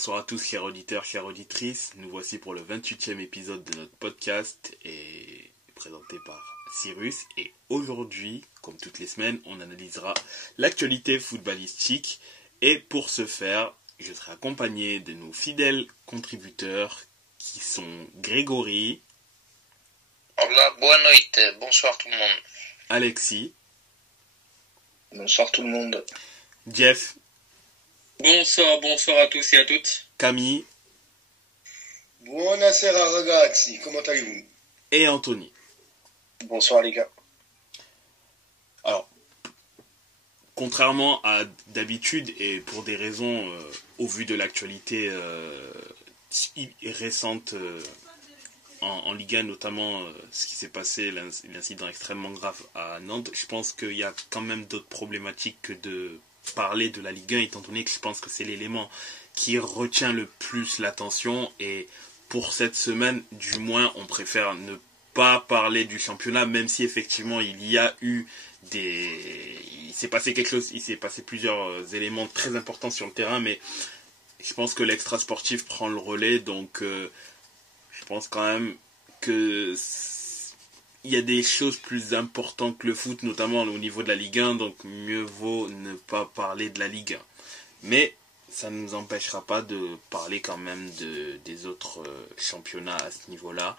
Bonsoir à tous, chers auditeurs, chères auditrices. Nous voici pour le 28e épisode de notre podcast et présenté par Cyrus. Et aujourd'hui, comme toutes les semaines, on analysera l'actualité footballistique. Et pour ce faire, je serai accompagné de nos fidèles contributeurs qui sont Grégory. Hola, boa noite. Bonsoir tout le monde. Alexis. Bonsoir tout le monde. Jeff. Bonsoir à tous et à toutes. Camille. Buonasera ragazzi, comment allez-vous? Et Anthony. Bonsoir les gars. Alors, contrairement à d'habitude et pour des raisons au vu de l'actualité récente en Ligue 1, notamment ce qui s'est passé, l'incident extrêmement grave à Nantes, je pense qu'il y a quand même d'autres problématiques que de parler de la Ligue 1, étant donné que je pense que c'est l'élément qui retient le plus l'attention. Et pour cette semaine, du moins, on préfère ne pas parler du championnat, même si effectivement il y a eu il s'est passé quelque chose, il s'est passé plusieurs éléments très importants sur le terrain, mais je pense que l'extra sportif prend le relais, donc je pense quand même que il y a des choses plus importantes que le foot, notamment au niveau de la Ligue 1, donc mieux vaut ne pas parler de la Ligue 1. Mais ça ne nous empêchera pas de parler quand même des autres championnats à ce niveau-là.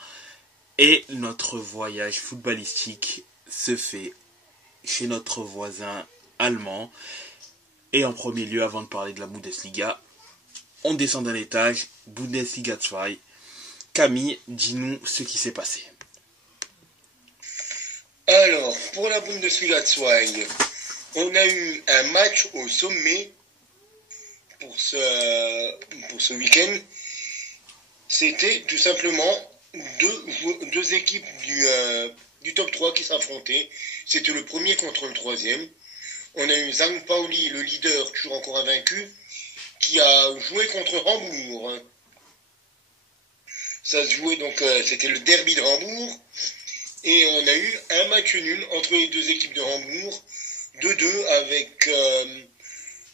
Et notre voyage footballistique se fait chez notre voisin allemand. Et en premier lieu, avant de parler de la Bundesliga, on descend d'un étage, Bundesliga 2. Camille, dis-nous ce qui s'est passé. Alors, pour la Bundesliga 2, on a eu un match au sommet pour ce week-end. C'était tout simplement deux équipes du top 3 qui s'affrontaient. C'était le premier contre le troisième. On a eu St. Pauli, le leader, toujours encore invaincu, qui a joué contre Hambourg. Ça se jouait donc, c'était le derby de Hambourg. Et on a eu un match nul entre les deux équipes de Hambourg, 2-2, avec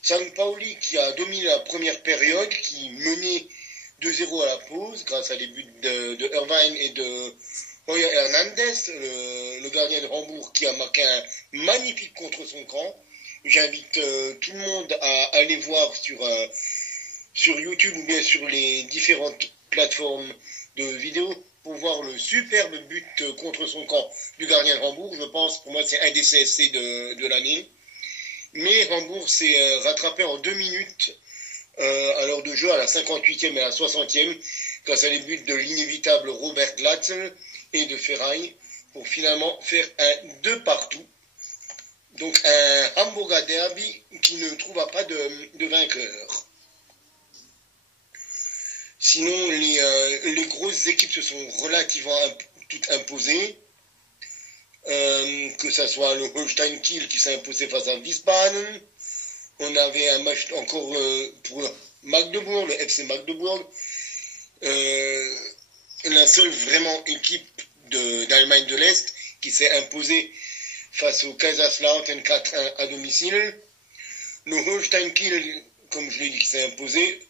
St. Pauli qui a dominé la première période, qui menait 2-0 à la pause, grâce à des buts de Irvine et de Hoya Hernandez, le gardien de Hambourg, qui a marqué un magnifique contre son camp. J'invite tout le monde à aller voir sur YouTube ou bien sur les différentes plateformes de vidéos pour voir le superbe but contre son camp du gardien de Hambourg. Je pense, pour moi, c'est un des CSC de l'année. Mais Hambourg s'est rattrapé en 2 minutes à l'heure de jeu, à la 58e et à la 60e, grâce à les buts de l'inévitable Robert Glatzel et de Ferraille, pour finalement faire un 2-2. Donc un Hamburger derby qui ne trouva pas de vainqueur. Sinon, les grosses équipes se sont relativement toutes imposées. Que ça soit le Holstein Kiel qui s'est imposé face à Wiesbaden. On avait un match encore pour Magdebourg, le FC Magdebourg. La seule vraiment équipe d'Allemagne de l'Est qui s'est imposée face au Kaiserslautern 4-1 à domicile. Le Holstein Kiel, comme je l'ai dit, qui s'est imposé.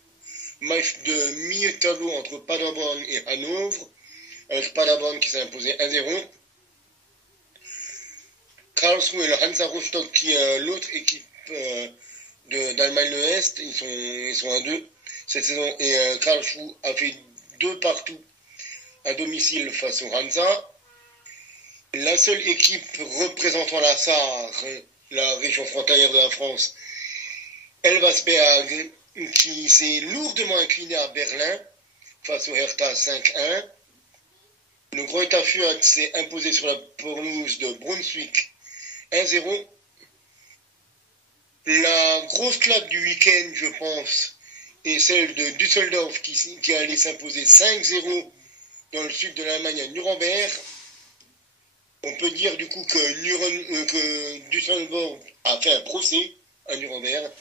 Match de milieu de tableau entre Paderborn et Hanovre, avec Paderborn qui s'est imposé 1-0. Karlsruhe et le Hansa Rostock, qui est l'autre équipe d'Allemagne de l'Est, ils sont à 2 cette saison, et Karlsruhe a fait 2-2 à domicile face au Hansa. La seule équipe représentant la Sarre, la région frontalière de la France, Elversberg, qui s'est lourdement incliné à Berlin face au Hertha 5-1. Le Greuther Fürth s'est imposé sur la pelouse de Brunswick 1-0. La grosse claque du week-end, je pense, est celle de Düsseldorf qui allait s'imposer 5-0 dans le sud de l'Allemagne à Nuremberg. On peut dire du coup que Düsseldorf a fait un procès à Nuremberg.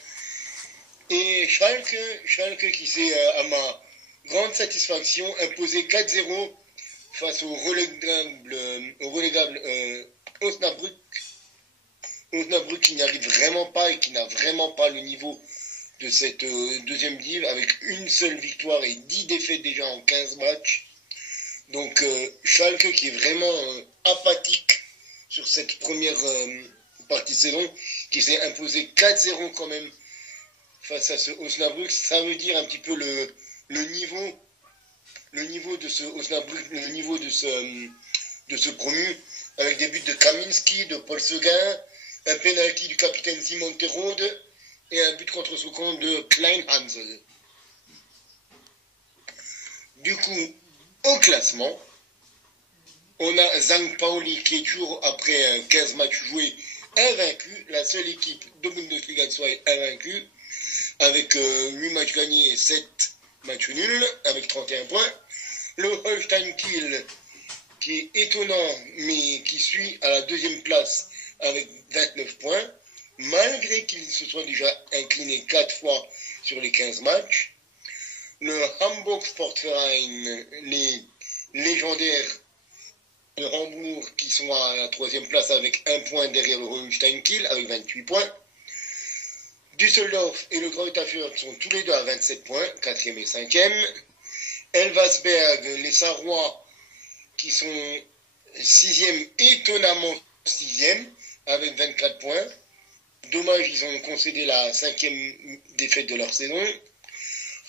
Et Schalke qui s'est, à ma grande satisfaction, imposé 4-0 face au relégable Osnabrück. Osnabrück qui n'arrive vraiment pas et qui n'a vraiment pas le niveau de cette deuxième div avec une seule victoire et 10 défaites déjà en 15 matchs. Donc Schalke qui est vraiment apathique sur cette première partie de saison, qui s'est imposé 4-0 quand même face à ce Osnabrück. Ça veut dire un petit peu le niveau de ce Osnabrück, le niveau de ce promu, avec des buts de Kaminski, de Paul Seguin, un penalty du capitaine Simon Terode et un but contre son compte de Klein Hansel. Du coup, au classement, on a St. Pauli qui est toujours après 15 matchs joués invaincu, la seule équipe de Bundesliga 2 invaincue, avec 8 matchs gagnés et 7 matchs nuls, avec 31 points. Le Holstein Kiel, qui est étonnant, mais qui suit à la deuxième place avec 29 points, malgré qu'il se soit déjà incliné 4 fois sur les 15 matchs. Le Hamburg Sportverein, les légendaires de Hambourg, qui sont à la troisième place avec 1 point derrière le Holstein Kiel, avec 28 points. Düsseldorf et le Greuther Fürth sont tous les deux à 27 points, 4e et 5e. Elversberg, les Sarrois, qui sont 6e, étonnamment 6e, avec 24 points. Dommage, ils ont concédé la 5e défaite de leur saison.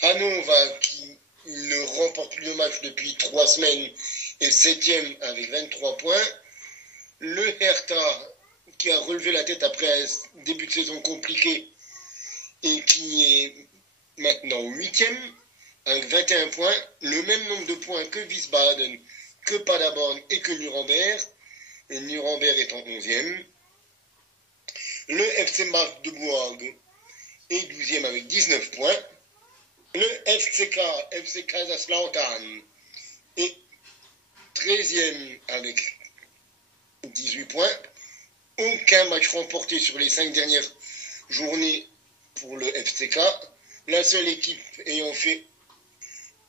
Hannover, qui ne remporte plus de match depuis 3 semaines, est 7e avec 23 points. Le Hertha, qui a relevé la tête après un début de saison compliqué et qui est maintenant 8e avec 21 points, le même nombre de points que Wiesbaden, que Paderborn et que Nuremberg. Et Nuremberg est en 11e. Le FC Magdebourg est 12e avec 19 points. Le FC Kaiserslautern est 13e avec 18 points. Aucun match remporté sur les 5 dernières journées pour le FCK. La seule équipe ayant fait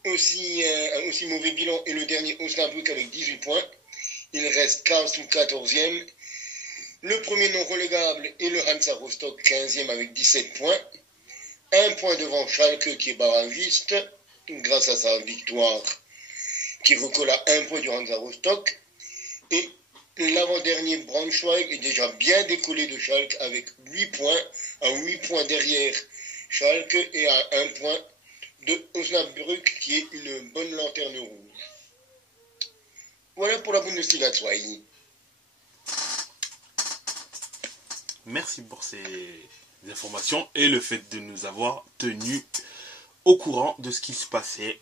un aussi mauvais bilan est le dernier Osnabrück avec 18 points. Il reste Karlsruhe 14e. Le premier non relégable est le Hansa Rostock 15e avec 17 points. 1 point devant Schalke qui est barragiste grâce à sa victoire qui recolle à 1 point du Hansa Rostock. Et l'avant-dernier Braunschweig est déjà bien décollé de Schalke avec 8 points, à 8 points derrière Schalke et à 1 point de Osnabrück qui est une bonne lanterne rouge. Voilà pour la Bundesliga 2. Merci pour ces informations et le fait de nous avoir tenus au courant de ce qui se passait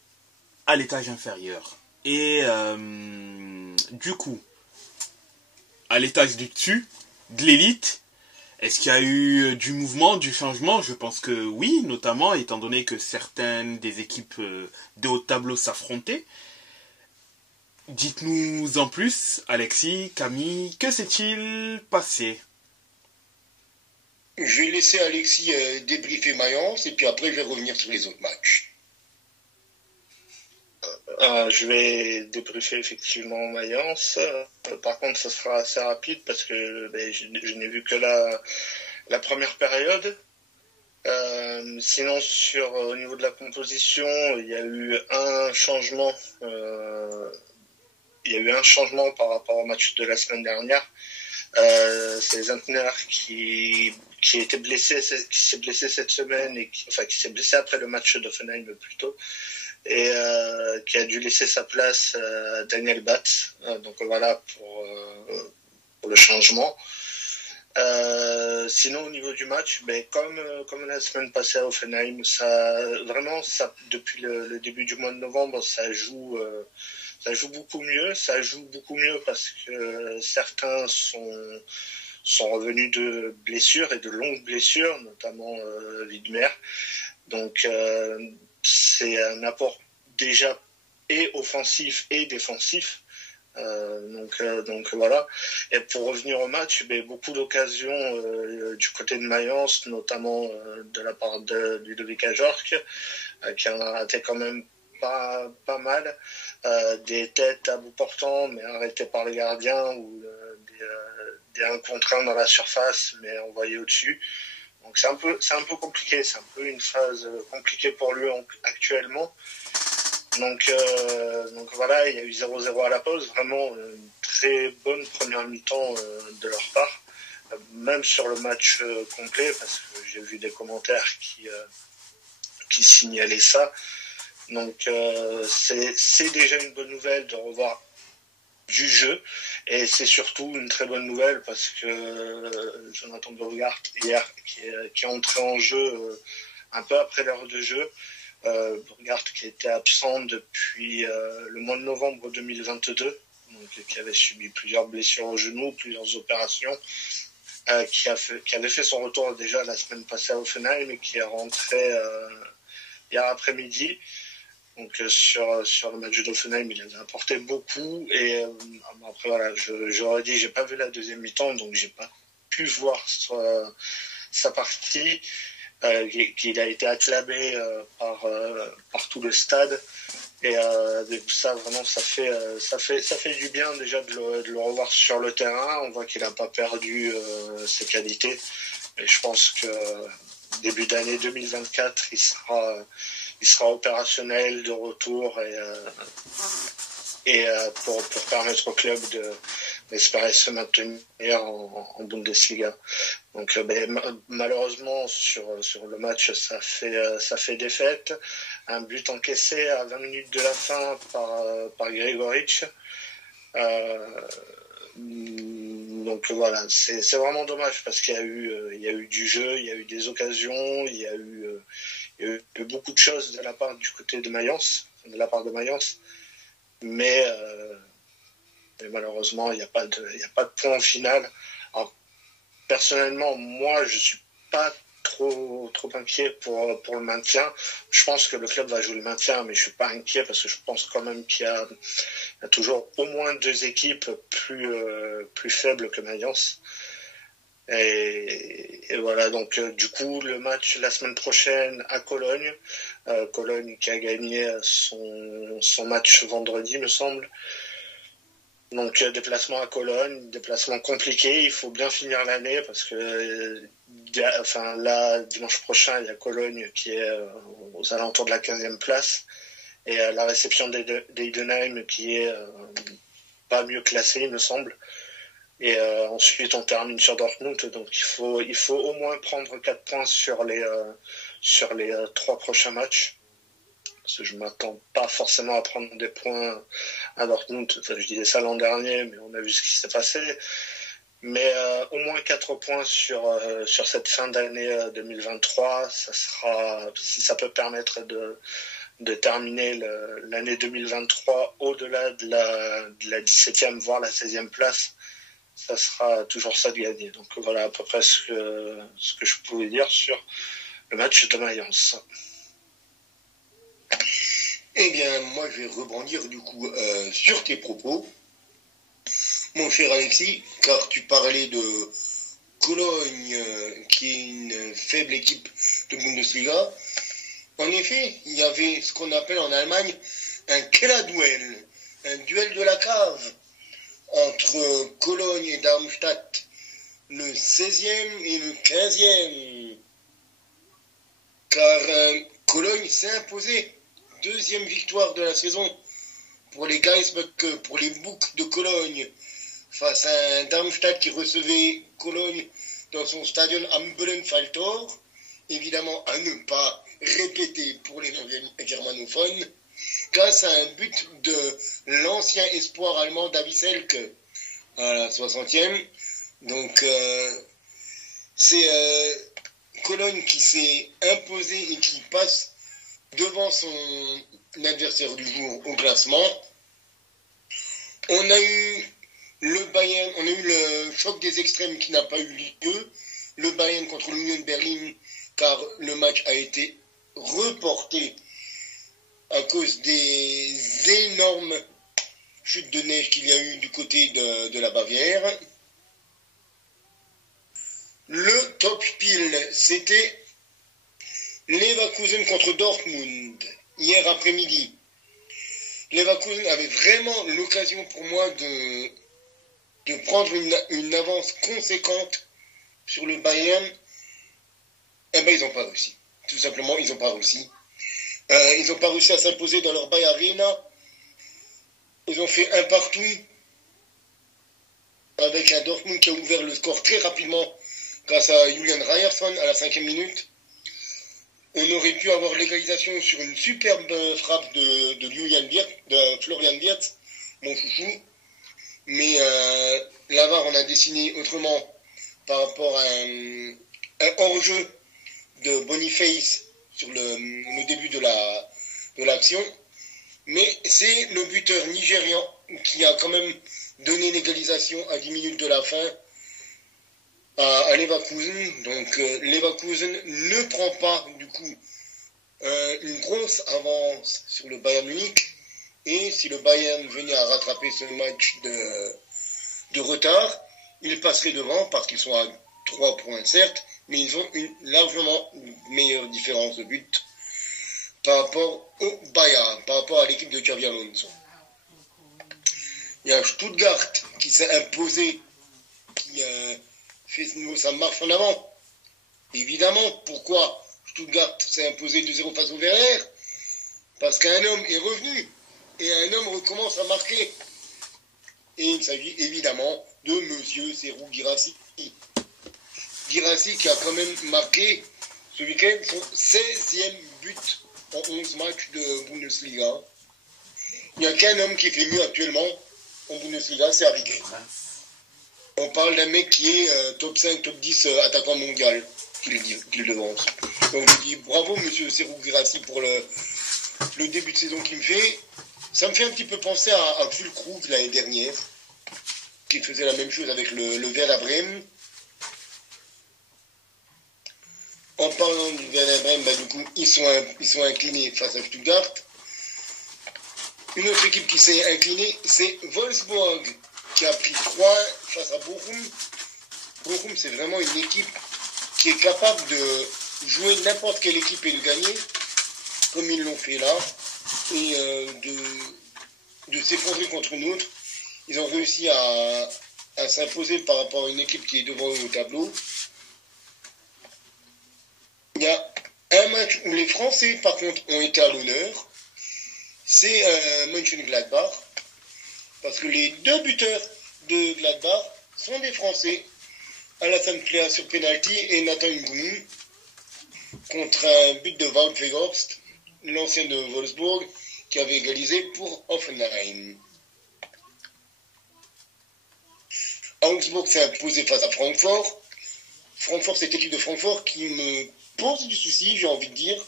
à l'étage inférieur. Et du coup, à l'étage du dessus, de l'élite, est-ce qu'il y a eu du mouvement, du changement? Je pense que oui, notamment étant donné que certaines des équipes de haut tableau s'affrontaient. Dites-nous en plus, Alexis, Camille, que s'est-il passé? Je vais laisser Alexis débriefer Mayence et puis après je vais revenir sur les autres matchs. Je vais débriefer effectivement Mayence. Par contre, ça sera assez rapide parce que je n'ai vu que la première période. Sinon, au niveau de la composition, il y a eu un changement. Il y a eu un changement par rapport au match de la semaine dernière. C'est Zentner qui s'est blessé cette semaine et qui s'est blessé après le match d'Offenheim plutôt et qui a dû laisser sa place à Daniel Batz. Donc voilà pour le changement. Sinon au niveau du match, comme la semaine passée à Offenheim, depuis le début du mois de novembre, ça joue beaucoup mieux. Ça joue beaucoup mieux parce que certains sont revenus de blessures et de longues blessures, notamment Widmer. Donc c'est un apport déjà et offensif et défensif. Donc voilà. Et pour revenir au match, beaucoup d'occasions du côté de Mayence, notamment de la part de Ludovic Ajorc, qui en a raté quand même pas mal. Des têtes à bout portant, mais arrêtées par le gardien, ou des 1 contre 1 dans la surface, mais envoyés au-dessus. Donc c'est un peu compliqué, c'est un peu une phase compliquée pour lui actuellement. Donc voilà, il y a eu 0-0 à la pause, vraiment une très bonne première mi-temps de leur part, même sur le match complet, parce que j'ai vu des commentaires qui signalaient ça. Donc c'est déjà une bonne nouvelle de revoir du jeu, et c'est surtout une très bonne nouvelle parce que Jonathan Bourgaert hier qui est entré en jeu un peu après l'heure de jeu, Bourgaert qui était absent depuis le mois de novembre 2022, donc qui avait subi plusieurs blessures au genou, plusieurs opérations, qui avait fait son retour déjà la semaine passée à Offenheim et qui est rentré hier après-midi. Donc sur le match d'Offenheim, il avait apporté beaucoup, et après voilà, j'aurais dit, j'ai pas vu la deuxième mi-temps, donc j'ai pas pu voir sa partie, qu'il a été acclamé par tout le stade, et ça vraiment ça fait du bien déjà de le revoir sur le terrain. On voit qu'il a pas perdu ses qualités, et je pense que début d'année 2024 il sera opérationnel de retour, et pour permettre au club d'espérer se maintenir en Bundesliga. Donc malheureusement sur le match ça fait défaite. Un but encaissé à 20 minutes de la fin par Gregoritsch. Donc voilà, c'est vraiment dommage parce qu'il y a eu du jeu, il y a eu des occasions, il y a eu beaucoup de choses de la part de Mayence, mais malheureusement il n'y a pas de point final. Alors, personnellement, moi je suis pas trop inquiet pour le maintien. Je pense que le club va jouer le maintien, mais je suis pas inquiet parce que je pense quand même qu'il y a toujours au moins deux équipes plus faibles que Mayence. Et voilà, donc du coup le match la semaine prochaine à Cologne, Cologne qui a gagné son match vendredi me semble. Donc déplacement à Cologne, déplacement compliqué, il faut bien finir l'année parce que là dimanche prochain il y a Cologne qui est aux alentours de la 15e place, et la réception d'Eidenheim qui est pas mieux classée il me semble. Et ensuite on termine sur Dortmund, donc il faut au moins prendre 4 points sur les 3 prochains matchs, parce que je m'attends pas forcément à prendre des points à Dortmund. Enfin, je disais ça l'an dernier, mais on a vu ce qui s'est passé. Mais au moins 4 points sur cette fin d'année 2023, ça sera, si ça peut permettre de terminer l'année 2023 au-delà de la 17e voire la 16e place, ça sera toujours ça de gagner. Donc voilà à peu près ce que je pouvais dire sur le match de Mayence. Eh bien, moi je vais rebondir du coup sur tes propos, mon cher Alexis, car tu parlais de Cologne, qui est une faible équipe de Bundesliga. En effet, il y avait ce qu'on appelle en Allemagne un Kellerduell, un duel de la cave, entre Cologne et Darmstadt, le 16e et le 15e. Car Cologne s'est imposé, deuxième victoire de la saison pour les Geisböcke, pour les Boucs de Cologne, face à un Darmstadt qui recevait Cologne dans son stadion Ambullenfaltor, évidemment à ne pas répéter pour les non-germanophones, grâce à un but de l'ancien espoir allemand Davy Selke à la 60e. Donc c'est Cologne qui s'est imposé et qui passe devant son adversaire du jour au classement. On a eu le Bayern, on a eu le choc des extrêmes qui n'a pas eu lieu. Le Bayern contre l'Union de Berlin, car le match a été reporté à cause des énormes chutes de neige qu'il y a eu du côté de la Bavière. Le Topspiel, c'était Leverkusen contre Dortmund, hier après-midi. Leverkusen avait vraiment l'occasion pour moi de prendre une avance conséquente sur le Bayern, ben, ils n'ont pas réussi. Tout simplement, ils n'ont pas réussi. Ils n'ont pas réussi à s'imposer dans leur Bay Arena. Ils ont fait un partout avec un Dortmund qui a ouvert le score très rapidement grâce à Julian Ryerson à la 5e minute. On aurait pu avoir l'égalisation sur une superbe frappe de Florian Wirtz, mon chouchou. Mais la VAR, on a dessiné autrement par rapport à un hors-jeu de Boniface sur le début de l'action. Mais c'est le buteur nigérian qui a quand même donné l'égalisation à 10 minutes de la fin à Leverkusen. Donc Leverkusen ne prend pas du coup une grosse avance sur le Bayern Munich. Et si le Bayern venait à rattraper ce match de retard, ils passeraient devant parce qu'ils sont à 3 points certes, mais ils ont une largement meilleure différence de but par rapport au Bayern, par rapport à l'équipe de Xabi Alonso. Il y a Stuttgart qui s'est imposé, qui fait sa marche en avant. Évidemment, pourquoi Stuttgart s'est imposé 2-0 face au Werder? Parce qu'un homme est revenu et un homme recommence à marquer. Et il s'agit évidemment de Monsieur Serhou Guirassy. Guirassy qui a quand même marqué ce week-end son 16e but en 11 matchs de Bundesliga. Il n'y a qu'un homme qui fait mieux actuellement en Bundesliga, c'est Harry Kane. On parle d'un mec qui est top 5, top 10 attaquant mondial, qui le devance. Donc je dis bravo Monsieur Serhou Guirassy pour le début de saison qu'il me fait. Ça me fait un petit peu penser à Füllkrug l'année dernière, qui faisait la même chose avec le Werder Bremen. En parlant du Werder Bremen, bah, du coup, ils sont inclinés face à Stuttgart. Une autre équipe qui s'est inclinée, c'est Wolfsburg, qui a pris 3 face à Bochum. Bochum, c'est vraiment une équipe qui est capable de jouer n'importe quelle équipe et de gagner, comme ils l'ont fait là, et de s'effondrer contre une autre. Ils ont réussi à s'imposer par rapport à une équipe qui est devant eux au tableau. Il y a un match où les Français, par contre, ont été à l'honneur. C'est Mönchengladbach. Parce que les 2 buteurs de Gladbach sont des Français. Alassane Plea sur penalty et Nathan Ngoumou contre un but de Wout Weghorst, l'ancien de Wolfsburg, qui avait égalisé pour Hoffenheim. Augsbourg s'est imposé face à Francfort. Francfort, cette équipe de Francfort qui me pose du souci, j'ai envie de dire,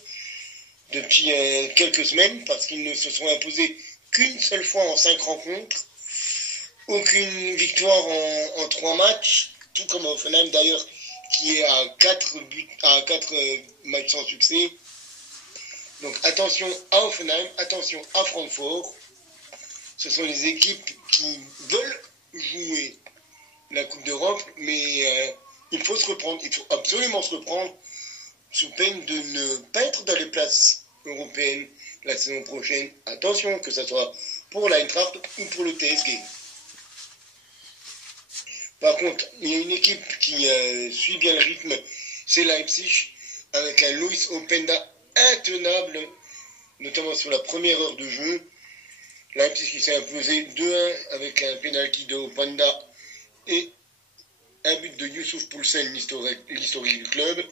depuis quelques semaines, parce qu'ils ne se sont imposés qu'une seule fois en 5 rencontres. Aucune victoire en 3 matchs, tout comme Hoffenheim d'ailleurs, qui est à 4 matchs sans succès. Donc attention à Hoffenheim, attention à Francfort. Ce sont les équipes qui veulent jouer la Coupe d'Europe, mais il faut se reprendre, il faut absolument se reprendre, sous peine de ne pas être dans les places européennes la saison prochaine. Attention, que ce soit pour l'Eintracht ou pour le TSG. Par contre, il y a une équipe qui suit bien le rythme, c'est Leipzig, avec un Luis Openda intenable, notamment sur la première heure de jeu. Leipzig qui s'est imposé 2-1 avec un penalty de Openda et un but de Youssouf Poulsen, l'historique du club.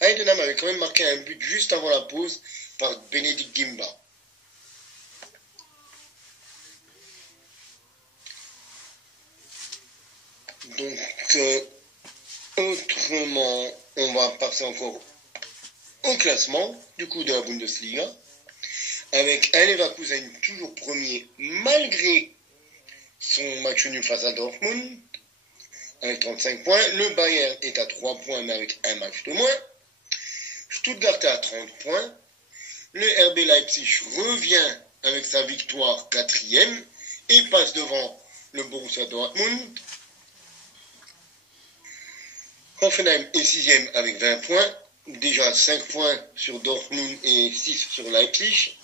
Heidenheim avait quand même marqué un but juste avant la pause par Bénédicte Gimba. Donc, autrement, on va passer encore au classement du coup de la Bundesliga, avec un Leverkusen toujours premier malgré son match nul face à Dortmund, avec 35 points. Le Bayern est à 3 points mais avec un match de moins. Stuttgart est à 30 points. Le RB Leipzig revient avec sa victoire 4e et passe devant le Borussia Dortmund. Hoffenheim est 6e avec 20 points. Déjà 5 points sur Dortmund et 6 sur Leipzig.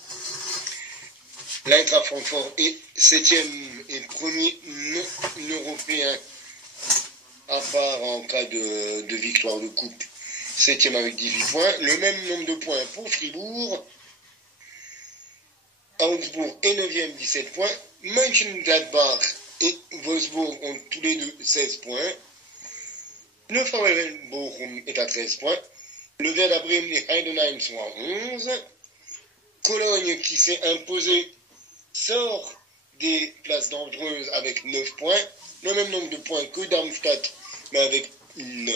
L'Eintracht Francfort est 7e et premier non européen, à part en cas de victoire de coupe. 7e avec 18 points. Le même nombre de points pour Fribourg. Augsbourg est 9e, 17 points. Mönchengladbach et Wolfsburg ont tous les deux 16 points. Le VfL Bochum est à 13 points. Le Werder Bremen et Heidenheim sont à 11. Cologne, qui s'est imposé, sort des places dangereuses avec 9 points. Le même nombre de points que Darmstadt, mais avec une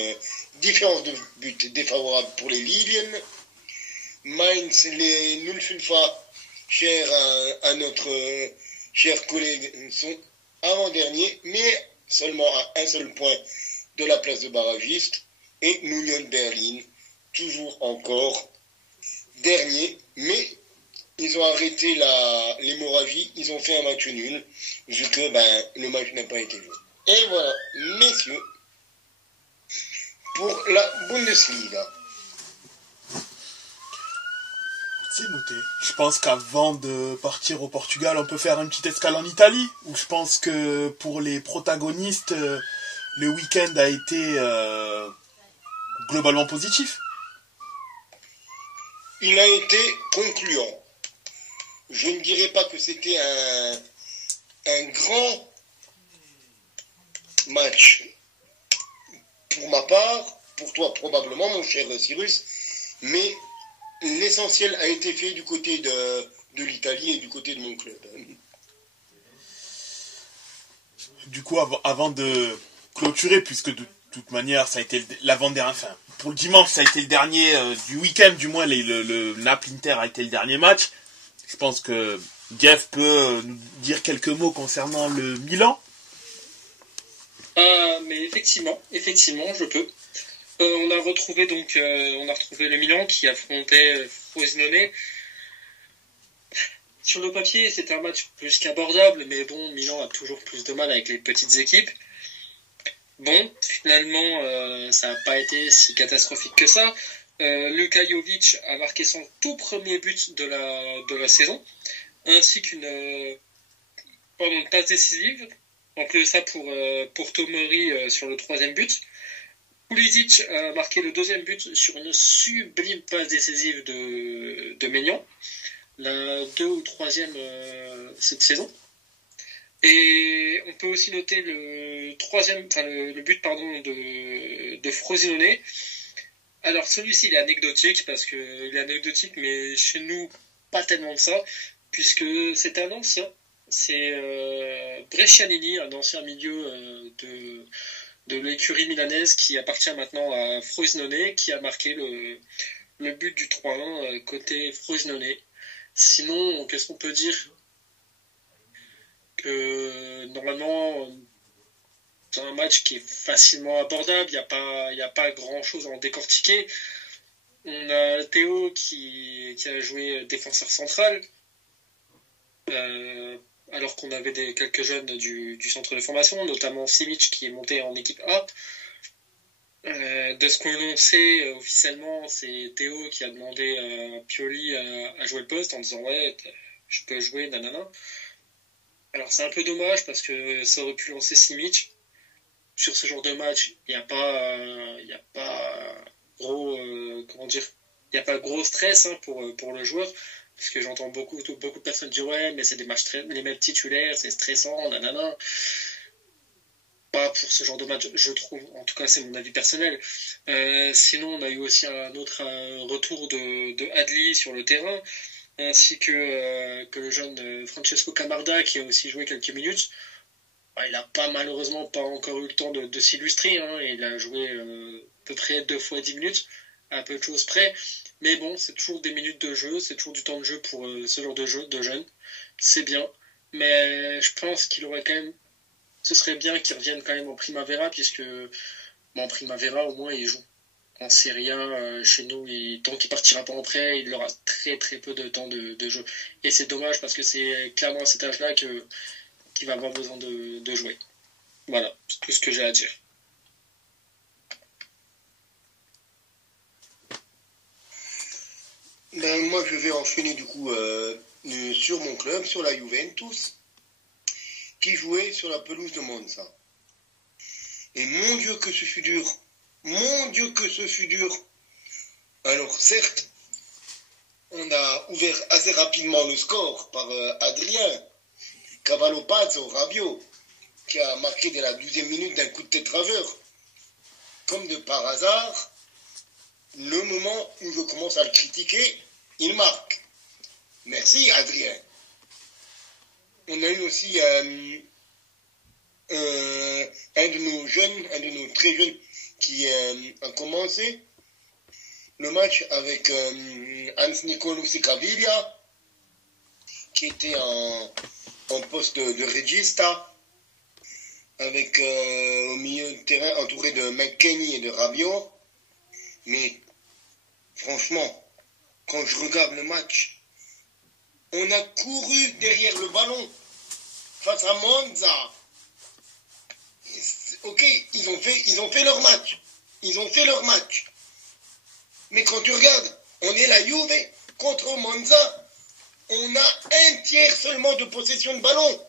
différence de but défavorable pour les Lilien. Mainz, les Nullfünfer, chers à notre cher collègue, sont avant-derniers, mais seulement à un seul point de la place de barragiste. Et Union Berlin, toujours encore dernier, mais ils ont arrêté l'hémorragie, ils ont fait un match nul, vu que le match n'a pas été joué. Et voilà, messieurs, pour la Bundesliga. C'est noté. Je pense qu'avant de partir au Portugal, on peut faire une petite escale en Italie, où je pense que pour les protagonistes, le week-end a été globalement positif. Il a été concluant. Je ne dirais pas que c'était un grand match pour ma part, pour toi probablement, mon cher Cyrus, mais l'essentiel a été fait du côté de l'Italie et du côté de mon club. Du coup, avant de clôturer, puisque de toute manière, ça a été l'avant-dernier, enfin, pour le dimanche, ça a été le dernier du week-end, du moins, le Naples-Inter a été le dernier match. Je pense que Jeff peut nous dire quelques mots concernant le Milan. Mais effectivement, je peux. On a retrouvé le Milan qui affrontait Frosinone. Sur le papier, c'était un match plus qu'abordable, mais bon, Milan a toujours plus de mal avec les petites équipes. Bon, finalement, ça n'a pas été si catastrophique que ça. Luka Jovic a marqué son tout premier but de la saison, ainsi qu'une passe décisive. En plus de ça pour Tomori sur le troisième but. Pulisic a marqué le deuxième but sur une sublime passe décisive de Maignan, la 2 ou 3e cette saison. Et on peut aussi noter le but de Frosinone. Alors celui-ci il est anecdotique mais chez nous pas tellement de ça, puisque c'est un ancien. C'est Brescianini, un ancien milieu de l'écurie milanaise qui appartient maintenant à Frosinone, qui a marqué le but du 3-1 côté Frosinone. Sinon, qu'est-ce qu'on peut dire? Que normalement, c'est un match qui est facilement abordable, il n'y a pas grand-chose à en décortiquer. On a Théo qui a joué défenseur central, alors qu'on avait quelques jeunes du centre de formation, notamment Simic qui est monté en équipe A. De ce qu'on sait officiellement, c'est Théo qui a demandé à Pioli à jouer le poste en disant ouais, je peux jouer, nanana. Alors c'est un peu dommage parce que ça aurait pu lancer Simic. Sur ce genre de match, il n'y a pas gros gros stress pour le joueur. Parce que j'entends beaucoup de personnes dire ouais, mais c'est des matchs les mêmes titulaires, c'est stressant, nanana. Pas pour ce genre de match, je trouve. En tout cas, c'est mon avis personnel. Sinon, on a eu aussi un autre retour de Adli sur le terrain, ainsi que le jeune Francesco Camarda qui a aussi joué quelques minutes. Il n'a malheureusement pas encore eu le temps de s'illustrer. Il a joué à peu près 2 fois 10 minutes, à peu de choses près. Mais bon, c'est toujours des minutes de jeu, c'est toujours du temps de jeu pour ce genre de jeunes. C'est bien. Mais je pense qu'il aurait quand même... Ce serait bien qu'il revienne quand même en Primavera, puisque en Primavera, au moins, il joue. En Serie A, chez nous, tant qu'il partira pas en prêt, il aura très très peu de temps de jeu. Et c'est dommage parce que c'est clairement à cet âge-là qu'il va avoir besoin de jouer. Voilà, c'est tout ce que j'ai à dire. Moi, je vais enchaîner du coup sur mon club, sur la Juventus, qui jouait sur la pelouse de Monza. Et mon Dieu que ce fut dur. Mon Dieu que ce fut dur Alors certes, on a ouvert assez rapidement le score par Adrien Cavallo-Pazzo, Rabiot, qui a marqué dès la 12e minute d'un coup de tête traveur. Comme de par hasard, le moment où je commence à le critiquer, il marque. Merci Adrien. On a eu aussi un de nos très jeunes qui a commencé le match avec Hans Nicolo Caviglia, qui était en poste de regista, avec au milieu de terrain entouré de McKennie et de Rabiot. Mais franchement, quand je regarde le match, on a couru derrière le ballon face à Monza. Ok, ils ont fait leur match. Ils ont fait leur match. Mais quand tu regardes, on est la Juve contre Monza. On a un tiers seulement de possession de ballon.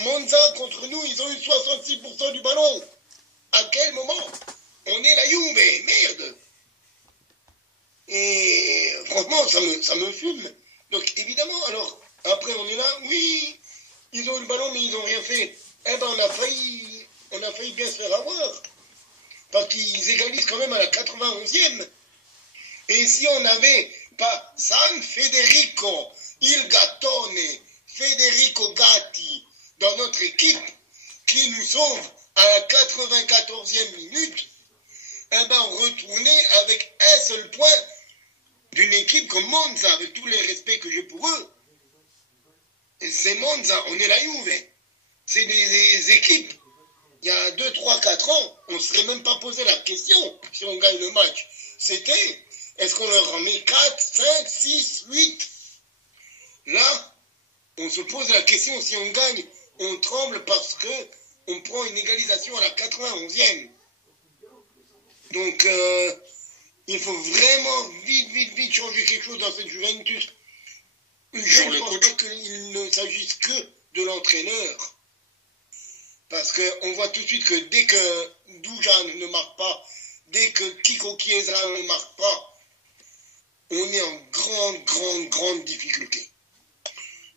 Monza contre nous, ils ont eu 66% du ballon. À quel moment? On est la Juve, merde. Et franchement, ça me fume. Donc évidemment, alors, après on est là, oui, ils ont eu le ballon, mais ils n'ont rien fait. Eh ben on a failli bien se faire avoir. Parce qu'ils égalisent quand même à la 91e. Et si on n'avait pas San Federico, Il Gattone, Federico Gatti dans notre équipe, qui nous sauve à la 94e minute, eh ben on retournait avec un seul point d'une équipe comme Monza, avec tous les respects que j'ai pour eux. Et c'est Monza, on est la Juve. C'est des équipes, il y a 2, 3, 4 ans, on ne serait même pas posé la question si on gagne le match. C'était, est-ce qu'on leur en met 4, 5, 6, 8? Là, on se pose la question, si on gagne, on tremble parce que on prend une égalisation à la 91e. Donc, il faut vraiment vite changer quelque chose dans cette Juventus. Je ne pense pas qu'il ne s'agisse que de l'entraîneur. Parce qu'on voit tout de suite que dès que Dujan ne marque pas, dès que Kiko Chiesa ne marque pas, on est en grande difficulté.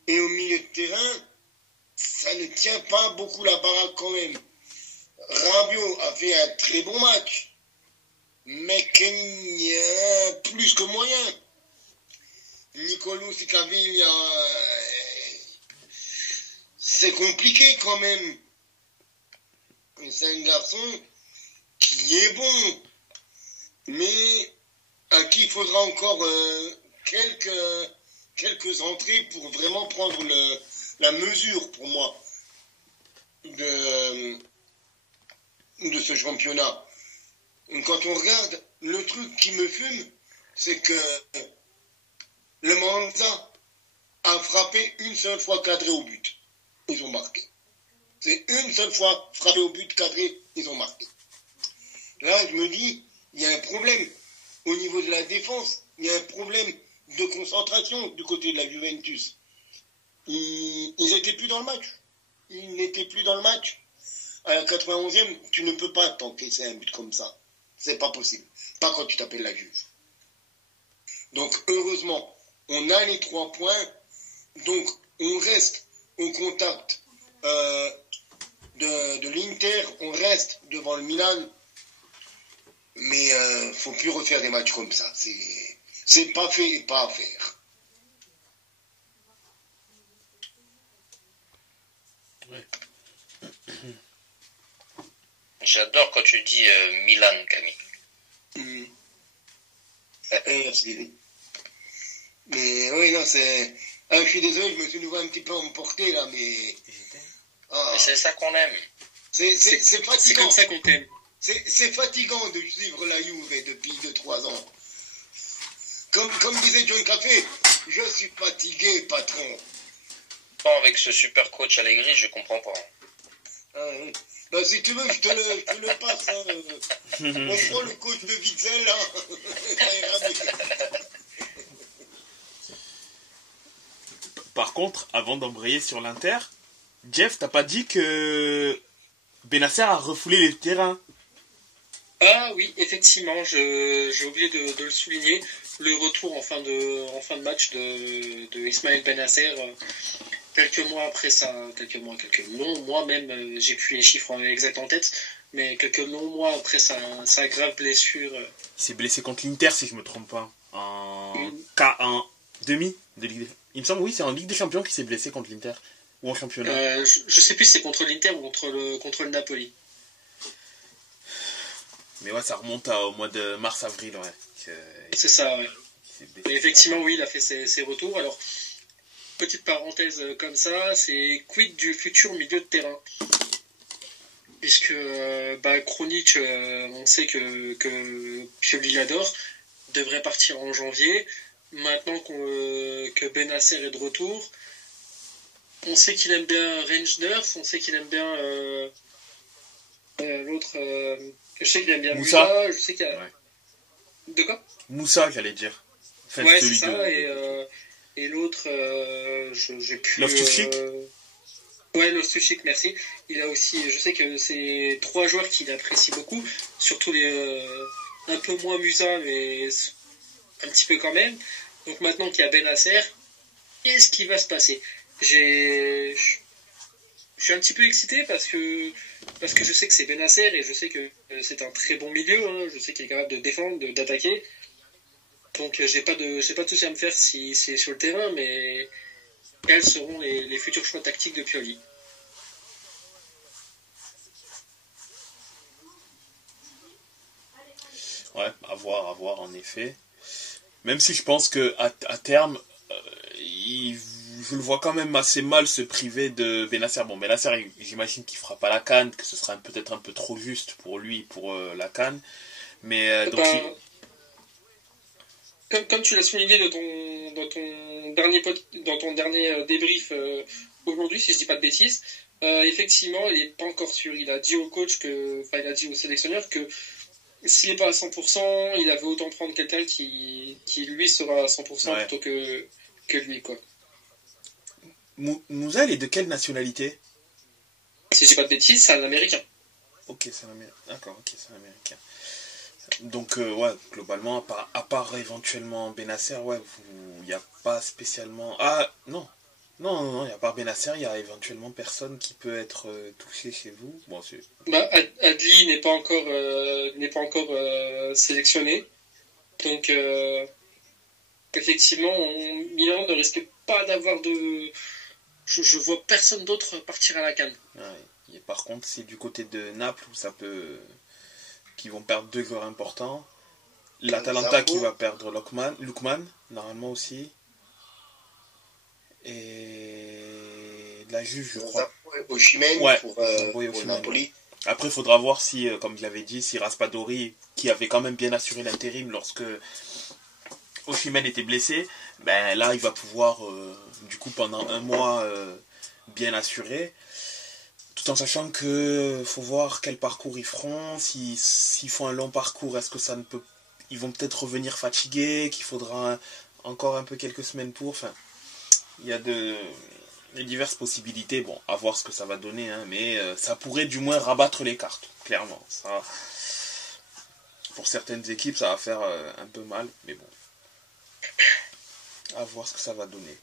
Et au milieu de terrain, ça ne tient pas beaucoup la baraque quand même. Rabiot a fait un très bon match. McKennie, plus que moyen. Nicolo Caviglia, c'est compliqué quand même. C'est un garçon qui est bon, mais à qui il faudra encore quelques entrées pour vraiment prendre la mesure, pour moi, de ce championnat. Quand on regarde, le truc qui me fume, c'est que le Monza a frappé une seule fois cadré au but. Ils ont marqué. C'est une seule fois frappé au but, cadré, ils ont marqué. Là, je me dis, il y a un problème au niveau de la défense. Il y a un problème de concentration du côté de la Juventus. Ils n'étaient plus dans le match. Ils n'étaient plus dans le match. À la 91e, tu ne peux pas t'encaisser un but comme ça. C'est pas possible. Pas quand tu t'appelles la Juve. Donc, heureusement, on a les 3 points. Donc, on reste au contact de l'Inter. On reste devant le Milan. Mais faut plus refaire des matchs comme ça. C'est pas fait et pas à faire. Ouais. J'adore quand tu dis Milan, Camille. Merci. Mais oui, non, c'est... Ah, je suis désolé, je me suis nouveau un petit peu emporté là, mais... Ah. Mais c'est ça qu'on aime. C'est fatigant. C'est comme ça qu'on t'aime. C'est fatigant de suivre la Juve depuis 2-3 ans. Comme disait John Café, je suis fatigué, patron. Bon, avec ce super coach Allegri, je comprends pas. Ah, oui. Ben, si tu veux, je te le passe. Hein. On prend le coach de Witzel, là. Ça ira bien. Par contre, avant d'embrayer sur l'Inter, Jeff, t'as pas dit que Benasser a refoulé les terrains? Ah oui, effectivement, j'ai oublié de le souligner. Le retour en fin de match de Ismaël Bennacer, quelques mois après ça, quelques longs mois même, j'ai plus les chiffres exacts en tête, mais quelques longs mois après sa grave blessure. Il s'est blessé contre l'Inter, si je me trompe pas. En demi de Ligue des... Il me semble, oui, c'est en Ligue des Champions qu'il s'est blessé contre l'Inter. Ou en championnat. Je sais plus si c'est contre l'Inter ou contre le Napoli. Mais ouais, ça remonte au mois de mars-avril, ouais. C'est ça, ouais. Et effectivement, oui, il a fait ses retours. Alors, petite parenthèse comme ça, c'est quid du futur milieu de terrain. Puisque Krunic, on sait que Pioli l'adore, devrait partir en janvier. Maintenant que Bennacer est de retour, on sait qu'il aime bien Reinders, on sait qu'il aime bien l'autre... je sais qu'il aime bien Moussa. Je sais qu'il y a... Ouais. De quoi? Moussa, j'allais dire. Enfin, ouais, c'est ça, et l'autre, j'ai plus... Loftus-Cheek Ouais, Loftus-Cheek, merci. Il a aussi, je sais que c'est 3 joueurs qu'il apprécie beaucoup, surtout les un peu moins Musa, mais un petit peu quand même. Donc maintenant qu'il y a Bennacer, qu'est-ce qui va se passer? Je suis un petit peu excité parce que je sais que c'est Bennacer et je sais que c'est un très bon milieu, hein. Je sais qu'il est capable de défendre, d'attaquer. Donc j'ai pas de souci à me faire si c'est sur le terrain, mais quels seront les futurs choix tactiques de Pioli? Ouais, à voir en effet. Même si je pense que à terme, je le vois quand même assez mal se priver de Bennacer. Bon, Bennacer, j'imagine qu'il fera pas la CAN, que ce sera peut-être un peu trop juste pour lui pour la CAN. Mais donc comme tu l'as souligné dans ton dernier débrief aujourd'hui, si je dis pas de bêtises, effectivement, il n'est pas encore sûr. Il a dit au coach il a dit au sélectionneur que s'il n'est pas à 100%, il avait autant prendre quelqu'un qui lui sera à 100% ouais. Plutôt que lui, quoi. Moussa, il est de quelle nationalité? Si je dis pas de bêtises, c'est un Américain. Ok, c'est un Américain. D'accord, ok, c'est un Américain. Donc, ouais, globalement, à part éventuellement Bennacer, ouais, il n'y a pas spécialement... Ah, non, il y a pas Bennacer, il y a éventuellement personne qui peut être touché chez vous. Bon, c'est... Adli n'est pas encore sélectionné. Donc, effectivement, Milan ne risque pas d'avoir de... Je vois personne d'autre partir à la CAN. Ouais. Et par contre, c'est du côté de Naples où ça peut... qui vont perdre 2 joueurs importants. L'Atalanta qui va perdre Lookman, normalement aussi. Et la Juve, je crois. Osimhen ouais, pour Napoli. Après, il faudra voir si, comme je l'avais dit, si Raspadori, qui avait quand même bien assuré l'intérim lorsque Osimhen était blessé, ben là, il va pouvoir, du coup, pendant un mois, bien assurer. Tout en sachant que faut voir quel parcours ils feront. S'ils font un long parcours, est-ce que ça ne peut... Ils vont peut-être revenir fatigués, qu'il faudra encore un peu quelques semaines pour... Enfin, il y a diverses possibilités. Bon, à voir ce que ça va donner, hein, mais ça pourrait du moins rabattre les cartes, clairement. Ça, pour certaines équipes, ça va faire un peu mal, mais bon. À voir ce que ça va donner.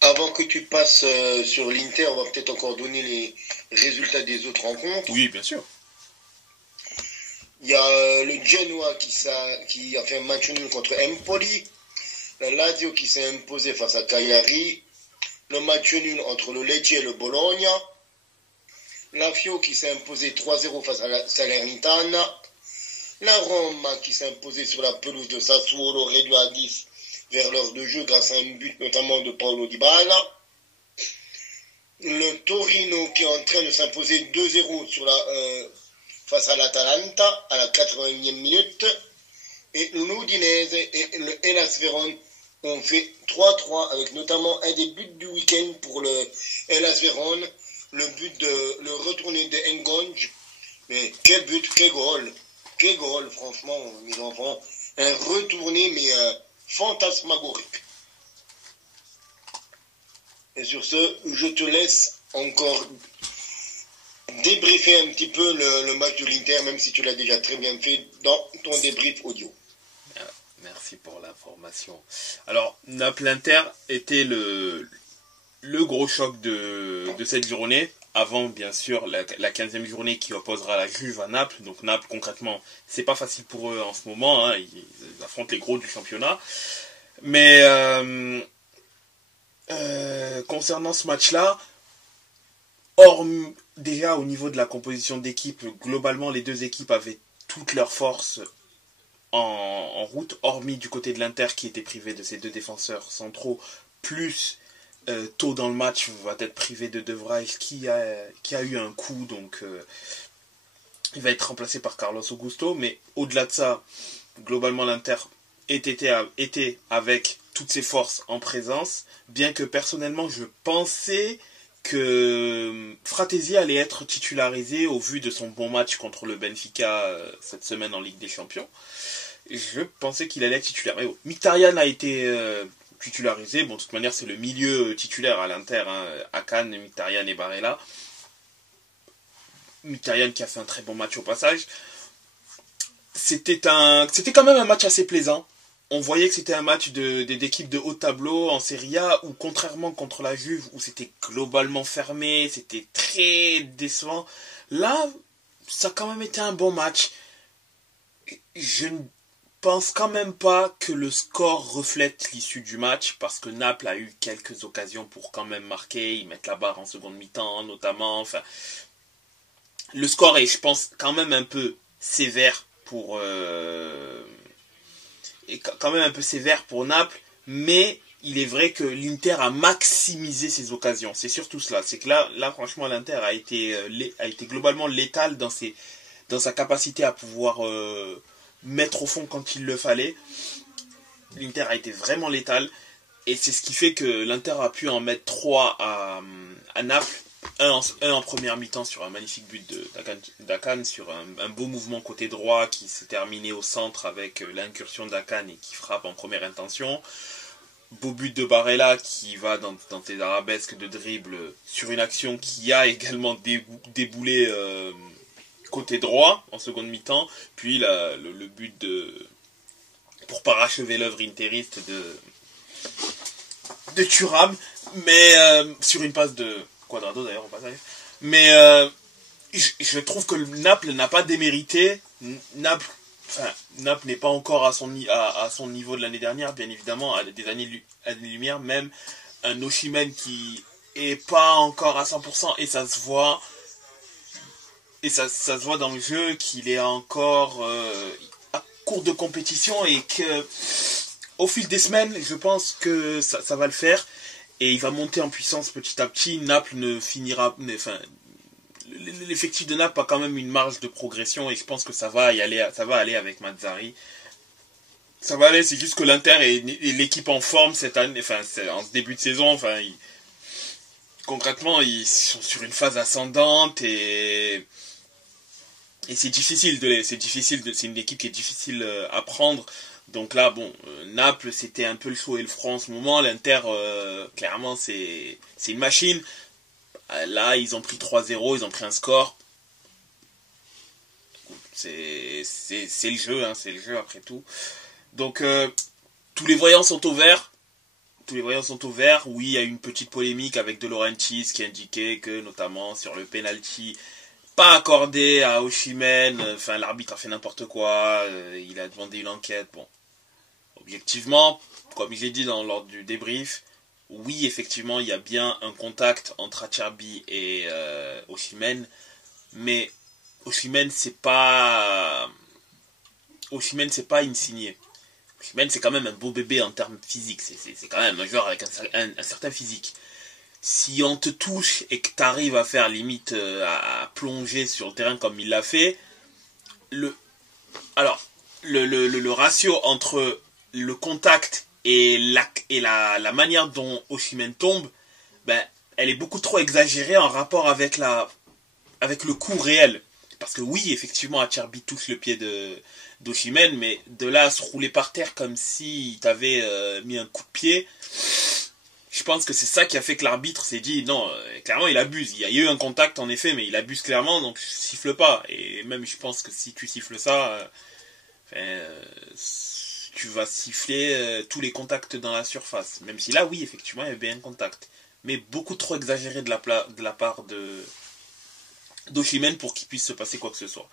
Avant que tu passes sur l'Inter, on va peut-être encore donner les résultats des autres rencontres. Oui, bien sûr. Il y a le Genoa qui a fait un match nul contre Empoli. Le Lazio qui s'est imposé face à Cagliari. Le match nul entre le Lecce et le Bologna. La Fio qui s'est imposé 3-0 face à la Salernitana. La Roma qui s'est imposée sur la pelouse de Sassuolo, réduit à 10 vers l'heure de jeu grâce à un but notamment de Paulo Dybala. Le Torino qui est en train de s'imposer 2-0 face à l'Atalanta à la 81e minute. Et l'Udinese et le Hellas Vérone ont fait 3-3 avec notamment un des buts du week-end pour le Hellas Vérone, le but de le retourné de Ngonge. Mais quel but, quel goal, franchement, mes enfants. Un retourné, mais fantasmagorique. Et sur ce, je te laisse encore débriefer un petit peu le match de l'Inter, même si tu l'as déjà très bien fait dans ton débrief audio. Merci pour l'information. Alors, Naples-Inter était le gros choc de cette journée, avant bien sûr la 15e journée qui opposera la Juve à Naples. Donc Naples, concrètement, c'est pas facile pour eux en ce moment, hein. Ils affrontent les gros du championnat. Mais concernant ce match-là, déjà au niveau de la composition d'équipe, globalement les deux équipes avaient toutes leurs forces en route, hormis du côté de l'Inter qui était privé de ses deux défenseurs centraux, plus tôt dans le match va être privé de De Vrij qui a eu un coup, donc il va être remplacé par Carlos Augusto. Mais au-delà de ça, globalement l'Inter était avec toutes ses forces en présence, bien que personnellement je pensais que Fratesi allait être titularisé au vu de son bon match contre le Benfica cette semaine en Ligue des Champions. Je pensais qu'il allait être titulaire. Mais bon, Mkhitaryan a été titularisé. Bon, de toute manière, c'est le milieu titulaire à l'Inter. Hein. Akan, Mkhitaryan et Barella. Mkhitaryan qui a fait un très bon match au passage. C'était quand même un match assez plaisant. On voyait que c'était un match d'équipe de haut tableau en Serie A, où contrairement contre la Juve, où c'était globalement fermé, c'était très décevant. Là, ça a quand même été un bon match. Je ne pense quand même pas que le score reflète l'issue du match, parce que Naples a eu quelques occasions pour quand même marquer, ils mettent la barre en seconde mi-temps notamment. Enfin, le score est, je pense, quand même un peu sévère pour Naples, mais il est vrai que l'Inter a maximisé ses occasions. C'est surtout cela. C'est que là franchement, l'Inter a été globalement létal dans sa capacité à pouvoir mettre au fond quand il le fallait. L'Inter a été vraiment létal, et c'est ce qui fait que l'Inter a pu en mettre 3 à Naples. Un en première mi-temps sur un magnifique but d'Akan, sur un beau mouvement côté droit qui s'est terminé au centre avec l'incursion d'Akan et qui frappe en première intention. Beau but de Barella qui va dans tes arabesques de dribble sur une action qui a également déboulé côté droit en seconde mi-temps. Puis le but pour parachever l'œuvre interiste de Thuram, mais sur une passe de Cuadrado d'ailleurs au passage. Mais je trouve que Naples n'a pas démérité. Naples n'est pas encore à son niveau de l'année dernière, bien évidemment, à des années-lumière. Même un Osimhen qui est pas encore à 100%, et ça se voit. Et ça se voit dans le jeu qu'il est encore à court de compétition, et que au fil des semaines, je pense que ça va le faire. Et il va monter en puissance petit à petit. Naples ne finira... l'effectif de Naples a quand même une marge de progression, et je pense que ça va aller avec Mazzarri. Ça va aller, c'est juste que l'Inter est l'équipe en forme cette année, c'est en ce début de saison. Concrètement, ils sont sur une phase ascendante, et c'est difficile c'est une équipe qui est difficile à prendre. Donc là, bon, Naples, c'était un peu le chaud et le froid en ce moment. L'Inter, clairement, c'est une machine. Là, ils ont pris 3-0, ils ont pris un score. C'est le jeu, hein, c'est le jeu après tout. Donc, tous les voyants sont au vert. Oui, il y a eu une petite polémique avec De Laurentiis qui indiquait que, notamment sur le penalty pas accordé à Osimhen, l'arbitre a fait n'importe quoi, il a demandé une enquête. Bon, objectivement, comme j'ai dit lors du débrief, oui, effectivement, il y a bien un contact entre Acerbi et Osimhen, mais Osimhen, c'est pas Insigné. Osimhen, c'est quand même un beau bébé en termes physiques, c'est quand même un joueur avec un certain physique. Si on te touche et que tu arrives à faire limite à plonger sur le terrain comme il l'a fait, le ratio entre le contact et la manière dont Osimhen tombe, elle est beaucoup trop exagérée en rapport avec le coup réel. Parce que oui, effectivement, Acerbi touche le pied d'Osimhen, mais de là à se rouler par terre comme si t'avait mis un coup de pied, je pense que c'est ça qui a fait que l'arbitre s'est dit non, clairement il abuse. Il y a eu un contact en effet, mais il abuse clairement, donc je siffle pas. Et même je pense que si tu siffles ça, tu vas siffler tous les contacts dans la surface. Même si là, oui, effectivement, il y avait bien un contact. Mais beaucoup trop exagéré de la part d'Osimhen pour qu'il puisse se passer quoi que ce soit.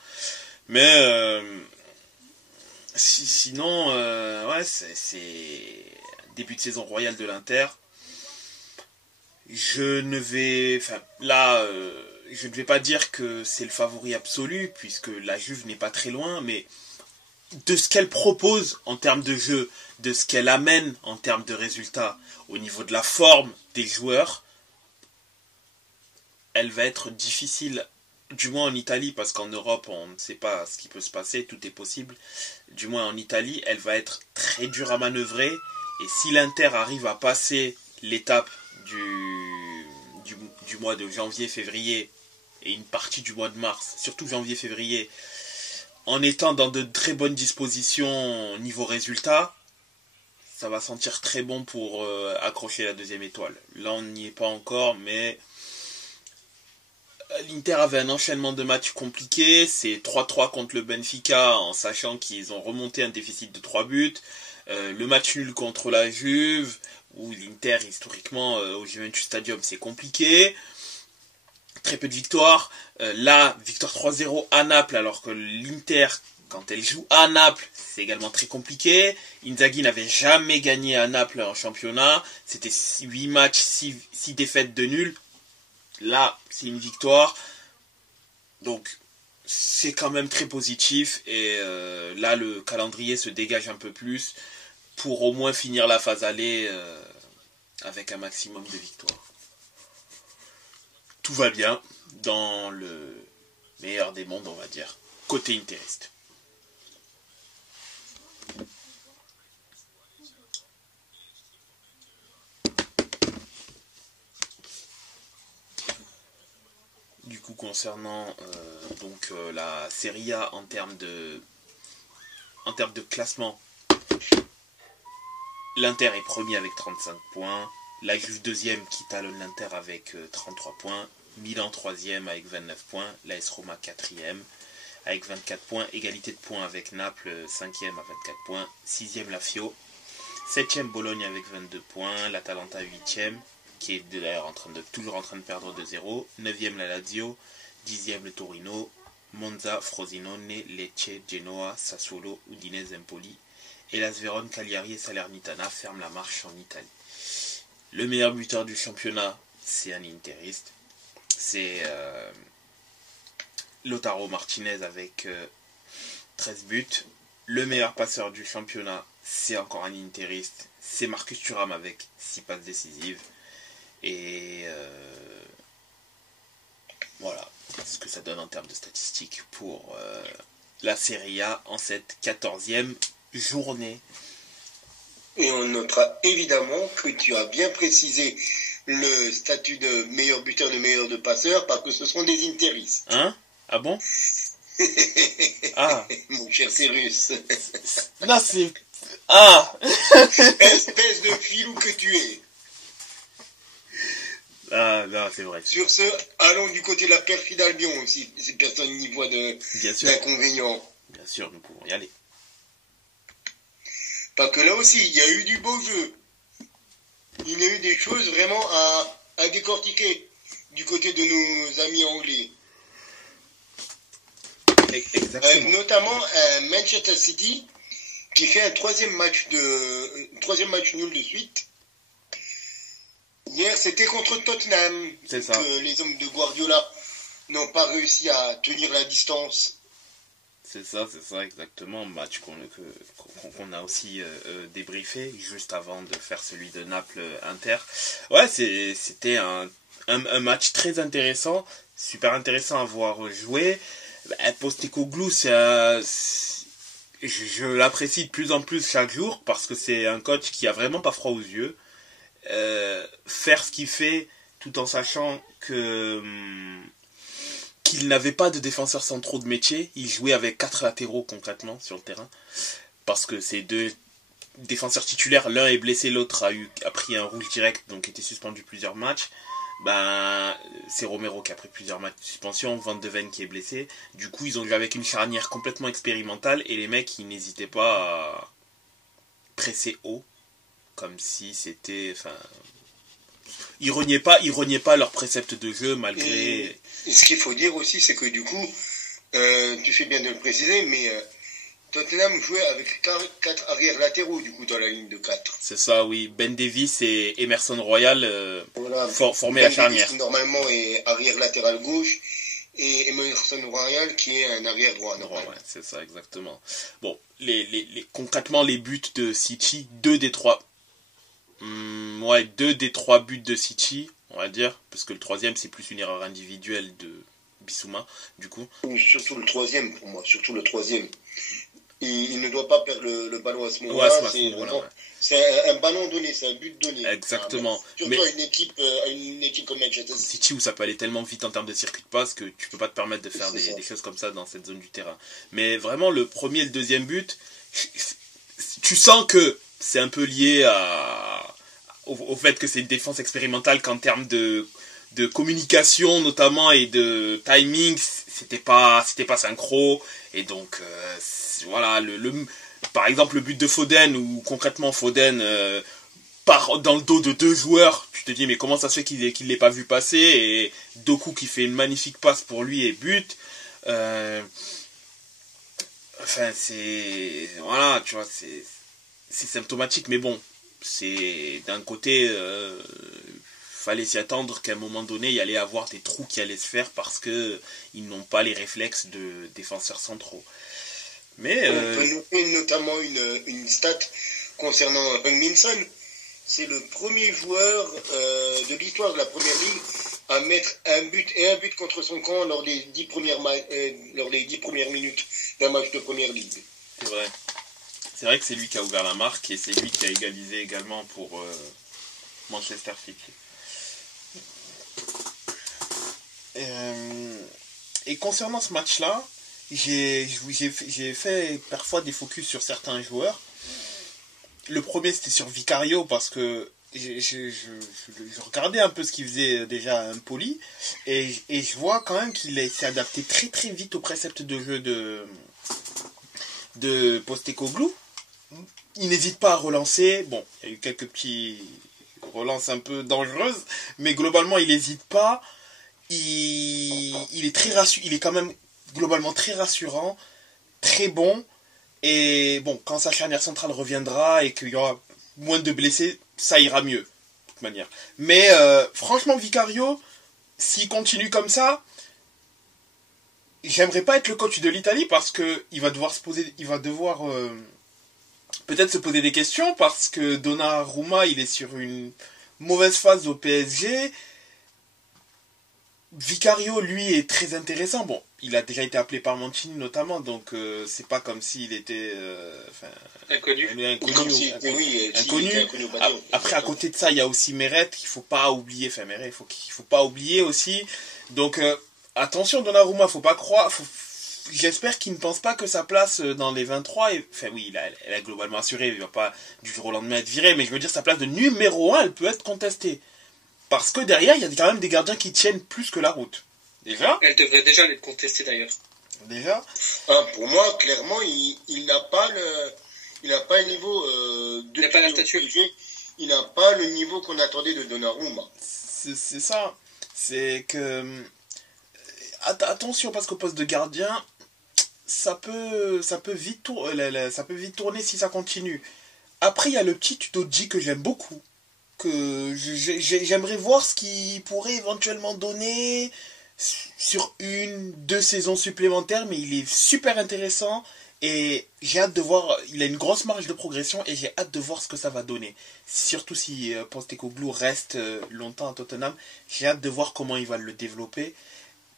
Mais sinon, ouais, c'est début de saison royale de l'Inter. Je ne vais pas dire que c'est le favori absolu, puisque la Juve n'est pas très loin, mais de ce qu'elle propose en termes de jeu, de ce qu'elle amène en termes de résultats, au niveau de la forme des joueurs, elle va être difficile, du moins en Italie, parce qu'en Europe, on ne sait pas ce qui peut se passer, tout est possible. Du moins en Italie, elle va être très dure à manœuvrer, et si l'Inter arrive à passer l'étape du mois de janvier-février, et une partie du mois de mars, surtout janvier-février, en étant dans de très bonnes dispositions niveau résultat, ça va sentir très bon pour accrocher la deuxième étoile. Là, on n'y est pas encore, mais l'Inter avait un enchaînement de matchs compliqués. C'est 3-3 contre le Benfica, en sachant qu'ils ont remonté un déficit de 3 buts. Le match nul contre la Juve, où l'Inter, historiquement, au Juventus Stadium, c'est compliqué. Très peu de victoires. Là, victoire 3-0 à Naples, alors que l'Inter, quand elle joue à Naples, c'est également très compliqué. Inzaghi n'avait jamais gagné à Naples en championnat. C'était 8 matchs, 6 défaites de nul. Là, c'est une victoire. Donc, c'est quand même très positif. Et là, le calendrier se dégage un peu plus pour au moins finir la phase aller avec un maximum de victoires. Tout va bien dans le meilleur des mondes, on va dire, côté interiste. Du coup, concernant la Serie A en termes de classement, l'Inter est premier avec 35 points. La Juve deuxième qui talonne l'Inter avec 33 points. Milan troisième avec 29 points. L'AS Roma quatrième avec 24 points. Égalité de points avec Naples cinquième à 24 points. Sixième la Fio. Septième Bologne avec 22 points. L'Atalanta huitième qui est d'ailleurs toujours en train de perdre 2-0. Neuvième la Lazio. Dixième le Torino. Monza, Frosinone, Lecce, Genoa, Sassuolo, Udinese, Empoli. Et la Vérone, Cagliari et Salernitana ferment la marche en Italie. Le meilleur buteur du championnat, c'est un interiste. C'est Lautaro Martinez avec 13 buts. Le meilleur passeur du championnat, c'est encore un interiste. C'est Marcus Thuram avec 6 passes décisives. Et voilà ce que ça donne en termes de statistiques pour la Serie A en cette 14e journée. Et on notera évidemment que tu as bien précisé le statut de meilleur buteur, de meilleur de passeur, parce que ce sont des interistes. Hein? Ah bon? Ah. Mon cher Cyrus. Non, c'est... Ah. Espèce de filou que tu es. Ah, non, c'est vrai. Sur ce, allons du côté de la perfide Albion aussi, si personne n'y voit d'inconvénient. Bien sûr, nous pouvons y aller. Parce que là aussi, il y a eu du beau jeu. Il y a eu des choses vraiment à décortiquer du côté de nos amis anglais. Exactement. Avec notamment Manchester City qui fait un troisième match nul de suite. Hier, c'était contre Tottenham. C'est ça. Que les hommes de Guardiola n'ont pas réussi à tenir la distance. C'est ça, exactement. Match qu'on a aussi débriefé juste avant de faire celui de Naples-Inter. Ouais, c'était un match très intéressant, super intéressant à voir jouer. Postecoglou, je l'apprécie de plus en plus chaque jour parce que c'est un coach qui a vraiment pas froid aux yeux. Faire ce qu'il fait tout en sachant qu'il n'avait pas de défenseurs centraux de métier. Il jouait avec 4 latéraux concrètement sur le terrain parce que ces deux défenseurs titulaires, l'un est blessé, l'autre a pris un rouge direct, donc était suspendu plusieurs matchs. Ben, c'est Romero qui a pris plusieurs matchs de suspension, Van de Ven qui est blessé. Du coup, ils ont joué avec une charnière complètement expérimentale et les mecs, ils n'hésitaient pas à presser haut, comme si c'était, enfin, ils reniaient pas leurs préceptes de jeu malgré. Et ce qu'il faut dire aussi, c'est que du coup, tu fais bien de le préciser, mais Tottenham jouait avec 4 arrières latéraux du coup dans la ligne de 4. C'est ça, oui. Ben Davis et Emerson Royal Voilà. formaient la charnière. Davis, normalement est arrière latéral gauche et Emerson Royal qui est un arrière droit. Ouais, c'est ça, exactement. Bon, concrètement, les buts de City, 2 des 3 buts de City, on va dire, parce que le troisième, c'est plus une erreur individuelle de Bissouma, du coup. Surtout le troisième, pour moi, Il ne doit pas perdre le ballon à ce moment-là. Ouais, c'est un ballon donné, c'est un but donné. Exactement. Surtout à une équipe comme Manchester City où ça peut aller tellement vite en termes de circuit de passe que tu peux pas te permettre de faire des choses comme ça dans cette zone du terrain. Mais vraiment, le premier et le deuxième but, tu sens que c'est un peu lié au fait que c'est une défense expérimentale, qu'en termes de communication notamment et de timing, c'était pas synchro. Et donc, voilà, par exemple le but de Foden, où concrètement Foden part dans le dos de 2 joueurs, tu te dis mais comment ça se fait qu'il l'ait pas vu passer, et Doku qui fait une magnifique passe pour lui et but. Enfin, c'est, voilà, tu vois, c'est symptomatique, mais bon, c'est d'un côté, fallait s'y attendre qu'à un moment donné il y allait avoir des trous qui allaient se faire parce que ils n'ont pas les réflexes de défenseurs centraux. Mais on peut noter notamment une stat concernant Heung-min Son. C'est le premier joueur de l'histoire de la Première Ligue à mettre un but contre son camp lors des 10 premières minutes d'un match de Première Ligue. C'est vrai. C'est vrai que c'est lui qui a ouvert la marque et c'est lui qui a égalisé également pour Manchester City. Et concernant ce match-là, j'ai fait parfois des focus sur certains joueurs. Le premier, c'était sur Vicario, parce que je regardais un peu ce qu'il faisait déjà à Empoli, et je vois quand même qu'il s'est adapté très très vite au précepte de jeu de Postecoglou. Il n'hésite pas à relancer. Bon, il y a eu quelques petits relances un peu dangereuses, mais globalement, il n'hésite pas. Il est quand même globalement très rassurant, très bon, et bon, quand sa charnière centrale reviendra et qu'il y aura moins de blessés, ça ira mieux, de toute manière. Mais franchement, Vicario, s'il continue comme ça, j'aimerais pas être le coach de l'Italie, parce que il va devoir peut-être se poser des questions, parce que Donnarumma, il est sur une mauvaise phase au PSG. Vicario, lui, est très intéressant. Bon, il a déjà été appelé par Mancini notamment, donc c'est pas comme s'il était inconnu. Après, à côté de ça, il y a aussi Meret, qu'il faut pas oublier. Enfin, Meret, il faut pas oublier aussi. Donc, attention, Donnarumma, faut pas croire. J'espère qu'il ne pense pas que sa place dans les 23 enfin oui, elle a globalement assuré, il va pas du jour au lendemain être viré, mais je veux dire, sa place de numéro 1, elle peut être contestée. Parce que derrière, il y a quand même des gardiens qui tiennent plus que la route. Déjà. Elle devrait déjà l'être contestée d'ailleurs. Déjà. Pour moi, clairement, il n'a pas le niveau il n'a pas la stature. Il n'a pas le niveau qu'on attendait de Donnarumma. C'est ça. C'est que attention, parce qu'au poste de gardien, ça peut vite tourner si ça continue. Après, il y a le petit Udogie que j'aime beaucoup. Que j'aimerais voir ce qu'il pourrait éventuellement donner sur 1-2 saisons supplémentaires, mais il est super intéressant et j'ai hâte de voir. Il a une grosse marge de progression et j'ai hâte de voir ce que ça va donner, surtout si Postecoglou reste longtemps à Tottenham. J'ai hâte de voir comment il va le développer,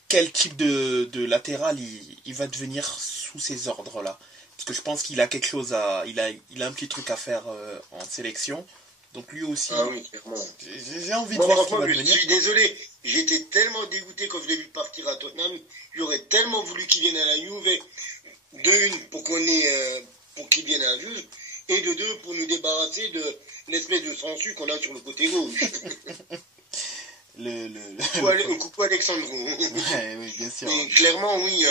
quel type de latéral il va devenir sous ces ordres là, parce que je pense qu'il a quelque chose il a un petit truc à faire en sélection. Donc lui aussi, oui, clairement. J'ai envie de voir ce qu'il va devenir. Je suis désolé, j'étais tellement dégoûté quand je l'ai vu partir à Tottenham. J'aurais tellement voulu qu'il vienne à la Juve. De une, pour qu'il vienne à la Juve. et de deux, pour nous débarrasser de l'espèce de sangsue qu'on a sur le côté gauche. Coucou Alexandro. Ouais, oui, bien sûr. Et clairement, oui,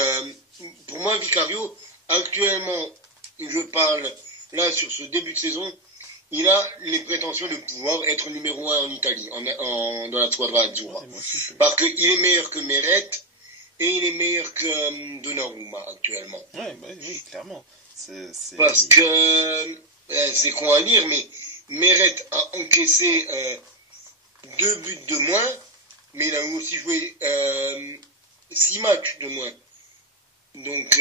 pour moi, Vicario, actuellement, je parle là sur ce début de saison, il a les prétentions de pouvoir être numéro 1 en Italie, dans la squadra Azzurra. Ouais, parce qu'il est meilleur que Meret et il est meilleur que Donnarumma actuellement. Ouais, bah, oui, clairement. Parce que, c'est con à dire, mais Meret a encaissé 2 buts de moins, mais il a aussi joué 6 matchs de moins. Donc,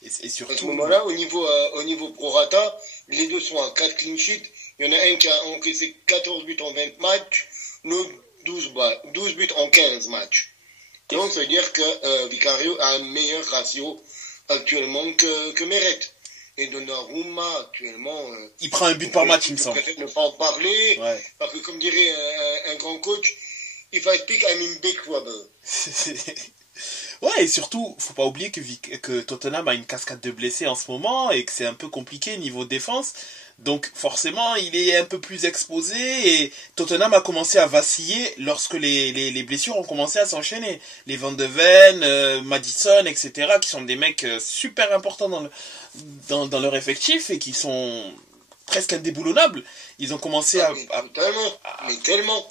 et surtout, à ce moment-là, au niveau prorata, les deux sont à 4 clean sheets. Il y en a un qui a encaissé 14 buts en 20 matchs, l'autre 12 buts en 15 matchs. Donc, ça veut dire que Vicario a un meilleur ratio actuellement que Meret. Et Donnarumma, actuellement... il prend un but par match, il me semble. Je préfère ne pas en parler, ouais. Parce que, comme dirait un grand coach, if I speak, I'm in big trouble. Ouais, et surtout, faut pas oublier que Tottenham a une cascade de blessés en ce moment et que c'est un peu compliqué niveau défense. Donc forcément, il est un peu plus exposé et Tottenham a commencé à vaciller lorsque les blessures ont commencé à s'enchaîner. Les Van de Ven, Maddison, etc., qui sont des mecs super importants dans leur effectif et qui sont presque indéboulonnables. Ils ont commencé tellement.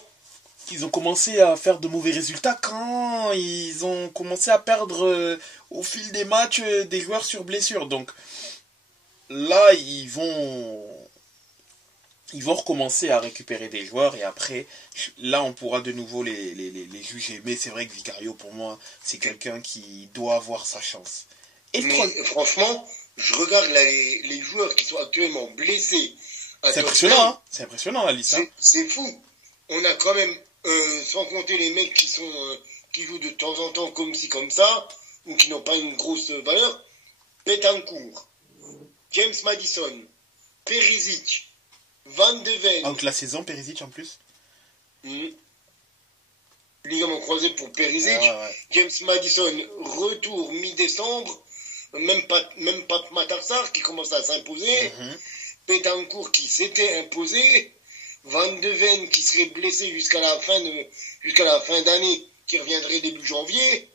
Ils ont commencé à faire de mauvais résultats quand ils ont commencé à perdre au fil des matchs des joueurs sur blessure. Donc là, ils vont recommencer à récupérer des joueurs et après, là, on pourra de nouveau les juger. Mais c'est vrai que Vicario, pour moi, c'est quelqu'un qui doit avoir sa chance. Franchement, je regarde les joueurs qui sont actuellement blessés. C'est impressionnant, hein. C'est impressionnant, la liste. C'est fou. On a quand même, sans compter les mecs qui jouent de temps en temps comme ci, comme ça, ou qui n'ont pas une grosse valeur, Betancourt, James Maddison, Perisic, Van de Ven. Donc la saison, Perisic en plus. Ligament croisé pour Perisic. Ouais. James Maddison, retour mi-décembre. Même pas Matarsar qui commence à s'imposer. Betancourt qui s'était imposé. Van de Ven qui serait blessé jusqu'à la fin d'année, qui reviendrait début janvier.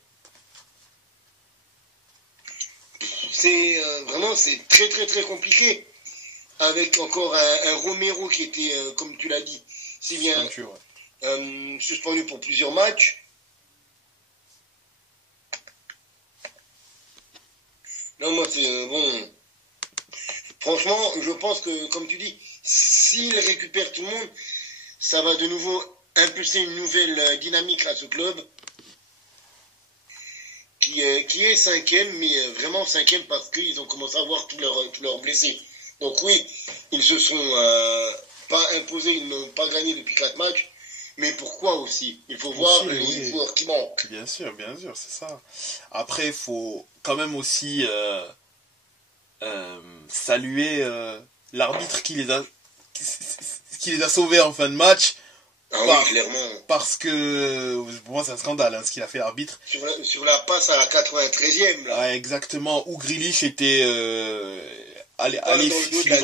C'est vraiment, c'est très très très compliqué. Avec encore un Romero qui était, comme tu l'as dit, si bien suspendu pour plusieurs matchs. Non, moi c'est bon. Franchement, je pense que, comme tu dis, s'il récupère tout le monde, ça va de nouveau impulser une nouvelle dynamique à ce club qui est cinquième, mais vraiment cinquième parce qu'ils ont commencé à avoir tous leurs blessés. Donc oui, ils se sont pas imposés, ils n'ont pas gagné depuis 4 matchs, mais pourquoi aussi? Il faut voir les joueurs qui manquent. Bien sûr, c'est ça. Après, il faut quand même aussi saluer l'arbitre qui les a sauvés en fin de match. Oui, clairement. Parce que, pour moi, c'est un scandale, hein, ce qu'il a fait l'arbitre. Sur la passe à la 93e, là. Ouais, exactement, où Grealish était allé filer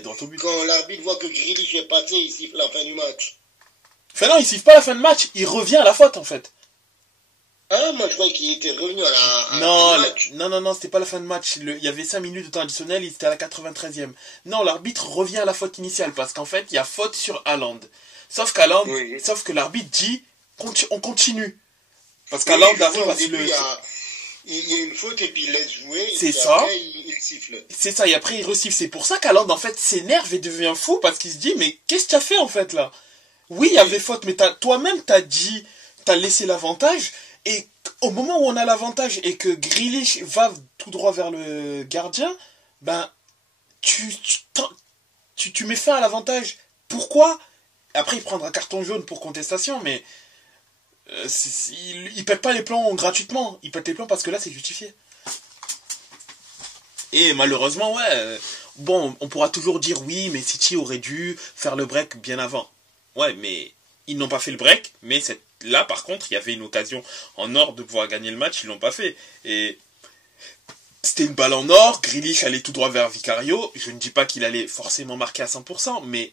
droit au but. Quand l'arbitre voit que Grealish est passé, il siffle la fin du match. Enfin non, il siffle pas la fin de match, il revient à la faute, en fait. Ah, moi je croyais qu'il était revenu à la fin du match. Non, c'était pas la fin de match. Il y avait 5 minutes de temps additionnel, il était à la 93e. Non, l'arbitre revient à la faute initiale, parce qu'en fait, il y a faute sur Haaland. Sauf que l'arbitre dit, on continue. Parce qu'Haaland arrive à se le... Il y a une faute et puis il laisse jouer. C'est ça. Après, il siffle. C'est ça, et après il resiffle. C'est pour ça qu'Haaland, en fait, s'énerve et devient fou, parce qu'il se dit, mais qu'est-ce que tu as fait, en fait, là? Oui, il y avait faute, mais toi-même, t'as laissé l'avantage, et au moment où on a l'avantage et que Grealish va tout droit vers le gardien, ben, tu mets fin à l'avantage. Pourquoi? Après, il prendra un carton jaune pour contestation, mais il pète pas les plombs gratuitement. Il pète les plombs parce que là, c'est justifié. Et malheureusement, bon, on pourra toujours dire oui, mais City aurait dû faire le break bien avant. Ouais, mais ils n'ont pas fait le break, mais là, par contre, il y avait une occasion en or de pouvoir gagner le match, ils l'ont pas fait. Et C'était une balle en or, Grealish allait tout droit vers Vicario. Je ne dis pas qu'il allait forcément marquer à 100%, mais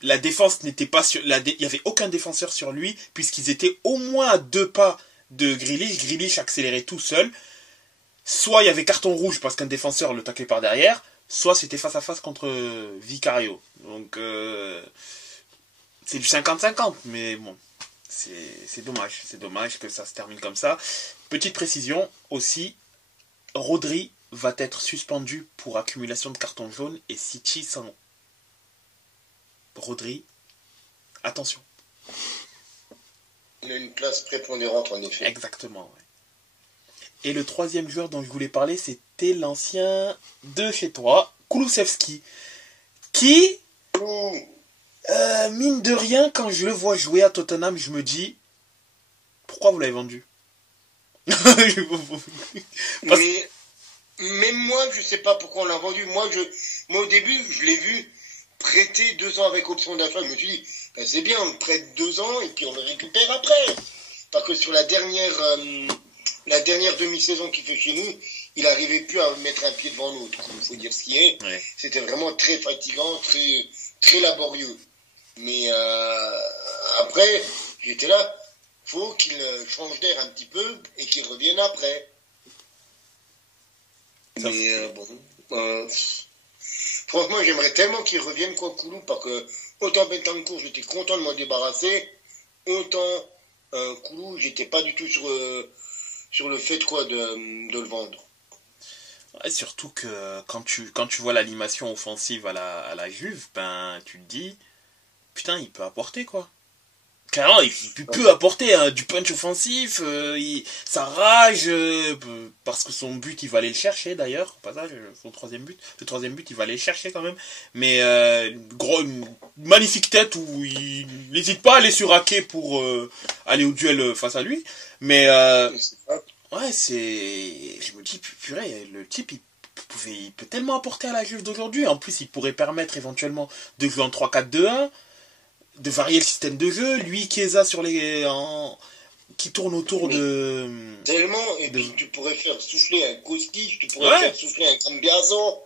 la défense n'était pas sur... Il n'y avait aucun défenseur sur lui, puisqu'ils étaient au moins à 2 pas de Grealish. Grealish accélérait tout seul. Soit il y avait carton rouge parce qu'un défenseur le taclait par derrière, soit c'était face à face contre Vicario. Donc c'est du 50-50, mais bon, c'est dommage. C'est dommage que ça se termine comme ça. Petite précision aussi, Rodri va être suspendu pour accumulation de cartons jaunes et City sans Rodri, attention. Il a une place prépondérante en effet. Exactement, ouais. Et le troisième joueur dont je voulais parler, c'était l'ancien de chez toi, Kulusevski, qui, mine de rien, quand je le vois jouer à Tottenham, je me dis, pourquoi vous l'avez vendu? Mais même moi, je sais pas pourquoi on l'a vendu. Moi, au début, je l'ai vu prêter 2 ans avec option d'achat. Je me suis dit, ben, c'est bien, on le prête 2 ans et puis on le récupère après. Parce que sur la dernière demi-saison qu'il fait chez nous, il n'arrivait plus à mettre un pied devant l'autre. Il faut dire ce qui est. Ouais. C'était vraiment très fatigant, très, très laborieux. Mais après, j'étais là. Faut qu'il change d'air un petit peu et qu'il revienne après. Ça mais franchement, j'aimerais tellement qu'il revienne Koulou, parce que autant Bentancur, j'étais content de m'en débarrasser, autant Koulou, j'étais pas du tout sur le fait de le vendre. Ouais, surtout que quand tu vois l'animation offensive à la Juve, ben tu te dis, putain, il peut apporter quoi. Clairement, il peut apporter du punch offensif, sa rage, parce que son but, il va aller le chercher d'ailleurs, au passage, le troisième but, il va aller le chercher quand même, mais une magnifique tête où il n'hésite pas à aller sur Ake pour aller au duel face à lui, mais ouais, je me dis, purée, le type, il peut tellement apporter à la Juve d'aujourd'hui, en plus il pourrait permettre éventuellement de jouer en 3-4-2-1, de varier le système de jeu, lui Chiesa qui tourne autour de... Tellement, et puis tu pourrais faire souffler un Kostic, tu pourrais faire souffler un Cambiaso,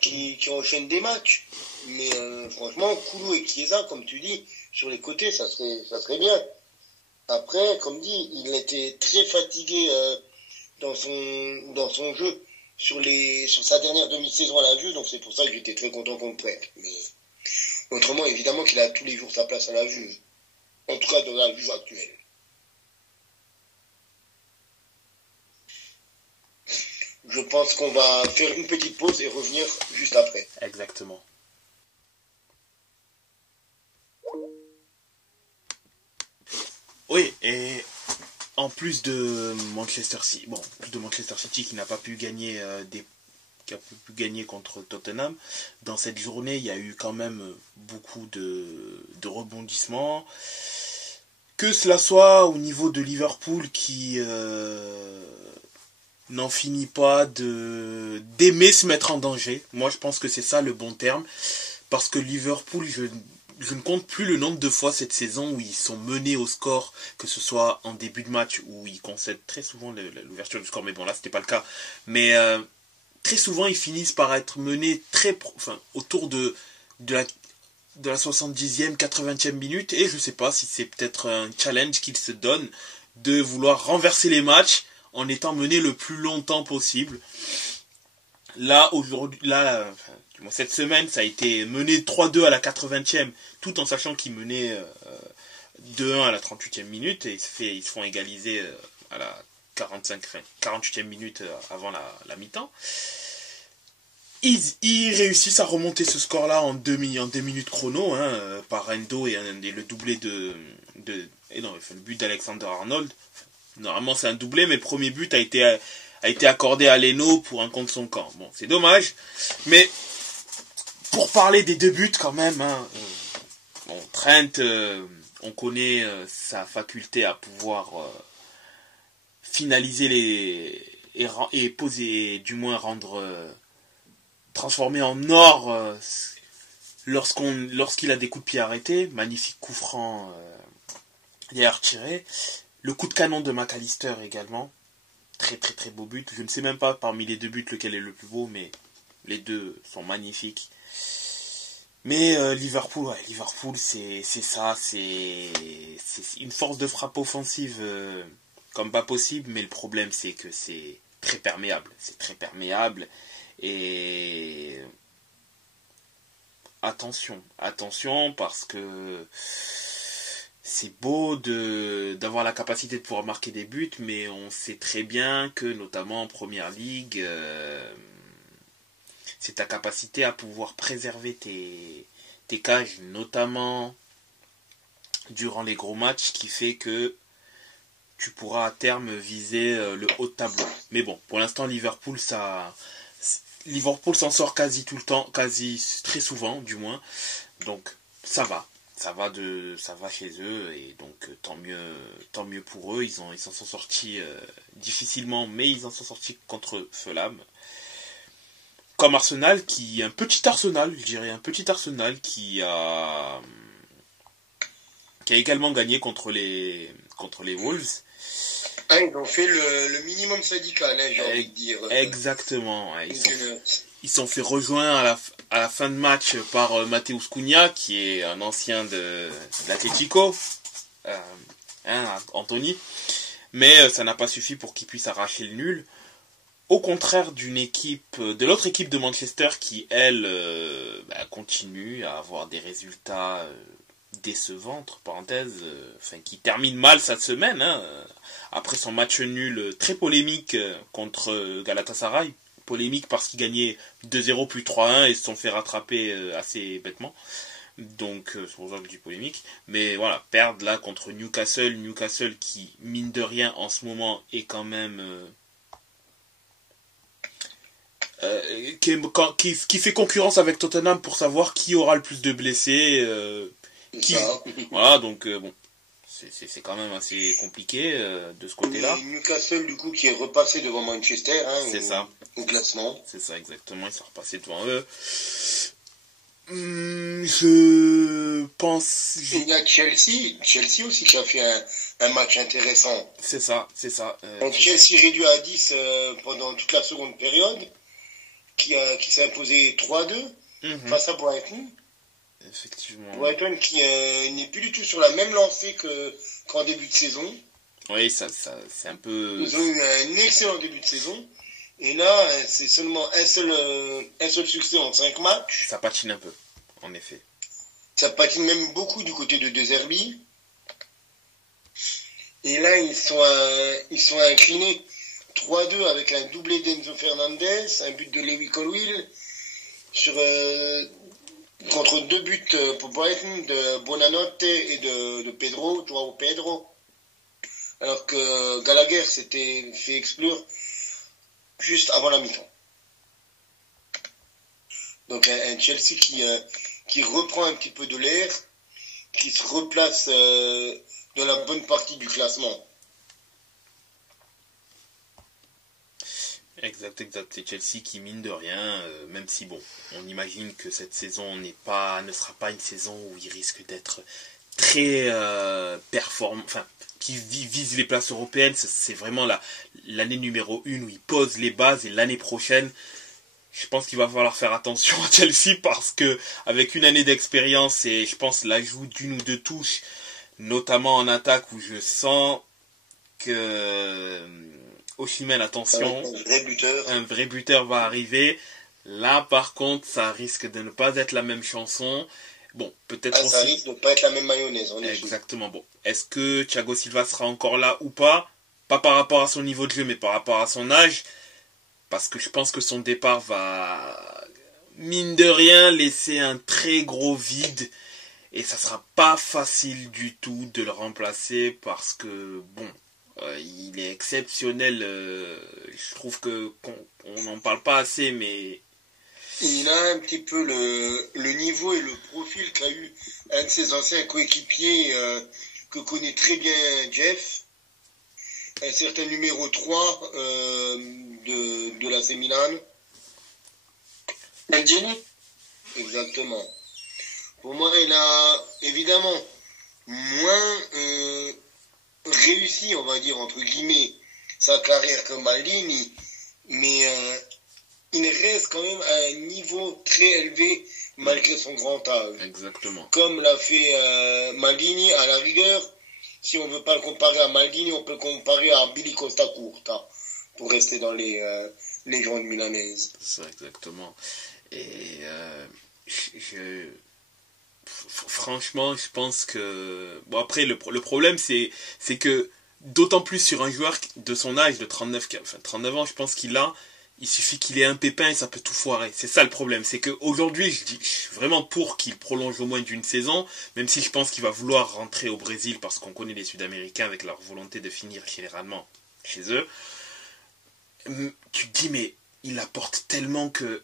qui enchaîne des matchs. Mais franchement, Koulou et Chiesa, comme tu dis, sur les côtés, ça serait bien. Après, comme dit, il était très fatigué dans son jeu sur sa dernière demi-saison à la Juve, donc c'est pour ça que j'étais très content qu'on le prête. Mais autrement, évidemment qu'il a tous les jours sa place à la Juve. En tout cas, dans la Juve actuelle. Je pense qu'on va faire une petite pause et revenir juste après. Exactement. Oui, et en plus de Manchester City, qui n'a pas pu gagner contre Tottenham, dans cette journée, il y a eu quand même beaucoup de rebondissements. Que cela soit au niveau de Liverpool qui n'en finit pas d'aimer se mettre en danger. Moi, je pense que c'est ça le bon terme. Parce que Liverpool, je ne compte plus le nombre de fois cette saison où ils sont menés au score, que ce soit en début de match, où ils concèdent très souvent l'ouverture du score. Mais bon, là, c'était pas le cas. Mais très souvent, ils finissent par être menés autour de la 70e, 80e minute. Et je sais pas si c'est peut-être un challenge qu'ils se donnent de vouloir renverser les matchs en étant menés le plus longtemps possible. Là, cette semaine, ça a été mené 3-2 à la 80e, tout en sachant qu'ils menaient 2-1 à la 38e minute, et ils se font égaliser à la 48e minute avant la mi-temps. Ils réussissent à remonter ce score-là en 2 minutes chrono, par Endo et le doublé le but d'Alexander Arnold. Normalement, c'est un doublé, mais le premier but a été accordé à Leno pour un contre son camp. Bon, c'est dommage, mais pour parler des 2 buts quand même, Trent, on connaît sa faculté à pouvoir finaliser et poser, du moins transformer en or lorsqu'il a des coups de pied arrêtés. Magnifique coup franc derrière tiré. Le coup de canon de McAllister également. très très très beau but. Je ne sais même pas parmi les deux buts lequel est le plus beau, mais les deux sont magnifiques. Mais Liverpool, c'est ça, c'est une force de frappe offensive comme pas possible, mais le problème c'est que c'est très perméable. C'est très perméable et attention parce que c'est beau d'avoir la capacité de pouvoir marquer des buts, mais on sait très bien que notamment en Première Ligue, c'est ta capacité à pouvoir préserver tes cages, notamment durant les gros matchs, qui fait que tu pourras à terme viser le haut de tableau. Mais bon, pour l'instant, Liverpool s'en sort quasi tout le temps, quasi très souvent du moins. Donc ça va chez eux, et donc tant mieux pour eux. Ils s'en sont sortis difficilement, mais ils en sont sortis contre Fulham. Comme Arsenal, un petit Arsenal qui a également gagné contre les Wolves. Ah, ils ont fait le minimum syndical, j'ai envie de dire. Exactement. Ils sont fait rejoindre à la fin de match par Matheus Cunha, qui est un ancien de l'Atlético, Anthony. Mais ça n'a pas suffi pour qu'ils puissent arracher le nul. Au contraire de l'autre équipe de Manchester qui, elle, continue à avoir des résultats décevants, entre parenthèses, qui termine mal cette semaine, après son match nul très polémique contre Galatasaray. Polémique parce qu'ils gagnaient 2-0 puis 3-1 et se sont fait rattraper assez bêtement. Donc c'est pour ça que je dis polémique. Mais voilà, perdre là contre Newcastle qui, mine de rien, en ce moment est quand même... qui fait concurrence avec Tottenham pour savoir qui aura le plus de blessés. Voilà, donc bon, c'est quand même assez compliqué de ce côté-là. Newcastle, du coup, qui est repassé devant Manchester, c'est ça. Au classement. C'est ça, exactement, ils sont repassés devant eux. Je pense... Il y a Chelsea aussi qui a fait un match intéressant. C'est ça. Donc Chelsea réduit à 10 pendant toute la seconde période, qui s'est imposé 3-2 face à Brighton. Effectivement. Brighton qui n'est plus du tout sur la même lancée qu'en début de saison. Oui, ça c'est un peu... Ils ont eu un excellent début de saison. Et là, c'est seulement un seul succès en 5 matchs. Ça patine un peu, en effet. Ça patine même beaucoup du côté de De Zerbi. Et là, ils sont inclinés 3-2 avec un doublé d'Enzo Fernandez, un but de Lewy Colwill, contre 2 buts pour Brighton, de Buonanotte et de Pedro, Joao Pedro. Alors que Gallagher s'était fait exclure juste avant la mi-temps. Donc un Chelsea qui reprend un petit peu de l'air, qui se replace dans la bonne partie du classement. Exact. C'est Chelsea qui, mine de rien, même si bon, on imagine que cette saison ne sera pas une saison où il risque d'être très performant, qui vise les places européennes. C'est vraiment l'année numéro 1 où il pose les bases, et l'année prochaine, je pense qu'il va falloir faire attention à Chelsea, parce que avec une année d'expérience et je pense l'ajout d'une ou deux touches, notamment en attaque, où je sens que Osimhen, attention, un vrai buteur va arriver. Là par contre, ça risque de ne pas être la même chanson. Bon, peut-être ça risque de ne pas être la même mayonnaise, en effet. Exactement. Bon, est-ce que Thiago Silva sera encore là ou pas? Pas par rapport à son niveau de jeu, mais par rapport à son âge. Parce que je pense que son départ va, mine de rien, laisser un très gros vide. Et ça sera pas facile du tout de le remplacer, parce que, bon, il est exceptionnel. Je trouve qu'on n'en parle pas assez, mais... Il a un petit peu le niveau et le profil qu'a eu un de ses anciens coéquipiers que connaît très bien Jeff, un certain numéro 3 de l'AC Milan. Maldini. Exactement. Pour moi, il a évidemment moins réussi, on va dire, entre guillemets, sa carrière que Maldini, mais il reste quand même à un niveau très élevé malgré son grand âge. Exactement. Comme l'a fait Maldini, à la rigueur, si on ne veut pas le comparer à Maldini, on peut le comparer à Billy Costa Curta, pour rester dans les légendes milanaises. C'est ça, exactement. Et franchement, je pense que... Bon, après, le problème, c'est que, d'autant plus sur un joueur de son âge, de 39 ans, je pense il suffit qu'il ait un pépin et ça peut tout foirer. C'est ça le problème. C'est qu'aujourd'hui, je suis vraiment pour qu'il prolonge au moins d'une saison, même si je pense qu'il va vouloir rentrer au Brésil parce qu'on connaît les Sud-Américains avec leur volonté de finir généralement chez eux. Tu te dis, mais il apporte tellement que...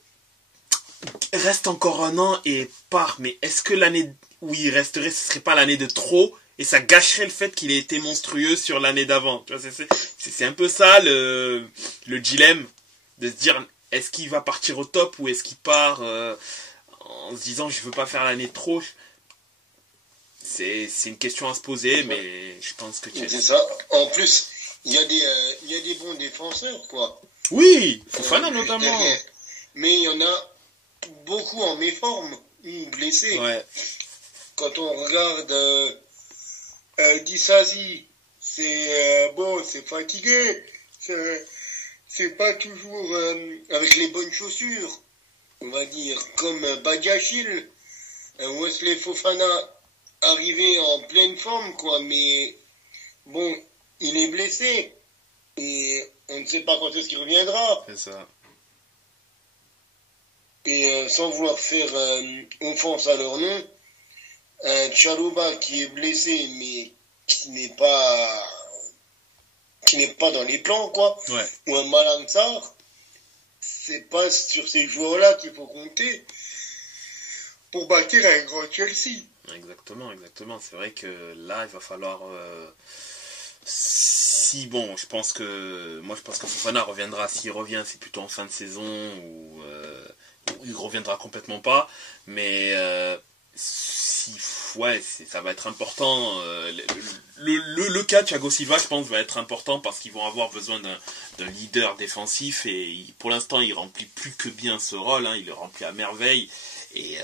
Reste encore un an et part. Mais est-ce que l'année où il resterait, ce serait pas l'année de trop? Et ça gâcherait le fait qu'il ait été monstrueux sur l'année d'avant. C'est un peu ça le dilemme. De se dire, est-ce qu'il va partir au top ou est-ce qu'il part en se disant, je veux pas faire l'année de trop? C'est une question à se poser, mais je pense que c'est ça. En plus, il y a des bons défenseurs, quoi. Oui, Fofana notamment. Derrière. Mais il y en a beaucoup en méforme ou blessés. Ouais. Quand on regarde Disasi, c'est c'est fatigué. C'est pas toujours avec les bonnes chaussures, on va dire, comme Badiachil, Wesley Fofana arrivé en pleine forme, quoi, mais bon, il est blessé et on ne sait pas quand est-ce qu'il reviendra. C'est ça. Et sans vouloir faire offense à leur nom, un Chalouba qui est blessé mais qui n'est pas dans les plans, quoi, ouais. Ou un Malanzar, c'est pas sur ces joueurs-là qu'il faut compter pour bâtir un grand Chelsea. Exactement. C'est vrai que là, il va falloir... je pense que Fofana reviendra. S'il revient, c'est plutôt en fin de saison ou il reviendra complètement pas. Mais ça va être important. Le cas Thiago Silva, je pense, va être important parce qu'ils vont avoir besoin d'un leader défensif et pour l'instant, il remplit plus que bien ce rôle. Il le remplit à merveille et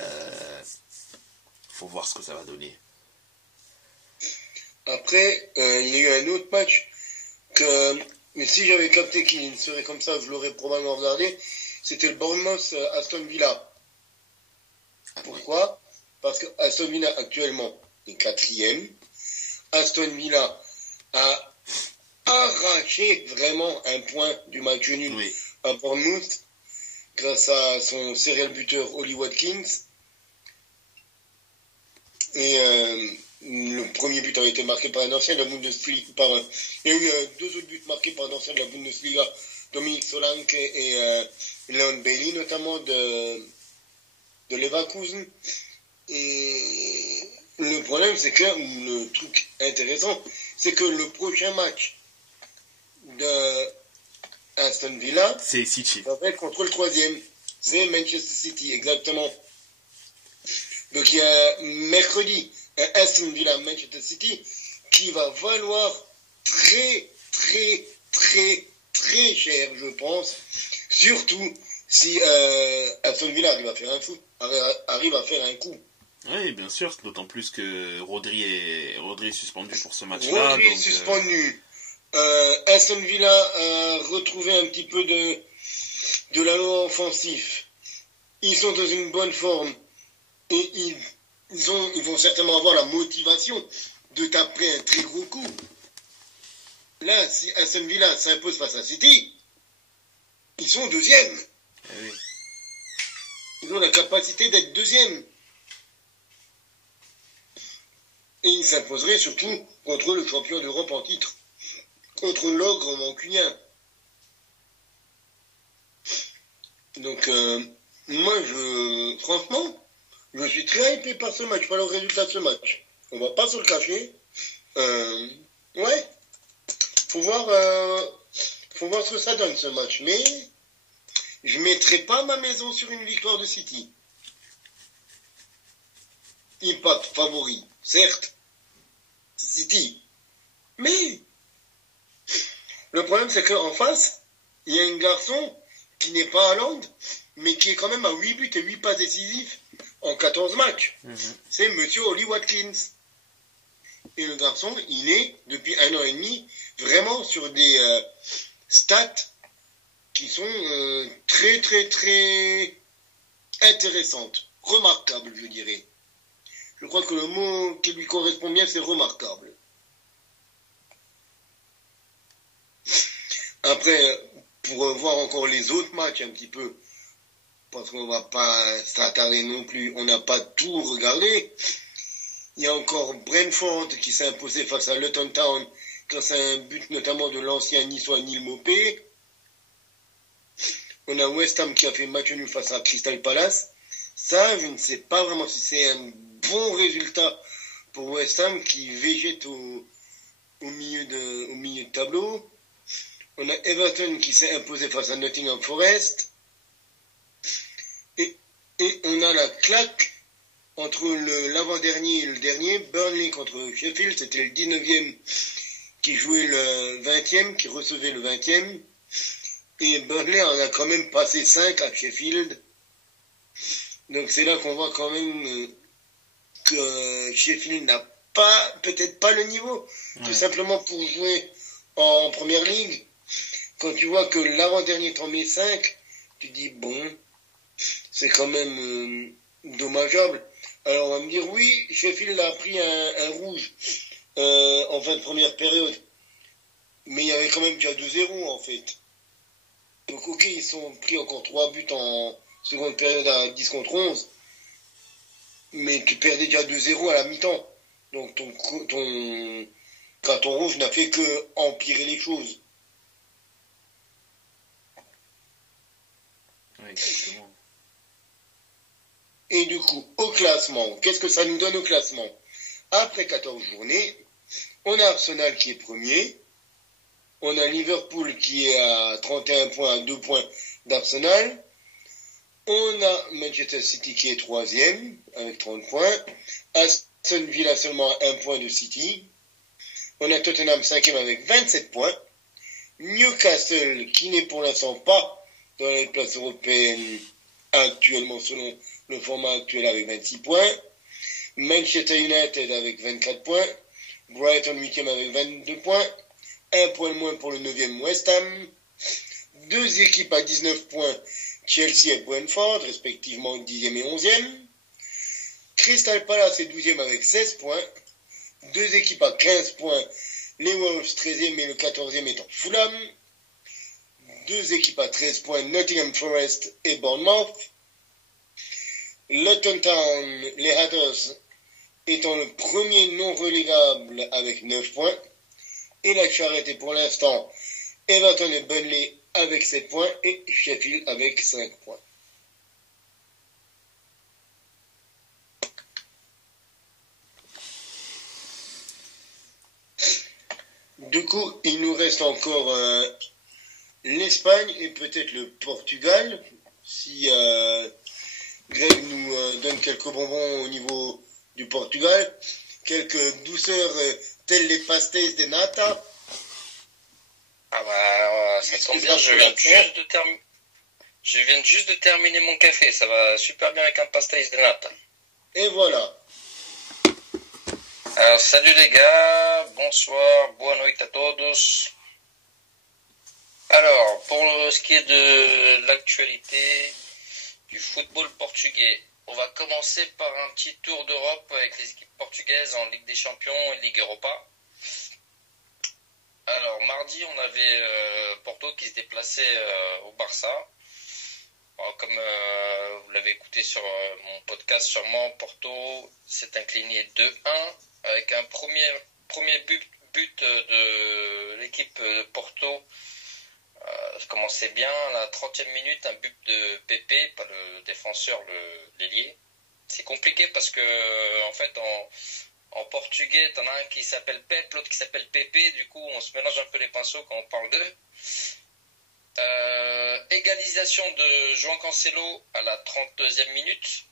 faut voir ce que ça va donner. Après, il y a eu un autre match mais si j'avais capté qu'il serait comme ça, je l'aurais probablement regardé. C'était le Bournemouth Aston Villa. Pourquoi ? Parce que Aston Villa actuellement est 4e. Aston Villa a arraché vraiment un point du match nul à Bournemouth grâce à son serial buteur Oli Watkins. Et le premier but a été marqué par un ancien de la Bundesliga. Il y a eu 2 autres buts marqués par un ancien de la Bundesliga, Dominique Solanke et Leon Bailey, notamment de Leverkusen. Et le problème, c'est que le truc intéressant, c'est que le prochain match de Aston Villa, c'est City. Ça va être contre le 3e. C'est Manchester City, exactement. Donc il y a mercredi un Aston Villa Manchester City qui va valoir très très très très cher, je pense. Surtout si Aston Villa arrive à faire un coup. Oui, bien sûr, d'autant plus que Rodri est suspendu pour ce match-là. Rodri est suspendu. Aston Villa a retrouvé un petit peu de l'allant offensif. Ils sont dans une bonne forme et ils vont certainement avoir la motivation de taper un très gros coup. Là, si Aston Villa s'impose face à City, ils sont 2e. Oui. Ils ont la capacité d'être 2e. Et ils s'imposeraient surtout contre le champion d'Europe en titre, contre l'ogre mancunien. Donc, moi, franchement, je suis très hypé par ce match, par le résultat de ce match. On va pas se le cacher. Ouais. Faut voir ce que ça donne, ce match. Mais je mettrai pas ma maison sur une victoire de City. Impact favori, certes, City. Mais Le problème, c'est qu'en face, il y a un garçon qui n'est pas Haaland, mais qui est quand même à 8 buts et 8 passes décisifs en 14 matchs. C'est Monsieur Oli Watkins. Et le garçon, il est, depuis 1 an et demi, vraiment sur des stats qui sont très, très, très intéressantes. Remarquables, je dirais. Je crois que le mot qui lui correspond bien, c'est remarquable. Après, pour voir encore les autres matchs un petit peu, parce qu'on va pas s'attarder non plus, on n'a pas tout regardé. Il y a encore Brentford qui s'est imposé face à Luton Town grâce à un but notamment de l'ancien niçois Neil Maupay. On a West Ham qui a fait match nul face à Crystal Palace. Ça, je ne sais pas vraiment si c'est un bon résultat pour West Ham qui végète au milieu de tableau. On a Everton qui s'est imposé face à Nottingham Forest. Et on a la claque entre l'avant-dernier et le dernier. Burnley contre Sheffield, c'était le 19e qui jouait le 20e, qui recevait le 20e. Et Burnley en a quand même passé 5 à Sheffield. Donc c'est là qu'on voit quand même que Sheffield n'a peut-être pas le niveau, tout simplement pour jouer en première ligue. Quand tu vois que l'avant-dernier t'en met 5, tu dis bon, c'est quand même dommageable. Alors on va me dire oui, Sheffield a pris un rouge en fin de première période, mais il y avait quand même déjà 2-0 en fait. Donc ok, ils ont pris encore 3 buts en seconde période à 10 contre 11, mais tu perdais déjà 2-0 à la mi-temps. Donc ton carton rouge n'a fait que empirer les choses. Ouais, exactement. Et du coup, au classement, qu'est-ce que ça nous donne au classement? Après 14 journées, on a Arsenal qui est premier, on a Liverpool qui est à 31 points, à 2 points d'Arsenal, on a Manchester City qui est troisième avec 30 points, Aston Villa seulement à 1 point de City, on a Tottenham 5e avec 27 points, Newcastle qui n'est pour l'instant pas dans les places européennes actuellement selon le format actuel avec 26 points, Manchester United avec 24 points, Brighton 8e avec 22 points, 1 point de moins pour le 9e West Ham, 2 équipes à 19 points, Chelsea et Brentford, respectivement 10e et 11e, Crystal Palace est 12e avec 16 points, 2 équipes à 15 points, les Wolves 13e et le 14e étant Fulham, 2 équipes à 13 points, Nottingham Forest et Bournemouth, Luton Town, les Hatters étant le premier non relégable avec 9 points, et la charrette est pour l'instant Everton et Burnley avec 7 points et Sheffield avec 5 points. Du coup, il nous reste encore l'Espagne et peut-être le Portugal, si Greg nous donne quelques bonbons au niveau du Portugal, quelques douceurs telles les pastéis de nata. Ah bah, ça tombe bien, je viens juste de terminer mon café, ça va super bien avec un pastéis de nata. Et voilà. Alors, salut les gars, bonsoir, boa noite à todos. Alors, pour ce qui est de l'actualité du football portugais, on va commencer par un petit tour d'Europe avec les équipes portugaises en Ligue des Champions et Ligue Europa. Alors, mardi, on avait Porto qui se déplaçait au Barça. Alors, comme vous l'avez écouté sur mon podcast sûrement, Porto s'est incliné 2-1 avec un premier but de l'équipe de Porto. Ça commençait bien, à la 30e minute, un but de Pepe, pas le défenseur, l'ailier. C'est compliqué parce que, en fait, en portugais, t'en as un qui s'appelle Pep, l'autre qui s'appelle Pepe, du coup, on se mélange un peu les pinceaux quand on parle d'eux. Égalisation de João Cancelo à la 32e minute.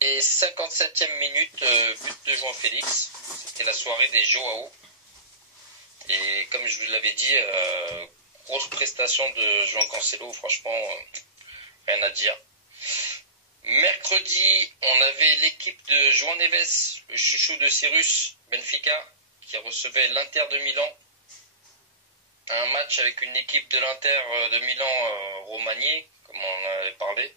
Et 57e minute, but de João Félix. C'était la soirée des Joao. Et comme je vous l'avais dit, grosse prestation de João Cancelo, franchement, rien à dire. Mercredi, on avait l'équipe de João Neves, le chouchou de Cyrus, Benfica, qui recevait l'Inter de Milan. Un match avec une équipe de l'Inter de Milan remaniée, comme on en avait parlé.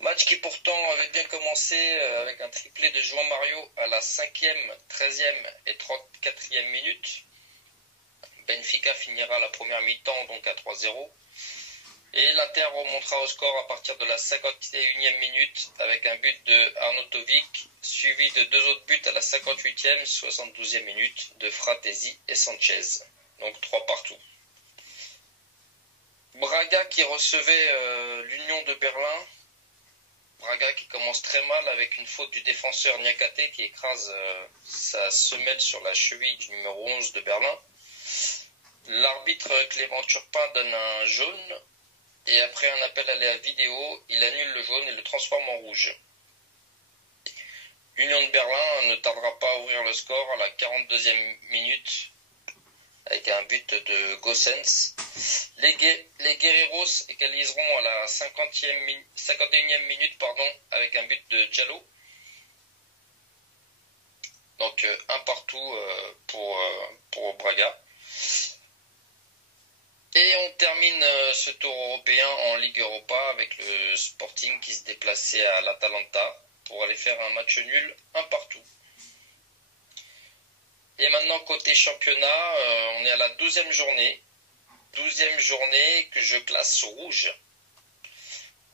Match qui pourtant avait bien commencé avec un triplé de João Mario à la 5e, 13e et 34e minute. Benfica finira la première mi-temps donc à 3-0. Et l'Inter remontera au score à partir de la 51e minute avec un but de Arnautovic, suivi de 2 autres buts à la 58e, 72e minute de Fratesi et Sanchez. Donc 3 partout. Braga qui recevait l'Union de Berlin. Braga qui commence très mal avec une faute du défenseur Niakate qui écrase sa semelle sur la cheville du numéro 11 de Berlin. L'arbitre Clément Turpin donne un jaune et après un appel à la vidéo, il annule le jaune et le transforme en rouge. L'Union de Berlin ne tardera pas à ouvrir le score à la 42e minute avec un but de Gossens. Les Guerreros égaliseront à la 51e minute avec un but de Diallo. Donc un partout pour Braga. Et on termine ce tour européen en Ligue Europa avec le Sporting qui se déplaçait à l'Atalanta pour aller faire un match nul, un partout. Et maintenant côté championnat, on est à la 12e journée. 12e journée que je classe rouge.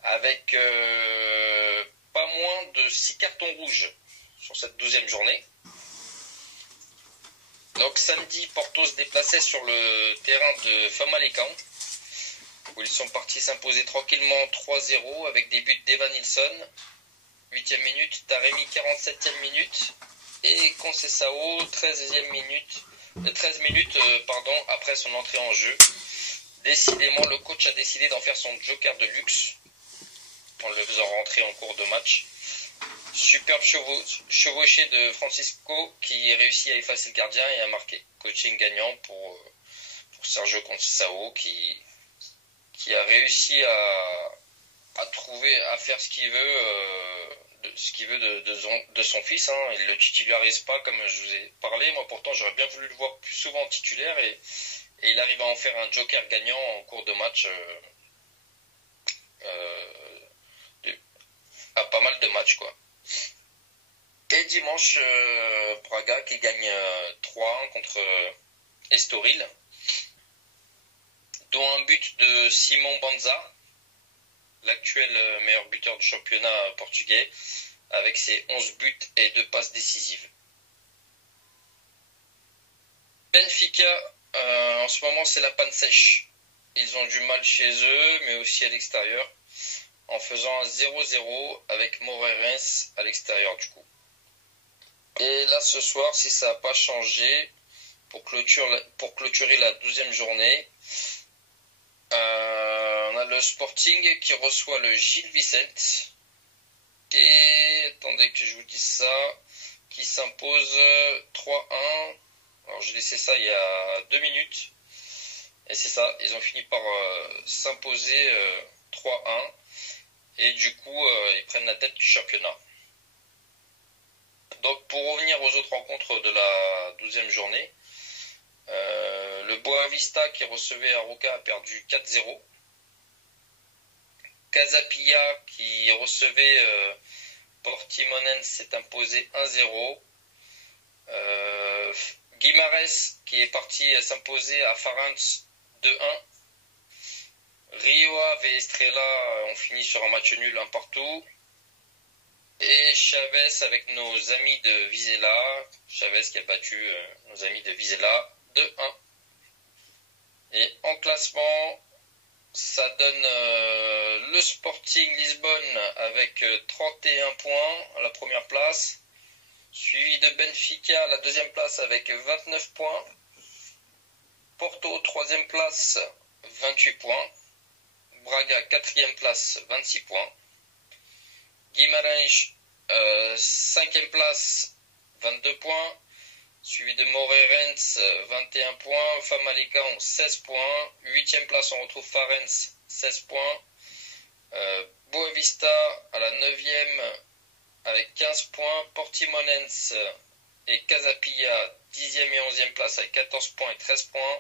Avec pas moins de 6 cartons rouges sur cette 12e journée. Donc samedi, Porto se déplaçait sur le terrain de Famalicão, où ils sont partis s'imposer tranquillement 3-0 avec des buts d'Evan Nilsson, 8e minute, Taremi 47e minute, et Conceição 13 minutes après son entrée en jeu. Décidément, le coach a décidé d'en faire son joker de luxe, en le faisant rentrer en cours de match. Superbe chevauché de Francisco qui réussit à effacer le gardien et à marquer. Coaching gagnant pour Sergio Conceição qui a réussi à trouver, à faire ce qu'il veut de son fils. Hein. Il ne le titularise pas comme je vous ai parlé. Moi pourtant j'aurais bien voulu le voir plus souvent titulaire et il arrive à en faire un joker gagnant en cours de match à pas mal de matchs quoi. Et dimanche, Braga qui gagne 3-1 contre Estoril, dont un but de Simon Banza, l'actuel meilleur buteur du championnat portugais, avec ses 11 buts et 2 passes décisives. Benfica, en ce moment c'est la panne sèche. Ils ont du mal chez eux, mais aussi à l'extérieur, en faisant un 0-0 avec Moreirense à l'extérieur du coup. Et là ce soir, si ça n'a pas changé, pour clôturer la 12e journée, on a le Sporting qui reçoit le Gil Vicente. Et attendez que je vous dise ça, qui s'impose 3-1. Alors j'ai laissé ça il y a 2 minutes. Et c'est ça, ils ont fini par s'imposer 3-1. Et du coup, ils prennent la tête du championnat. Donc pour revenir aux autres rencontres de la 12e journée, le Boavista qui recevait Arouca a perdu 4-0. Casapia qui recevait Portimonense s'est imposé 1-0. Guimarães qui est parti s'imposer à Farense 2-1. Rio Ave et Estrela ont fini sur un match nul, un partout. Et Chavez avec nos amis de Vizela. Chavez qui a battu nos amis de Vizela 2-1. Et en classement, ça donne le Sporting Lisbonne avec 31 points à la première place. Suivi de Benfica à la deuxième place avec 29 points. Porto 3e place, 28 points. Braga 4e place, 26 points. Guimarães 5e place, 22 points. suivi de Moreirense, 21 points. Famalicão, 16 points. 8e place, on retrouve Farense, 16 points. Boavista à la 9e avec 15 points. Portimonense et Casapilla, 10e et 11e place avec 14 points et 13 points.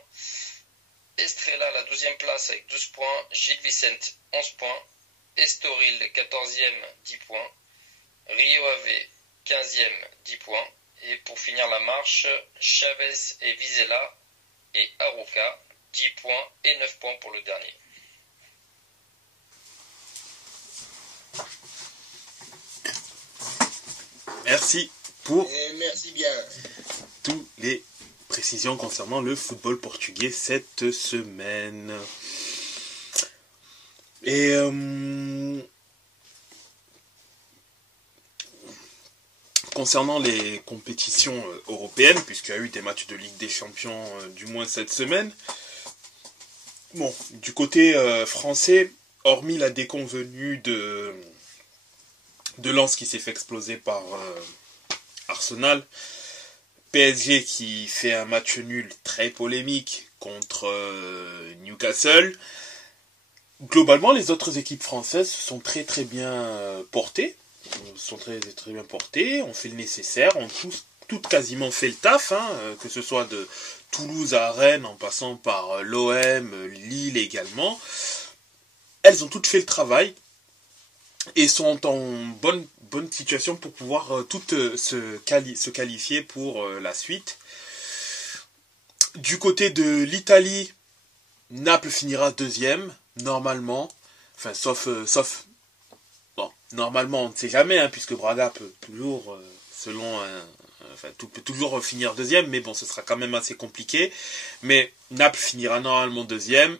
Estrella, la 12e place avec 12 points. Gil Vicente, 11 points. Estoril, 14e, 10 points. Rio Ave, 15e, 10 points. Et pour finir la marche, Chavez et Vizela et Arouca, 10 points et 9 points pour le dernier. Merci pour merci bien. toutes les précisions concernant le football portugais cette semaine. Et concernant les compétitions européennes, puisqu'il y a eu des matchs de Ligue des Champions du moins cette semaine, bon, du côté français, hormis la déconvenue de Lens qui s'est fait exploser par Arsenal, PSG qui fait un match nul très polémique contre Newcastle. Globalement, les autres équipes françaises sont très très bien portées. Sont très très bien portées. On fait le nécessaire. On toutes quasiment fait le taf, que ce soit de Toulouse à Rennes, en passant par l'OM, Lille également. Elles ont toutes fait le travail et sont en bonne situation pour pouvoir toutes se qualifier pour la suite. Du côté de l'Italie, Naples finira deuxième, normalement. Enfin, sauf bon, normalement, on ne sait jamais, puisque Braga peut toujours, peut toujours finir deuxième, mais bon, ce sera quand même assez compliqué. Mais Naples finira normalement deuxième.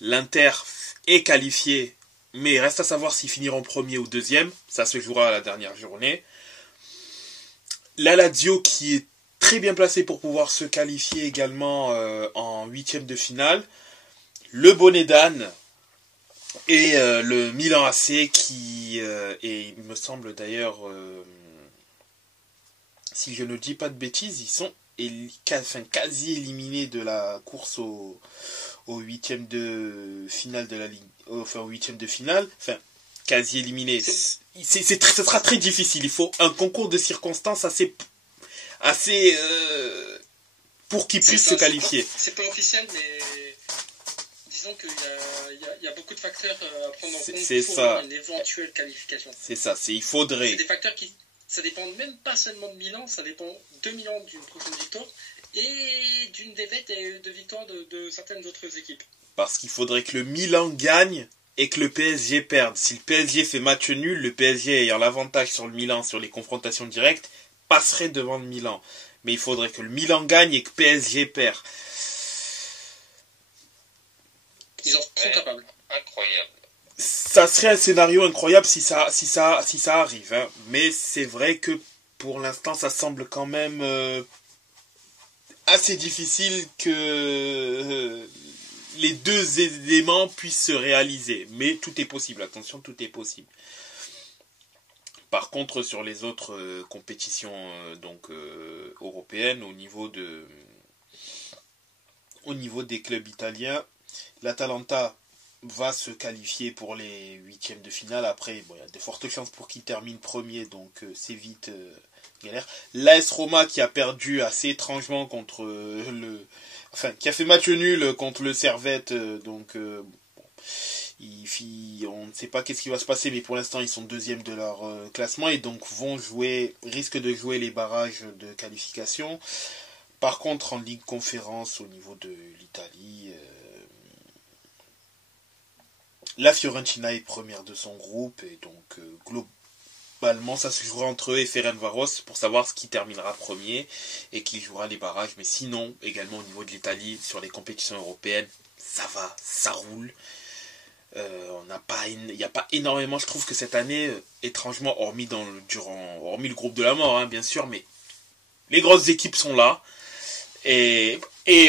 L'Inter est qualifié, mais il reste à savoir s'ils finiront premier ou deuxième. Ça se jouera à la dernière journée. La Lazio qui est très bien placée pour pouvoir se qualifier également en huitième de finale. Le Bonnet d'Âne et le Milan AC qui et il me semble d'ailleurs, si je ne dis pas de bêtises, ils sont quasi éliminés de la course au huitième de finale de la Ligue, enfin au huitième de finale, enfin quasi éliminés. Ce sera très difficile. Il faut un concours de circonstances assez pour qu'ils puissent se qualifier. C'est pas officiel, mais disons qu'il y a beaucoup de facteurs à prendre en compte pour une éventuelle qualification. C'est ça, il faudrait. C'est des facteurs ça dépend même pas seulement de Milan, ça dépend de Milan d'une prochaine victoire et d'une défaite et de victoire de certaines autres équipes. Parce qu'il faudrait que le Milan gagne et que le PSG perde. Si le PSG fait match nul, le PSG ayant l'avantage sur le Milan sur les confrontations directes, passerait devant le Milan. Mais il faudrait que le Milan gagne et que PSG perd. Ils en sont capables. Incroyable. Ça serait un scénario incroyable si ça arrive. Mais c'est vrai que pour l'instant, ça semble quand même assez difficile que les deux éléments puissent se réaliser. Mais tout est possible. Attention, tout est possible. Par contre, sur les autres compétitions européennes, au niveau des clubs italiens, l'Atalanta va se qualifier pour les huitièmes de finale. Après, bon, il y a de fortes chances pour qu'il termine premier, donc c'est vite galère. L'AS Roma qui a perdu assez étrangement contre qui a fait match nul contre le Servette, on ne sait pas qu'est-ce qui va se passer, mais pour l'instant ils sont deuxième de leur classement et donc risquent de jouer les barrages de qualification. Par contre, en Ligue Conférence au niveau de l'Italie, la Fiorentina est première de son groupe et donc globalement ça se jouera entre eux et Ferencvaros pour savoir ce qui terminera premier et qui jouera les barrages. Mais sinon, également au niveau de l'Italie, sur les compétitions européennes, ça roule. Il n'y a pas énormément, je trouve que cette année, étrangement, hormis le groupe de la mort, bien sûr, mais les grosses équipes sont là. Et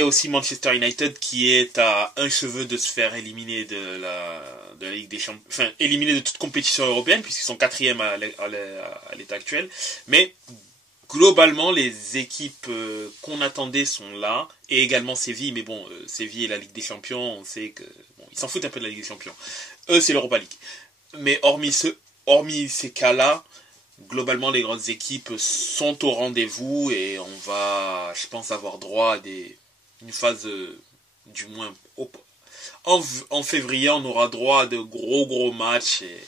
aussi Manchester United qui est à un cheveu de se faire éliminer de la Ligue des Champions, enfin éliminer de toute compétition européenne puisqu'ils sont quatrième à l'état actuel. Mais globalement, les équipes qu'on attendait sont là, et également Séville, mais bon, Séville et la Ligue des Champions, on sait que bon, ils s'en foutent un peu de la Ligue des Champions. Eux, c'est l'Europa League. Mais hormis ces cas-là, globalement, les grandes équipes sont au rendez-vous, et on va, je pense, avoir droit à une phase, du moins, en février, on aura droit à de gros matchs, et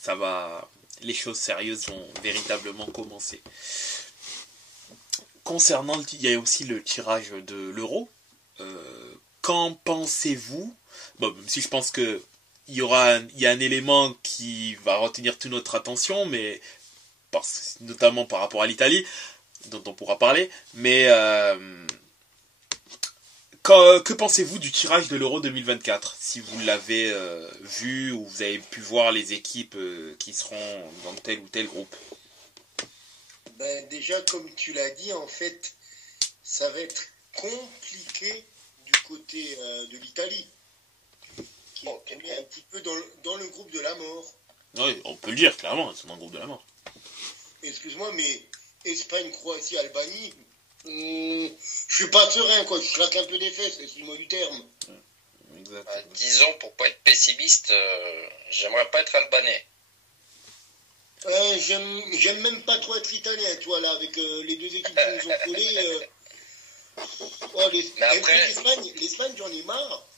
ça va... Les choses sérieuses vont véritablement commencer. Concernant, il y a aussi le tirage de l'Euro. Qu'en pensez-vous? Bon, même si je pense que il y a un élément qui va retenir toute notre attention, mais notamment par rapport à l'Italie, dont on pourra parler. Mais que pensez-vous du tirage de l'Euro 2024? Si vous l'avez vu ou vous avez pu voir les équipes qui seront dans tel ou tel groupe? Ben, déjà, comme tu l'as dit, en fait, ça va être compliqué du côté de l'Italie, qui est un petit peu dans le groupe de la mort. Oui, on peut le dire, clairement, c'est dans le groupe de la mort. Excuse-moi, mais Espagne, Croatie, Albanie... je suis pas serein, quoi. Je claque un peu des fesses, excuse-moi du terme. Disons, pour pas être pessimiste, j'aimerais pas être albanais. J'aime même pas trop être italien, tu vois, là, avec les deux équipes qui nous ont collés. Mais après... l'Espagne, j'en ai marre.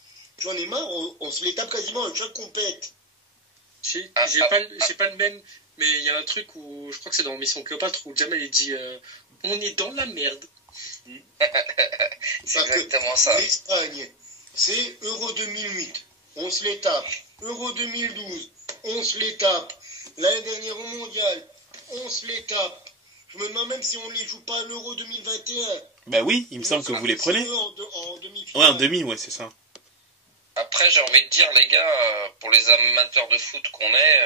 On se les tape quasiment à chaque compète. J'ai pas le même, mais il y a un truc où, je crois que c'est dans Mission Cléopâtre, où Jamel il dit on est dans la merde. C'est exactement ça. L'Espagne, c'est Euro 2008, on se les tape. Euro 2012, on se les tape. L'année dernière au Mondial, on se les tape. Je me demande même si on ne les joue pas à l'Euro 2021. Ben oui, il me semble que vous les prenez. En demi-finale. Ouais, en demi, ouais, c'est ça. Après, j'ai envie de dire, les gars, pour les amateurs de foot qu'on est,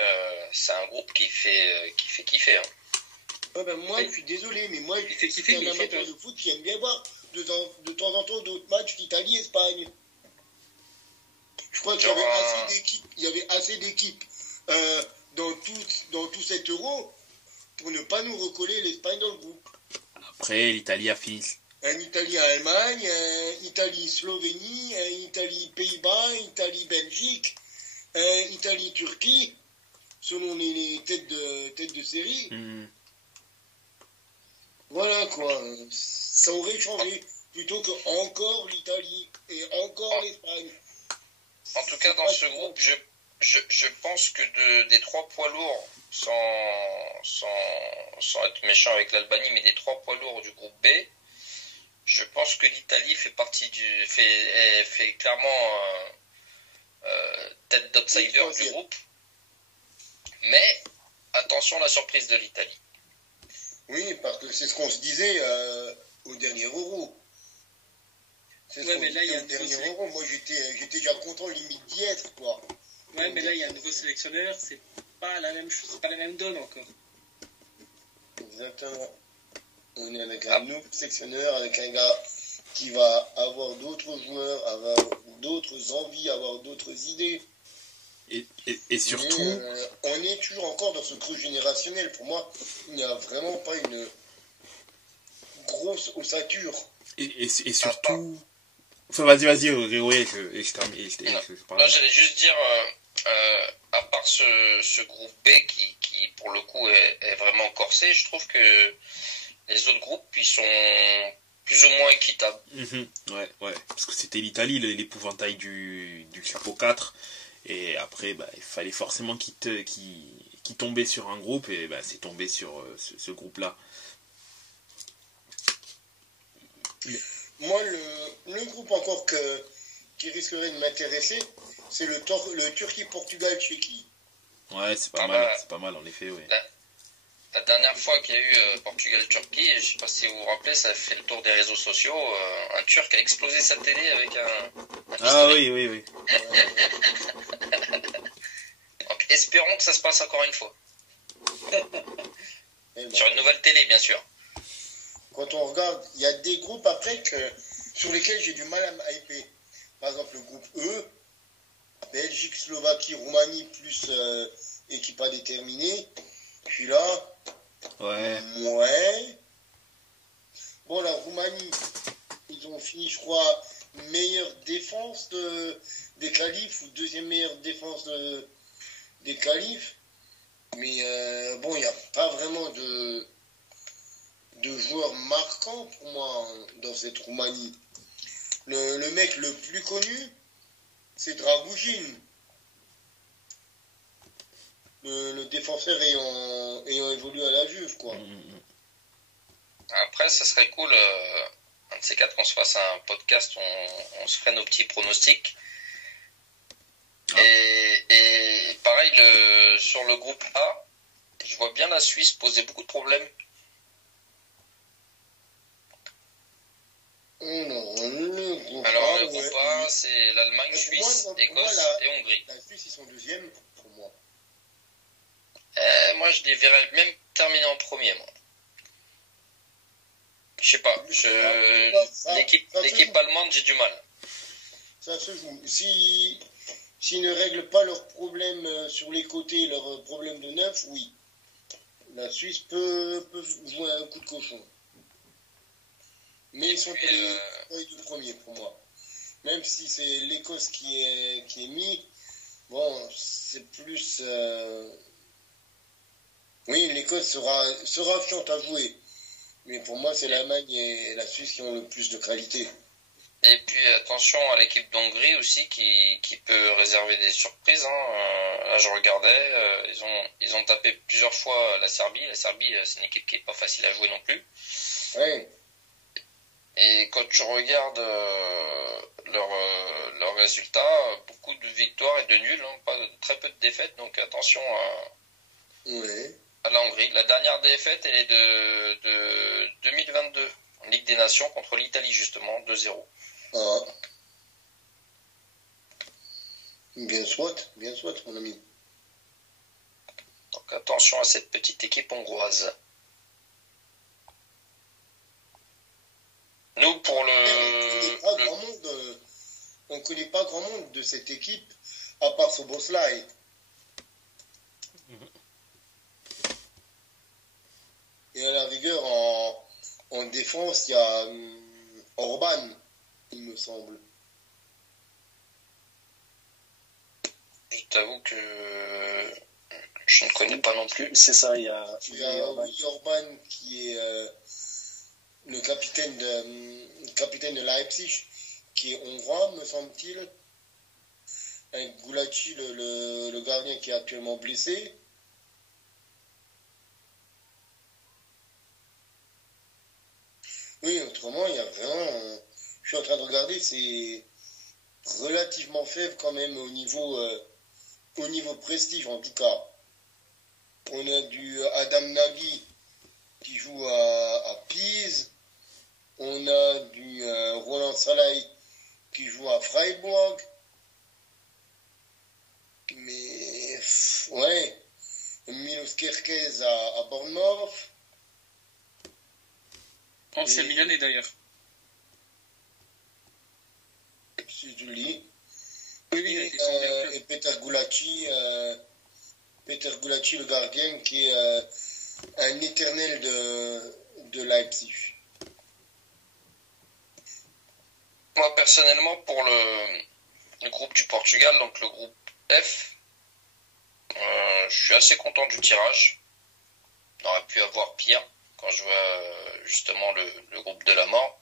c'est un groupe qui fait kiffer. Hein. Ouais, ben moi, je suis désolé, mais moi, je suis un amateur de foot qui aime bien voir de temps en temps d'autres matchs d'Italie-Espagne. Je crois qu'il y avait assez d'équipes dans tout cet Euro pour ne pas nous recoller l'Espagne dans le groupe. Après, l'Italie a fini. Un Italie-Allemagne, un Italie-Slovénie, un Italie-Pays-Bas, un Italie-Belgique, un Italie-Turquie, selon les têtes de série. Voilà quoi, ça aurait changé, plutôt que encore l'Italie et encore l'Espagne. En tout cas, dans ce groupe, je pense que des trois poids lourds, sans être méchant avec l'Albanie, mais des trois poids lourds du groupe B, je pense que l'Italie fait clairement tête d'outsider du groupe. Mais attention à la surprise de l'Italie. Oui, parce que c'est ce qu'on se disait au dernier Euro. Mais là, il y a un dernier Euro. Moi, j'étais déjà content limite d'y être, quoi. Ouais, mais là, il y a un nouveau sélectionneur. C'est pas la même chose, c'est pas la même donne encore. Exactement. On est avec un nouveau sélectionneur, avec un gars qui va avoir d'autres joueurs, avoir d'autres envies, avoir d'autres idées. Et surtout... on est toujours encore dans ce creux générationnel. Pour moi, il n'y a vraiment pas une grosse ossature. Et surtout... Enfin, vas-y, ouais, je termine. Non, j'allais juste dire, à part ce groupe B qui pour le coup, est vraiment corsé, je trouve que les autres groupes, ils sont plus ou moins équitables. Ouais, parce que c'était l'Italie, l'épouvantail du chapeau 4. Et après, il fallait forcément qu'il tombait sur un groupe, et c'est tombé sur ce groupe-là. Moi, le groupe encore qui risquerait de m'intéresser, c'est le Turquie-Portugal-Tchéquie. Ouais, c'est pas mal en effet, oui. La dernière fois qu'il y a eu Portugal-Turquie, je ne sais pas si vous vous rappelez, ça a fait le tour des réseaux sociaux. Un Turc a explosé sa télé avec un pistolet. Oui. Donc espérons que ça se passe encore une fois. Sur une nouvelle télé, bien sûr. Quand on regarde, il y a des groupes après sur lesquels j'ai du mal à m'hyper. Par exemple, le groupe E, Belgique, Slovaquie, Roumanie, plus équipe à déterminer. Puis là, Ouais. Ouais. Bon, la Roumanie, ils ont fini, je crois, meilleure défense des qualifs ou deuxième meilleure défense des qualifs. Mais bon, il n'y a pas vraiment de joueurs marquants pour moi dans cette Roumanie. Le mec le plus connu, c'est Dragoujin. Le défenseur ayant évolué à la Juve, quoi. Après, ça serait cool, un de ces quatre, qu'on se fasse un podcast, on se ferait nos petits pronostics. Et pareil, sur le groupe A, je vois bien la Suisse poser beaucoup de problèmes. Alors, le groupe A, c'est l'Allemagne, Suisse, Écosse et Hongrie. La Suisse, ils sont deuxième pour moi. Moi, je les verrais même terminer en premier, moi. Je sais pas. L'équipe allemande, j'ai du mal. Ça se joue. S'ils ne règlent pas leurs problèmes sur les côtés, leurs problèmes de neuf, oui. La Suisse peut jouer un coup de cochon. Mais ils sont les deux premiers pour moi. Même si c'est l'Écosse qui est mis, bon, c'est plus... Oui, l'Écosse sera chiante à jouer. Mais pour moi, c'est l'Allemagne et la Suisse qui ont le plus de qualité. Et puis attention à l'équipe d'Hongrie aussi qui peut réserver des surprises. Là, je regardais, ils ont tapé plusieurs fois la Serbie. La Serbie, c'est une équipe qui est pas facile à jouer non plus. Oui. Et quand tu regardes leurs résultats, beaucoup de victoires et de nuls, très peu de défaites. Donc attention à la Hongrie. La dernière défaite, elle est de 2022 en Ligue des Nations contre l'Italie justement, 2-0. Ah. Bien soit, mon ami. Donc attention à cette petite équipe hongroise. Nous, pour on connaît pas grand monde de cette équipe, à part Soboslai. Et à la rigueur, en défense, il y a Orban, il me semble. Je t'avoue que je ne connais pas non plus. C'est ça, il y a Orban qui est le capitaine de Leipzig, qui est hongrois, me semble-t-il. Avec Gulacsi, le gardien qui est actuellement blessé. Oui, autrement, il y a vraiment... je suis en train de regarder, c'est relativement faible quand même au niveau prestige, en tout cas. On a du Adam Nagy qui joue à Pise. On a du Roland Salai qui joue à Freiburg. Mais, ouais, Milos Kerkez à Bournemouth. Ancien Milanais d'ailleurs. Si je lis. Oui, et Peter Gulacsi, le gardien, qui est un éternel de Leipzig. Moi, personnellement, pour le groupe du Portugal, donc le groupe F, je suis assez content du tirage. On aurait pu avoir pire quand je vois justement le groupe de la mort.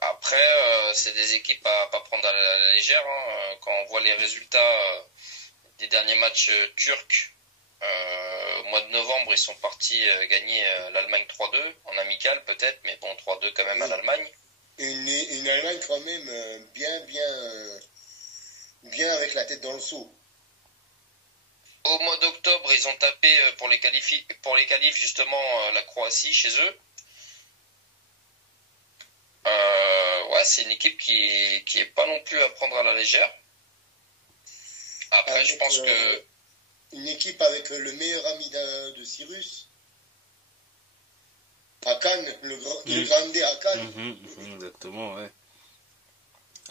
Après, c'est des équipes à pas prendre à la légère. Quand on voit les résultats des derniers matchs turcs, au mois de novembre, ils sont partis gagner l'Allemagne 3-2, en amical peut-être, mais bon, 3-2 quand même à l'Allemagne. Une Allemagne quand même bien avec la tête dans le seau. Au mois d'octobre, ils ont tapé pour les qualifs justement la Croatie chez eux. Ouais, c'est une équipe qui est pas non plus à prendre à la légère. Après, je pense que une équipe avec le meilleur ami de Cyrus, Hakan, le grande Hakan. Exactement, ouais.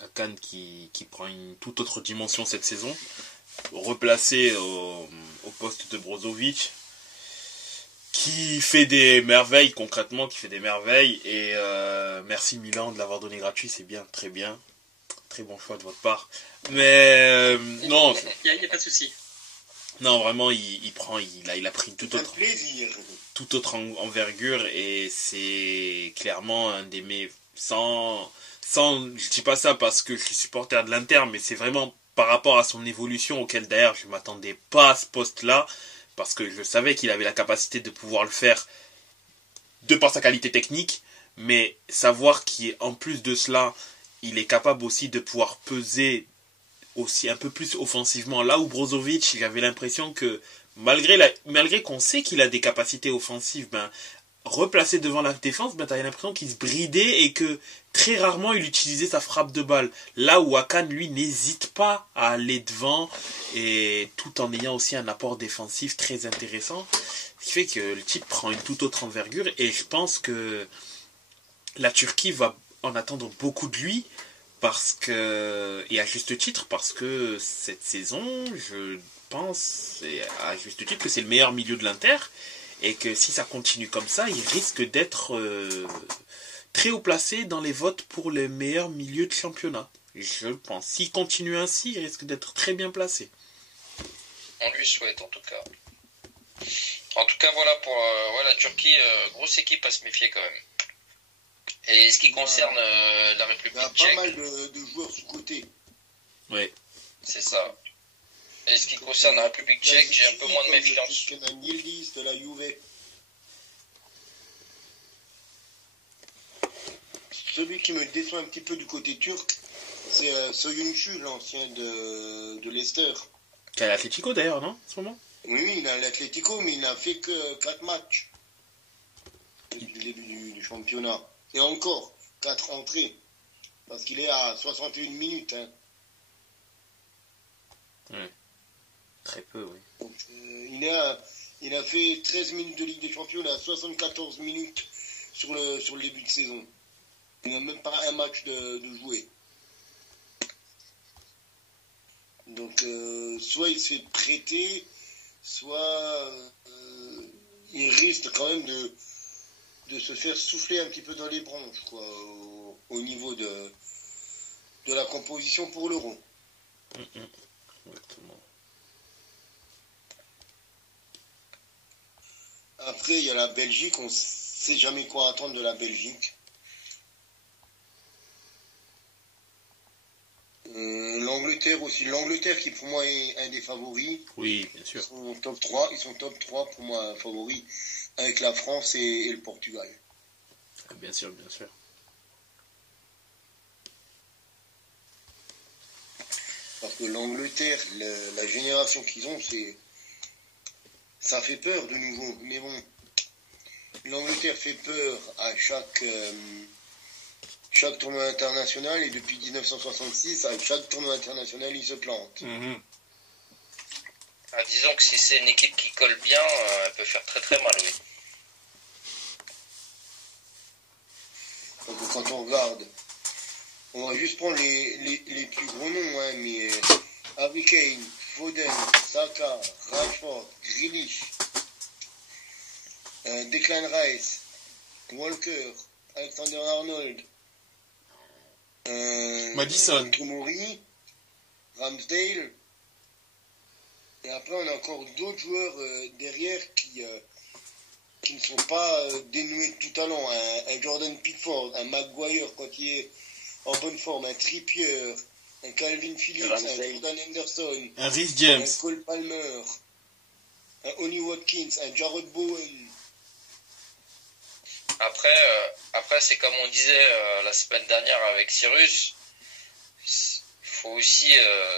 Hakan qui prend une toute autre dimension cette saison. Replacé au poste de Brozovic, qui fait des merveilles, concrètement, qui fait des merveilles. Et merci Milan de l'avoir donné gratuit, c'est bien, très bien. Très bon choix de votre part. Mais non. Il n'y a pas de souci. Non, vraiment, il a pris plaisir. Toute autre envergure et c'est clairement un des mes je dis pas ça parce que je suis supporter de l'Inter, mais c'est vraiment par rapport à son évolution auquel d'ailleurs je m'attendais pas à ce poste-là parce que je savais qu'il avait la capacité de pouvoir le faire de par sa qualité technique, mais savoir qu'en plus de cela, il est capable aussi de pouvoir peser aussi un peu plus offensivement. Là où Brozovic, j'avais l'impression que malgré qu'on sait qu'il a des capacités offensives, replacé devant la défense, t'avais l'impression qu'il se bridait et que très rarement il utilisait sa frappe de balle. Là où Akan, lui, n'hésite pas à aller devant et tout en ayant aussi un apport défensif très intéressant. Ce qui fait que le type prend une toute autre envergure et je pense que la Turquie va en attendre beaucoup de lui parce que, et à juste titre, parce que cette saison, je pense, et à juste titre, que c'est le meilleur milieu de l'Inter. Et que si ça continue comme ça, il risque d'être très haut placé dans les votes pour les meilleurs milieux de championnat. Je pense. S'il continue ainsi, il risque d'être très bien placé. On lui souhaite en tout cas. En tout cas, voilà pour la Turquie, grosse équipe à se méfier quand même. Et ce qui concerne la République tchèque... Il y a pas mal de joueurs sous-côté. Oui. C'est ça. Et ce qui concerne la République tchèque, j'ai un peu moins de méfiance. De la Juve. Celui qui me déçoit un petit peu du côté turc, c'est Soyuncu, l'ancien de Leicester. Qui est à l'Atlético d'ailleurs, non, en ce moment? Oui, il est à l'Atlético, mais il n'a fait que 4 matchs depuis le début du championnat. Et encore, 4 entrées. Parce qu'il est à 61 minutes. Hein. Ouais. Très peu, oui. Donc, il a fait 13 minutes de Ligue des Champions, il a 74 minutes sur le début de saison. Il n'a même pas un match de jouer. Donc, soit il se fait prêter, soit il risque quand même de se faire souffler un petit peu dans les branches, quoi, au niveau de la composition pour l'Euro. Exactement. Après, il y a la Belgique, on ne sait jamais quoi attendre de la Belgique. L'Angleterre aussi. L'Angleterre qui pour moi est un des favoris. Oui, bien sûr. Ils sont top 3 pour moi favoris avec la France et le Portugal. Bien sûr, bien sûr. Parce que l'Angleterre, la génération qu'ils ont, ça fait peur de nouveau. Mais bon, l'Angleterre fait peur à chaque tournoi international et depuis 1966, à chaque tournoi international, ils se plantent. Mm-hmm. Disons que si c'est une équipe qui colle bien, elle peut faire très très mal, oui. Donc quand on regarde, on va juste prendre les plus gros noms, hein, mais Harry Kane, Foden, Saka, Rashford, Grealish, Declan Rice, Walker, Alexander-Arnold, Madison, Tomori, Ramsdale. Et après, on a encore d'autres joueurs derrière qui ne sont pas dénués de tout talent. Un Jordan Pickford, un Maguire quand il est en bonne forme, un Trippier, un Calvin Phillips, un Jordan Henderson, un Rhys James, un Cole Palmer, un Oney Watkins, un Jarrod Bowen. Après, c'est comme on disait la semaine dernière avec Cyrus, faut aussi,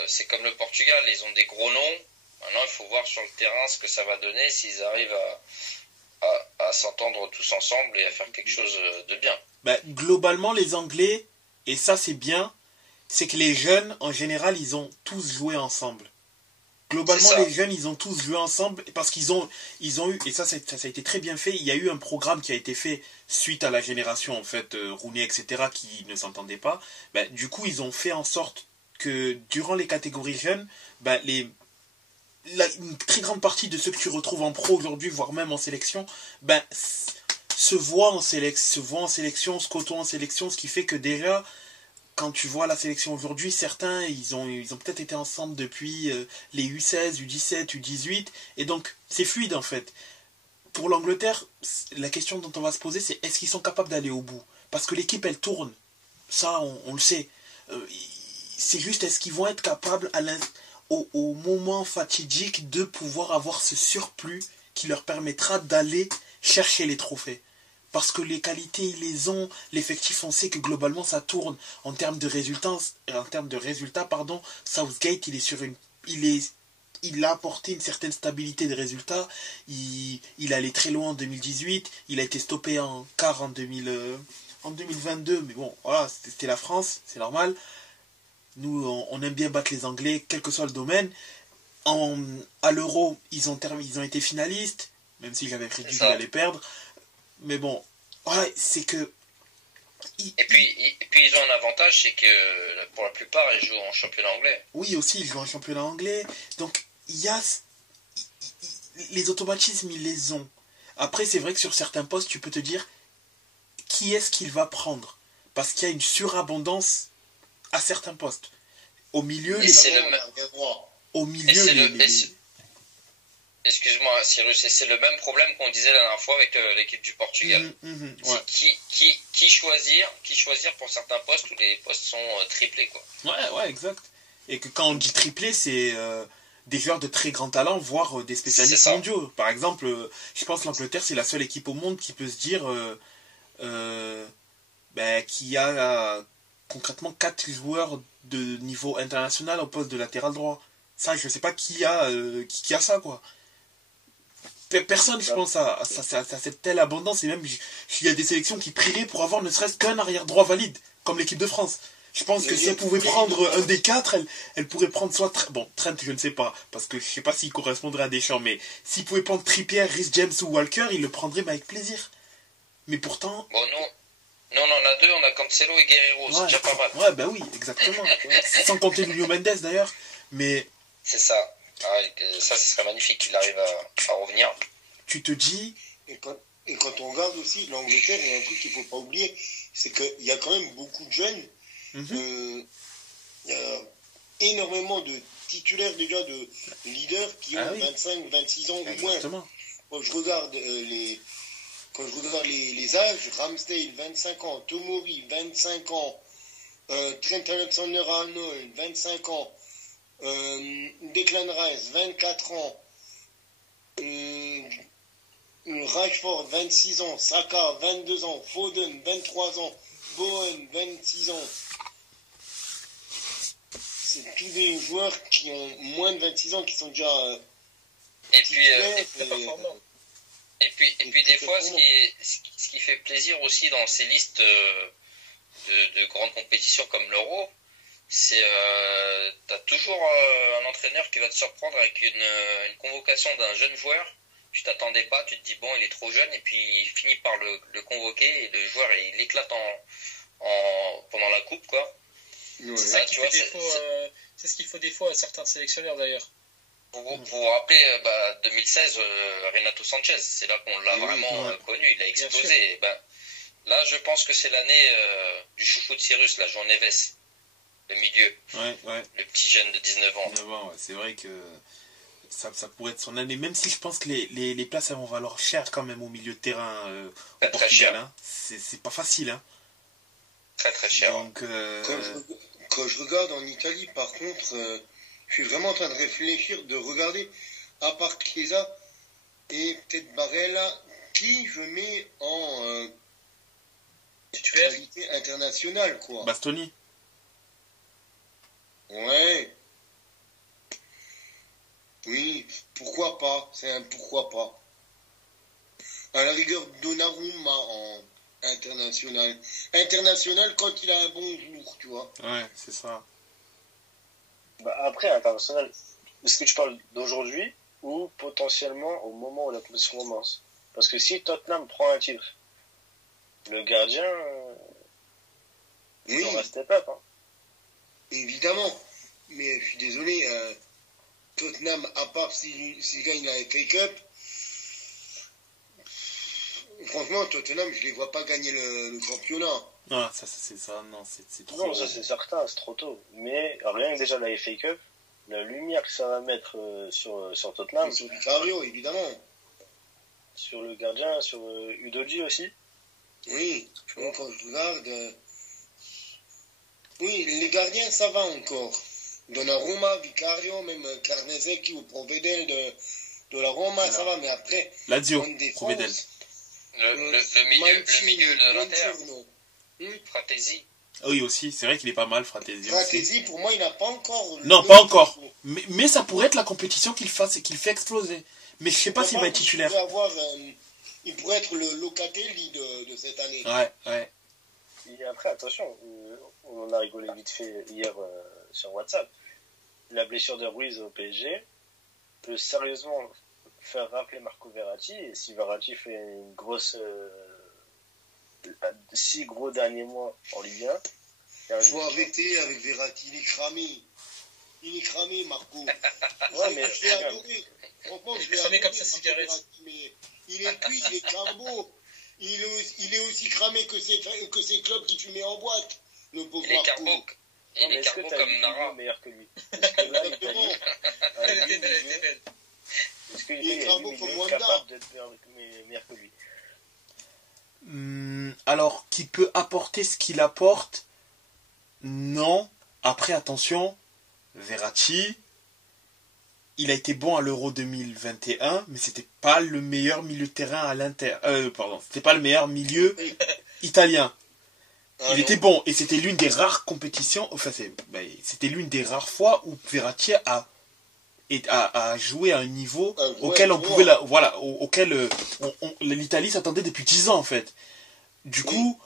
c'est comme le Portugal, ils ont des gros noms. Maintenant, il faut voir sur le terrain ce que ça va donner, s'ils arrivent à s'entendre tous ensemble et à faire quelque chose de bien. Globalement, les Anglais, et ça c'est bien, c'est que les jeunes, en général, ils ont tous joué ensemble. Globalement, les jeunes, ils ont tous joué ensemble parce qu'ils ont eu, et ça a été très bien fait, il y a eu un programme qui a été fait suite à la génération, en fait, Rooney, etc., qui ne s'entendaient pas. Du coup, ils ont fait en sorte que, durant les catégories jeunes, une très grande partie de ceux que tu retrouves en pro aujourd'hui, voire même en sélection, ben, se voient en sélection, se côtoient en sélection, ce qui fait que déjà, quand tu vois la sélection aujourd'hui, certains, ils ont peut-être été ensemble depuis les U16, U17, U18, et donc c'est fluide en fait. Pour l'Angleterre, la question dont on va se poser, c'est est-ce qu'ils sont capables d'aller au bout? Parce que l'équipe, elle tourne. Ça, on le sait. C'est juste, est-ce qu'ils vont être capables, au moment fatidique, de pouvoir avoir ce surplus qui leur permettra d'aller chercher les trophées? Parce que les qualités, ils les ont. L'effectif, on sait que globalement, ça tourne. En termes de résultats, Southgate, il a apporté une certaine stabilité de résultats. Il allait très loin en 2018. Il a été stoppé en quart en 2022. Mais bon, voilà, c'était la France, c'est normal. Nous, on aime bien battre les Anglais, quel que soit le domaine. À l'Euro, ils ont été finalistes, même si j'avais prédit qu'ils allaient perdre. Mais bon, voilà, c'est que... Et puis ils ont un avantage, c'est que pour la plupart, ils jouent en championnat anglais. Oui, aussi, ils jouent en championnat anglais. Donc, il y a... Les automatismes, ils les ont. Après, c'est vrai que sur certains postes, tu peux te dire qui est-ce qu'il va prendre. Parce qu'il y a une surabondance à certains postes. Au milieu, Excuse-moi, Cyrus, c'est le même problème qu'on disait la dernière fois avec l'équipe du Portugal. Ouais. Qui choisir pour certains postes où les postes sont triplés, quoi. Ouais, exact. Et que quand on dit triplé, c'est des joueurs de très grand talent, voire des spécialistes mondiaux. Par exemple, je pense que l'Angleterre, c'est la seule équipe au monde qui peut se dire qui a concrètement 4 joueurs de niveau international au poste de latéral droit. Ça, je sais pas qui a ça, quoi. Personne, je pense, a cette telle abondance. Et même, il y a des sélections qui prieraient pour avoir ne serait-ce qu'un arrière-droit valide, comme l'équipe de France. Je pense que si elle pouvait prendre un des 4, elle pourrait prendre soit... Trent, je ne sais pas, parce que je ne sais pas s'il correspondrait à Deschamps, mais s'il pouvait prendre Trippier, Reece James ou Walker, il le prendrait avec plaisir. Mais pourtant... Bon, non, on en a 2, on a Cancelo et Guerrero, c'est déjà pas mal. Ouais, bah oui, exactement. Sans compter Nuno Mendes, d'ailleurs, mais... C'est ça. Ça, ce serait magnifique qu'il arrive à revenir. Tu te dis... Et quand on regarde aussi l'Angleterre, il y a un truc qu'il ne faut pas oublier, c'est qu'il y a quand même beaucoup de jeunes. Il y a énormément de titulaires déjà, de leaders qui ont 25, 26 ans ou moins. Exactement. Quand je regarde les âges, Ramsdale, 25 ans, Tomori, 25 ans, Trent Alexander-Arnold, 25 ans, Declan Rice, 24 ans, Rashford, 26 ans, Saka, 22 ans, Foden, 23 ans, Bowen, 26 ans. C'est tous des joueurs qui ont moins de 26 ans, qui sont déjà et puis des fois, ce qui fait plaisir aussi dans ces listes de grandes compétitions comme l'Euro, c'est t'as toujours un entraîneur qui va te surprendre avec une convocation d'un jeune joueur. Tu t'attendais pas, tu te dis bon, il est trop jeune, et puis il finit par le convoquer, et le joueur il éclate pendant la coupe, quoi. Ouais. C'est ce qu'il faut des fois à certains sélectionneurs d'ailleurs. Vous vous rappelez 2016, Renato Sanchez, c'est là qu'on l'a vraiment connu, il a explosé. Là, je pense que c'est l'année du chouchou de Cyrus, là, Jean Neves, le milieu, le petit jeune de 19 ans. 19 ans, c'est vrai que ça pourrait être son année, même si je pense que les places vont valoir cher quand même au milieu de terrain au Portugal. Cher. Hein. C'est pas facile. Hein. Très très cher. Donc, quand je regarde en Italie, par contre, je suis vraiment en train de réfléchir, de regarder, à part Chiesa et peut-être Barella, qui je mets en qualité internationale, quoi. Bastoni. Ouais. Oui, pourquoi pas, c'est un pourquoi pas. À la rigueur, Donnarumma en international. International quand il a un bon jour, tu vois. Ouais, c'est ça. Après, international, est-ce que tu parles d'aujourd'hui ou potentiellement au moment où la compétition commence? Parce que si Tottenham prend un titre, le gardien, il va step up. Hein. Évidemment. Mais je suis désolé, Tottenham, à part s'il gagne la FA Cup, franchement, Tottenham, je les vois pas gagner le championnat. Ah, c'est ça, non, c'est trop. Non, ça c'est certain, c'est trop tôt. Mais rien que déjà la FA Cup, la lumière que ça va mettre sur Tottenham. Sur Vicario, évidemment. Sur le gardien, sur Udogie aussi. Oui, quand je regarde. Oui, les gardiens, ça va encore. Donnarumma, Vicario, même Carnesecchi ou Provedel de la Roma, ça va, mais après. Lazio, en défense, Provedel. Le milieu de l'Inter. Fratesi. Oui, aussi, c'est vrai qu'il est pas mal, Fratesi. Fratesi, pour moi, il n'a pas encore. Non, pas encore. Mais ça pourrait être la compétition qu'il fait exploser. Mais je sais pas s'il va être titulaire. Il pourrait être le Locatelli de cette année. Ouais. Et après, attention, on en a rigolé vite fait hier sur WhatsApp. La blessure de Ruiz au PSG peut sérieusement faire rappeler Marco Verratti. Et si Verratti fait une grosse 6 gros derniers mois en Ligue 1, faut arrêter avec Verratti, il est cramé, Marco. Ouais, mais je l'ai adoré. Franchement, je l'ai cramé adoré, comme sa cigarette. Mais il est cuit, il est carbo. Il est aussi cramé que ces clubs qui fumaient en boîte, le pauvre Marco. Il est carbo comme Nara. Meilleur que lui. Parce que là, Exactement. Elle était belle. Est-ce qu'il Il est carbo comme Wanda. capable d'être meilleur que lui? Alors, qui peut apporter ce qu'il apporte? Non. Après, attention, Verratti, il a été bon à l'Euro 2021, mais c'était pas le meilleur milieu de terrain à l'Inter. C'était pas le meilleur milieu italien. Il était bon, et c'était l'une des rares compétitions, c'était l'une des rares fois où Verratti a joué à un niveau auquel on pouvait auquel l'Italie s'attendait depuis 10 ans en fait. Du coup,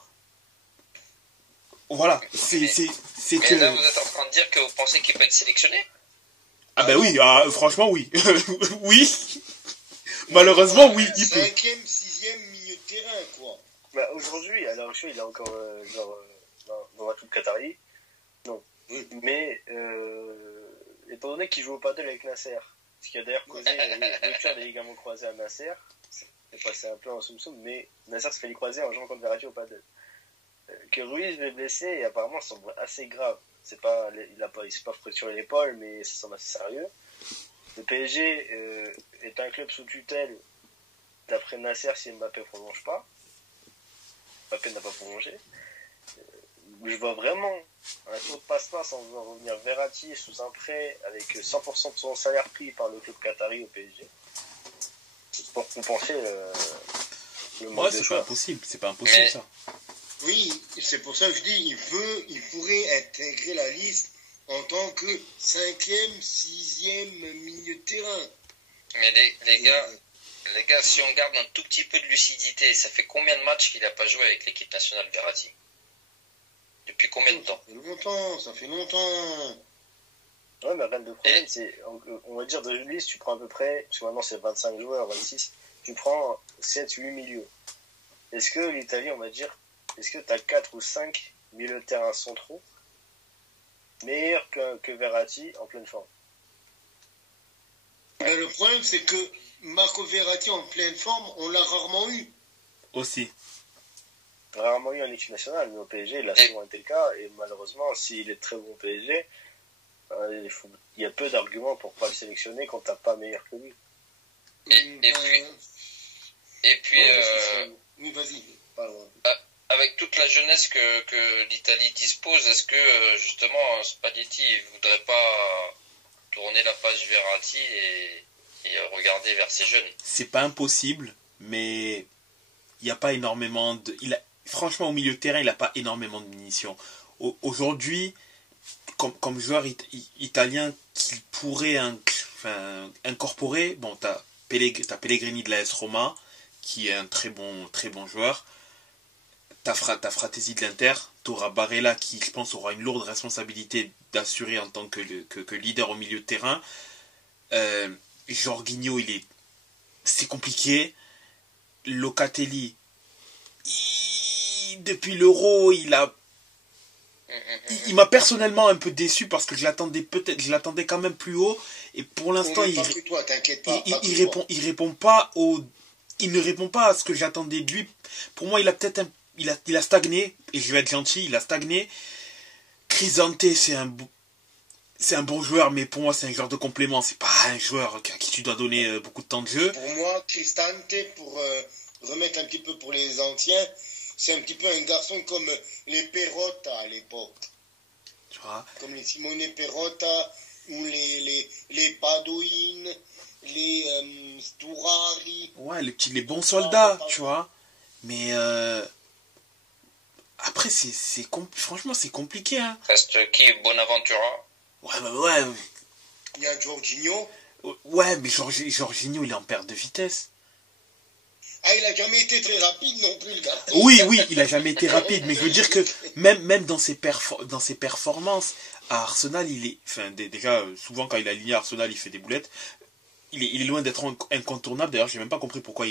voilà, c'est que. Là, vous êtes en train de dire que vous pensez qu'il peut être sélectionné? Ah ben oui, franchement oui, oui. Malheureusement oui, il peut. 5e, 6e milieu de terrain quoi. Bah, aujourd'hui, à l'heure actuelle, il est encore dans la coupe Qatari. Non. Oui. Mais étant donné qu'il joue au padel avec Nasser, ce qui a d'ailleurs causé rupture des ligaments croisés à Nasser, c'est passé un peu en soum-soum, mais Nasser se fait les croiser en jouant contre Verratti au padel. Que Ruiz est blessé, et apparemment, ça semble assez grave. Il s'est pas fracturé l'épaule, mais ça semble assez sérieux. Le PSG est un club sous tutelle, d'après Nasser, si Mbappé ne prolonge pas. Mbappé n'a pas prolongé. Je vois vraiment un tour de passe-passe en faisant revenir Verratti sous un prêt avec 100% de son salaire pris par le club qatari au PSG pour compenser le manque de c'est choix. pas impossible ça. Oui, c'est pour ça que je dis, il pourrait intégrer la liste en tant que 5e, 6e milieu de terrain. Mais les gars, si on garde un tout petit peu de lucidité, ça fait combien de matchs qu'il n'a pas joué avec l'équipe nationale Verratti? Depuis combien de temps? Ça fait longtemps. Ouais, mais rien de problème, c'est, on va dire, de une liste, tu prends à peu près, parce que maintenant c'est 25 joueurs, 26, tu prends 7, 8 milieux. Est-ce que l'Italie, on va dire, est-ce que tu as 4 ou 5 milieux de terrain centraux meilleurs que Verratti en pleine forme? Ben, le problème, c'est que Marco Verratti en pleine forme, on l'a rarement eu. Aussi. Rarement eu en équipe nationale, mais au PSG, il a souvent été le cas, et malheureusement, s'il est très bon au PSG, il y a peu d'arguments pour pas le sélectionner quand t'as pas meilleur que lui. Et puis oui, vas-y, parle. Avec toute la jeunesse que l'Italie dispose, est-ce que justement Spalletti ne voudrait pas tourner la page Verratti et regarder vers ces jeunes? C'est pas impossible, mais il n'y a pas énormément de... Franchement, au milieu de terrain, il n'a pas énormément de munitions. Aujourd'hui, comme joueur italien qu'il pourrait incorporer, bon, t'as Pellegrini de la AS Roma, qui est un très bon joueur. T'as Fratesi de l'Inter, t'auras Barella qui, je pense, aura une lourde responsabilité d'assurer en tant que leader au milieu de terrain. Jorginho, c'est compliqué. Locatelli, depuis l'Euro, il a il m'a personnellement un peu déçu parce que je l'attendais quand même plus haut. Et pour l'instant, il ne répond pas à ce que j'attendais de lui. Pour moi, il a stagné. Et je vais être gentil, il a stagné. Crisante, c'est un bon joueur, mais pour moi, c'est un joueur de complément. C'est pas un joueur à qui tu dois donner beaucoup de temps de jeu. Pour moi, Cristante, pour remettre un petit peu pour les anciens, c'est un petit peu un garçon comme les Perotta à l'époque. Tu vois? Comme les Simone Perotta, ou les Padoin, les Sturari. Ouais, les bons soldats, tu vois. Mais après, franchement, c'est compliqué. Hein. Reste qui? Bonaventura? Ouais. Il y a Jorginho. Ouais, mais Jorginho, il est en perte de vitesse. Ah, il a jamais été très rapide non plus, le gars. Oui, il a jamais été rapide, mais je veux dire que même dans ses performances, à Arsenal, déjà, souvent quand il est aligné à Arsenal, il fait des boulettes. Il est loin d'être incontournable. D'ailleurs, j'ai même pas compris pourquoi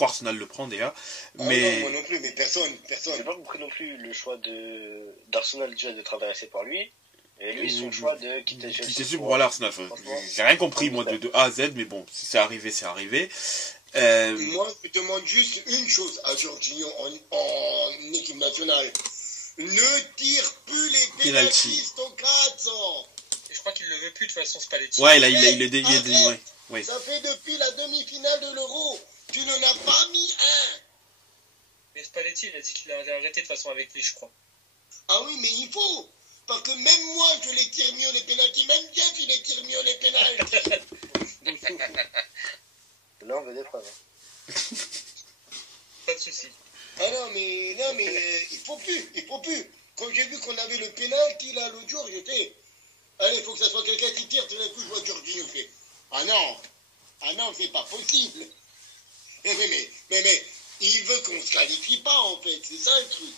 Arsenal le prend déjà. Mais... non, moi non plus, mais personne. J'ai pas compris non plus le choix d'Arsenal déjà d'être intéressé par lui. Et lui, son choix de quitter Chelsea pour aller à Arsenal. J'ai rien compris, moi, de A à Z, mais bon, c'est arrivé. Moi, je demande juste une chose à Jorginho en équipe nationale. Ne tire plus les pénaltys, ton cazzo. Et je crois qu'il le veut plus de toute façon, Spalletti. Ouais, il est délivré. Ouais. Ça fait depuis la demi-finale de l'Euro. Tu n'en as pas mis un. Mais Spalletti, il a dit qu'il allait arrêter de toute façon avec lui, je crois. Ah oui, mais il faut. Parce que même moi, je les tire mieux les pénaltys. Même Jeff, il les tire mieux les pénaltys. Là, on veut des preuves. Pas de soucis. Ah non, mais il faut plus. Quand j'ai vu qu'on avait le pénalty là l'autre jour, j'étais... Allez, il faut que ça soit quelqu'un qui tire, tout d'un coup, je vois Jorginho fait... Ah non, c'est pas possible. Mais il veut qu'on se qualifie pas, en fait. C'est ça, le truc.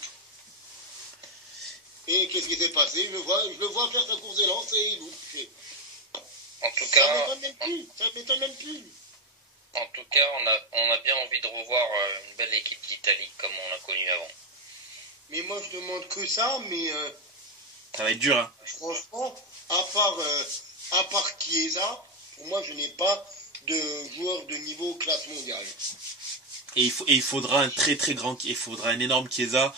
Et qu'est-ce qui s'est passé? Je le vois faire sa course de lancer, il loupe. En tout cas... Ça m'étonne même plus. En tout cas, on a bien envie de revoir une belle équipe d'Italie, comme on l'a connue avant. Mais moi, je demande que ça, mais... ça va être dur, hein. Franchement, à part Chiesa, pour moi, je n'ai pas de joueur de niveau classe mondiale. Et il faudra un énorme Chiesa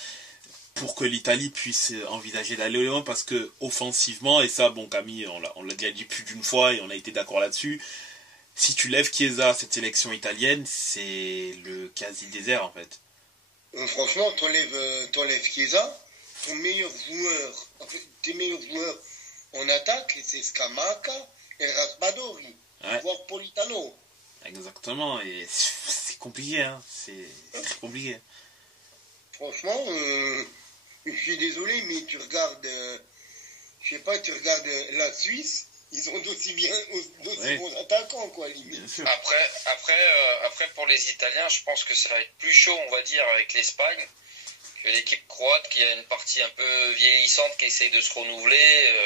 pour que l'Italie puisse envisager d'aller loin, parce que offensivement, et ça, bon, Camille, on l'a déjà dit plus d'une fois et on a été d'accord là-dessus, si tu lèves Chiesa, cette sélection italienne, c'est le quasi-désert, en fait. Franchement, t'enlèves Chiesa, tes meilleurs joueurs en attaque, c'est Scamacca et Raspadori, voire Politano. Exactement, et c'est compliqué, hein. C'est très compliqué. Franchement, je suis désolé, mais tu regardes, la Suisse, ils ont d'aussi bons attaquants, quoi, limite. Après, pour les Italiens, je pense que ça va être plus chaud, on va dire, avec l'Espagne, que l'équipe croate, qui a une partie un peu vieillissante, qui essaye de se renouveler.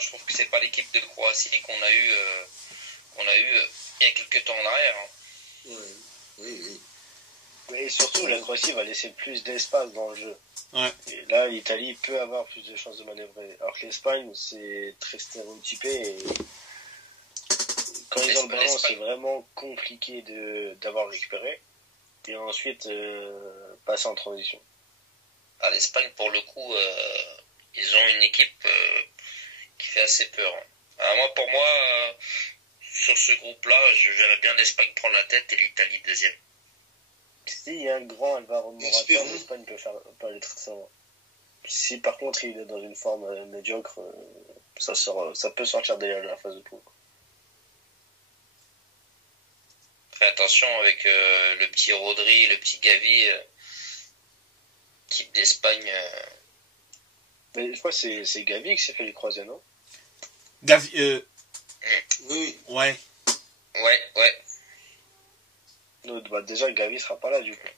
Je trouve que c'est pas l'équipe de Croatie qu'on a eu il y a quelques temps en arrière. Hein. Oui. Et surtout, la Croatie va laisser plus d'espace dans le jeu. Ouais. Et là, l'Italie peut avoir plus de chances de manœuvrer. Alors que l'Espagne, c'est très stéréotypé. Et quand ils ont le ballon, c'est vraiment compliqué d'avoir récupéré. Et ensuite, passer en transition. Ah, l'Espagne, pour le coup, ils ont une équipe qui fait assez peur. Hein. Alors pour moi, sur ce groupe-là, je verrais bien l'Espagne prendre la tête et l'Italie deuxième. S'il y a un grand Alvaro Morata, l'Espagne peut aller très loin. Si par contre il est dans une forme médiocre, ça peut sortir de la phase de poule. Fais attention avec le petit Rodri, le petit Gavi, type d'Espagne. Mais je crois que c'est Gavi qui s'est fait les croisés, non? Gavi, Oui. Ouais. Donc, déjà, Gavi sera pas là, du coup.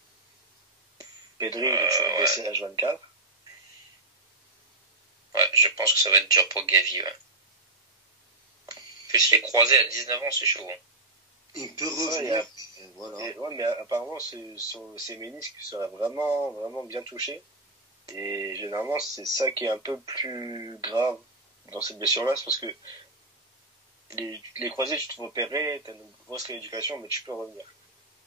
Pedri, il est toujours blessé à H24. Ouais, je pense que ça va être dur pour Gavi, ouais. Plus les croisés à 19 ans, c'est chaud. Hein. Il peut revenir. Voilà. Mais apparemment, ses ménisques seraient vraiment, vraiment bien touchés. Et généralement, c'est ça qui est un peu plus grave dans cette blessure-là, c'est parce que les croisés, tu te fais opérer, tu as une grosse rééducation, mais tu peux revenir.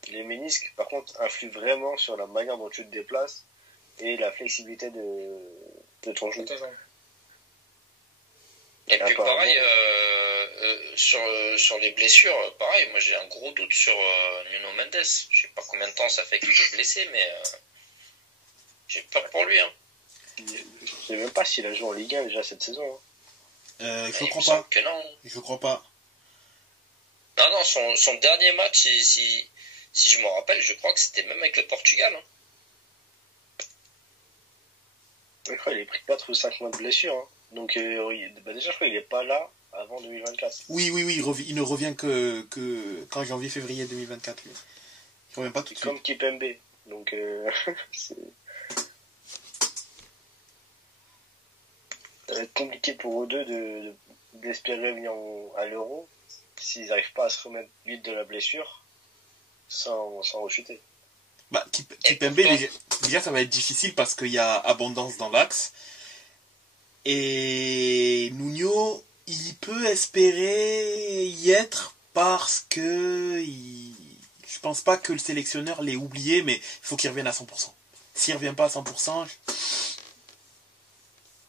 Les ménisques, par contre, influent vraiment sur la manière dont tu te déplaces et la flexibilité de ton genou. Et puis pareil, sur les blessures, pareil, moi j'ai un gros doute sur Nuno Mendes. Je sais pas combien de temps ça fait qu'il est blessé, mais j'ai peur pour lui. Hein. Je sais même pas s'il a joué en Ligue 1 déjà cette saison. Hein. Je crois pas. Que non. Je crois pas. Non, son dernier match, si je me rappelle, je crois que c'était même avec le Portugal. Hein. Je crois qu'il a pris 4 ou 5 mois de blessure. Hein. Donc déjà, je crois qu'il est pas là avant 2024. Oui, il ne revient que qu'en janvier-février 2024. Lui. Il revient pas tout de suite. Comme Kipembe. Donc, ça va être compliqué pour eux deux d'espérer venir à l'Euro s'ils n'arrivent pas à se remettre vite de la blessure sans rechuter. Bah, Kipembe, déjà, ça va être difficile parce qu'il y a abondance dans l'axe. Et Nuno, il peut espérer y être parce que je pense pas que le sélectionneur l'ait oublié, mais il faut qu'il revienne à 100%. S'il revient pas à 100%,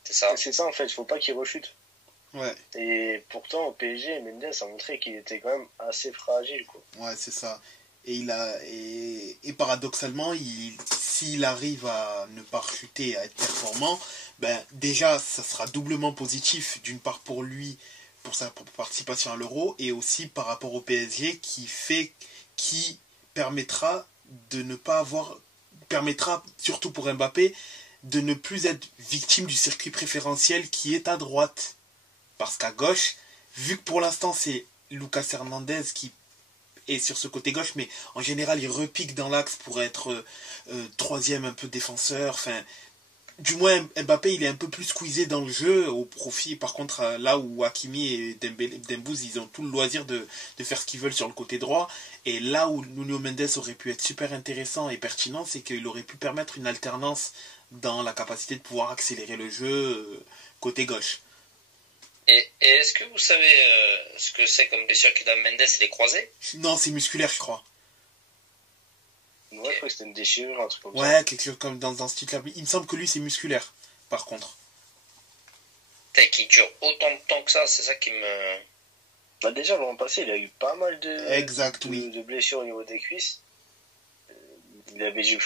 c'est ça en fait, il faut pas qu'il rechute. Ouais. Et pourtant au PSG, Mendes a montré qu'il était quand même assez fragile, quoi. Ouais, c'est ça. Et paradoxalement, s'il arrive à ne pas rechuter, à être performant, ben déjà ça sera doublement positif, d'une part pour lui, pour sa participation à l'Euro, et aussi par rapport au PSG qui permettra de ne pas permettra surtout pour Mbappé de ne plus être victime du circuit préférentiel qui est à droite. Parce qu'à gauche, vu que pour l'instant c'est Lucas Hernandez qui est sur ce côté gauche, mais en général il repique dans l'axe pour être troisième un peu défenseur, enfin du moins Mbappé il est un peu plus squeezé dans le jeu au profit, par contre là où Hakimi et Dembouz ils ont tout le loisir de faire ce qu'ils veulent sur le côté droit, et là où Nuno Mendes aurait pu être super intéressant et pertinent, c'est qu'il aurait pu permettre une alternance dans la capacité de pouvoir accélérer le jeu côté gauche. Et est-ce que vous savez ce que c'est comme blessure qu'il a Mendes et les croisés? Non, c'est musculaire, je crois. Ouais, je crois que c'était une déchirure, un truc comme ça. Ouais, quelque chose comme dans ce titre-là. Il me semble que lui, c'est musculaire, par contre. Qui dure autant de temps que ça, c'est ça qui me... Bah déjà, l'an passé, il a eu pas mal de blessures au niveau des cuisses. Il avait, je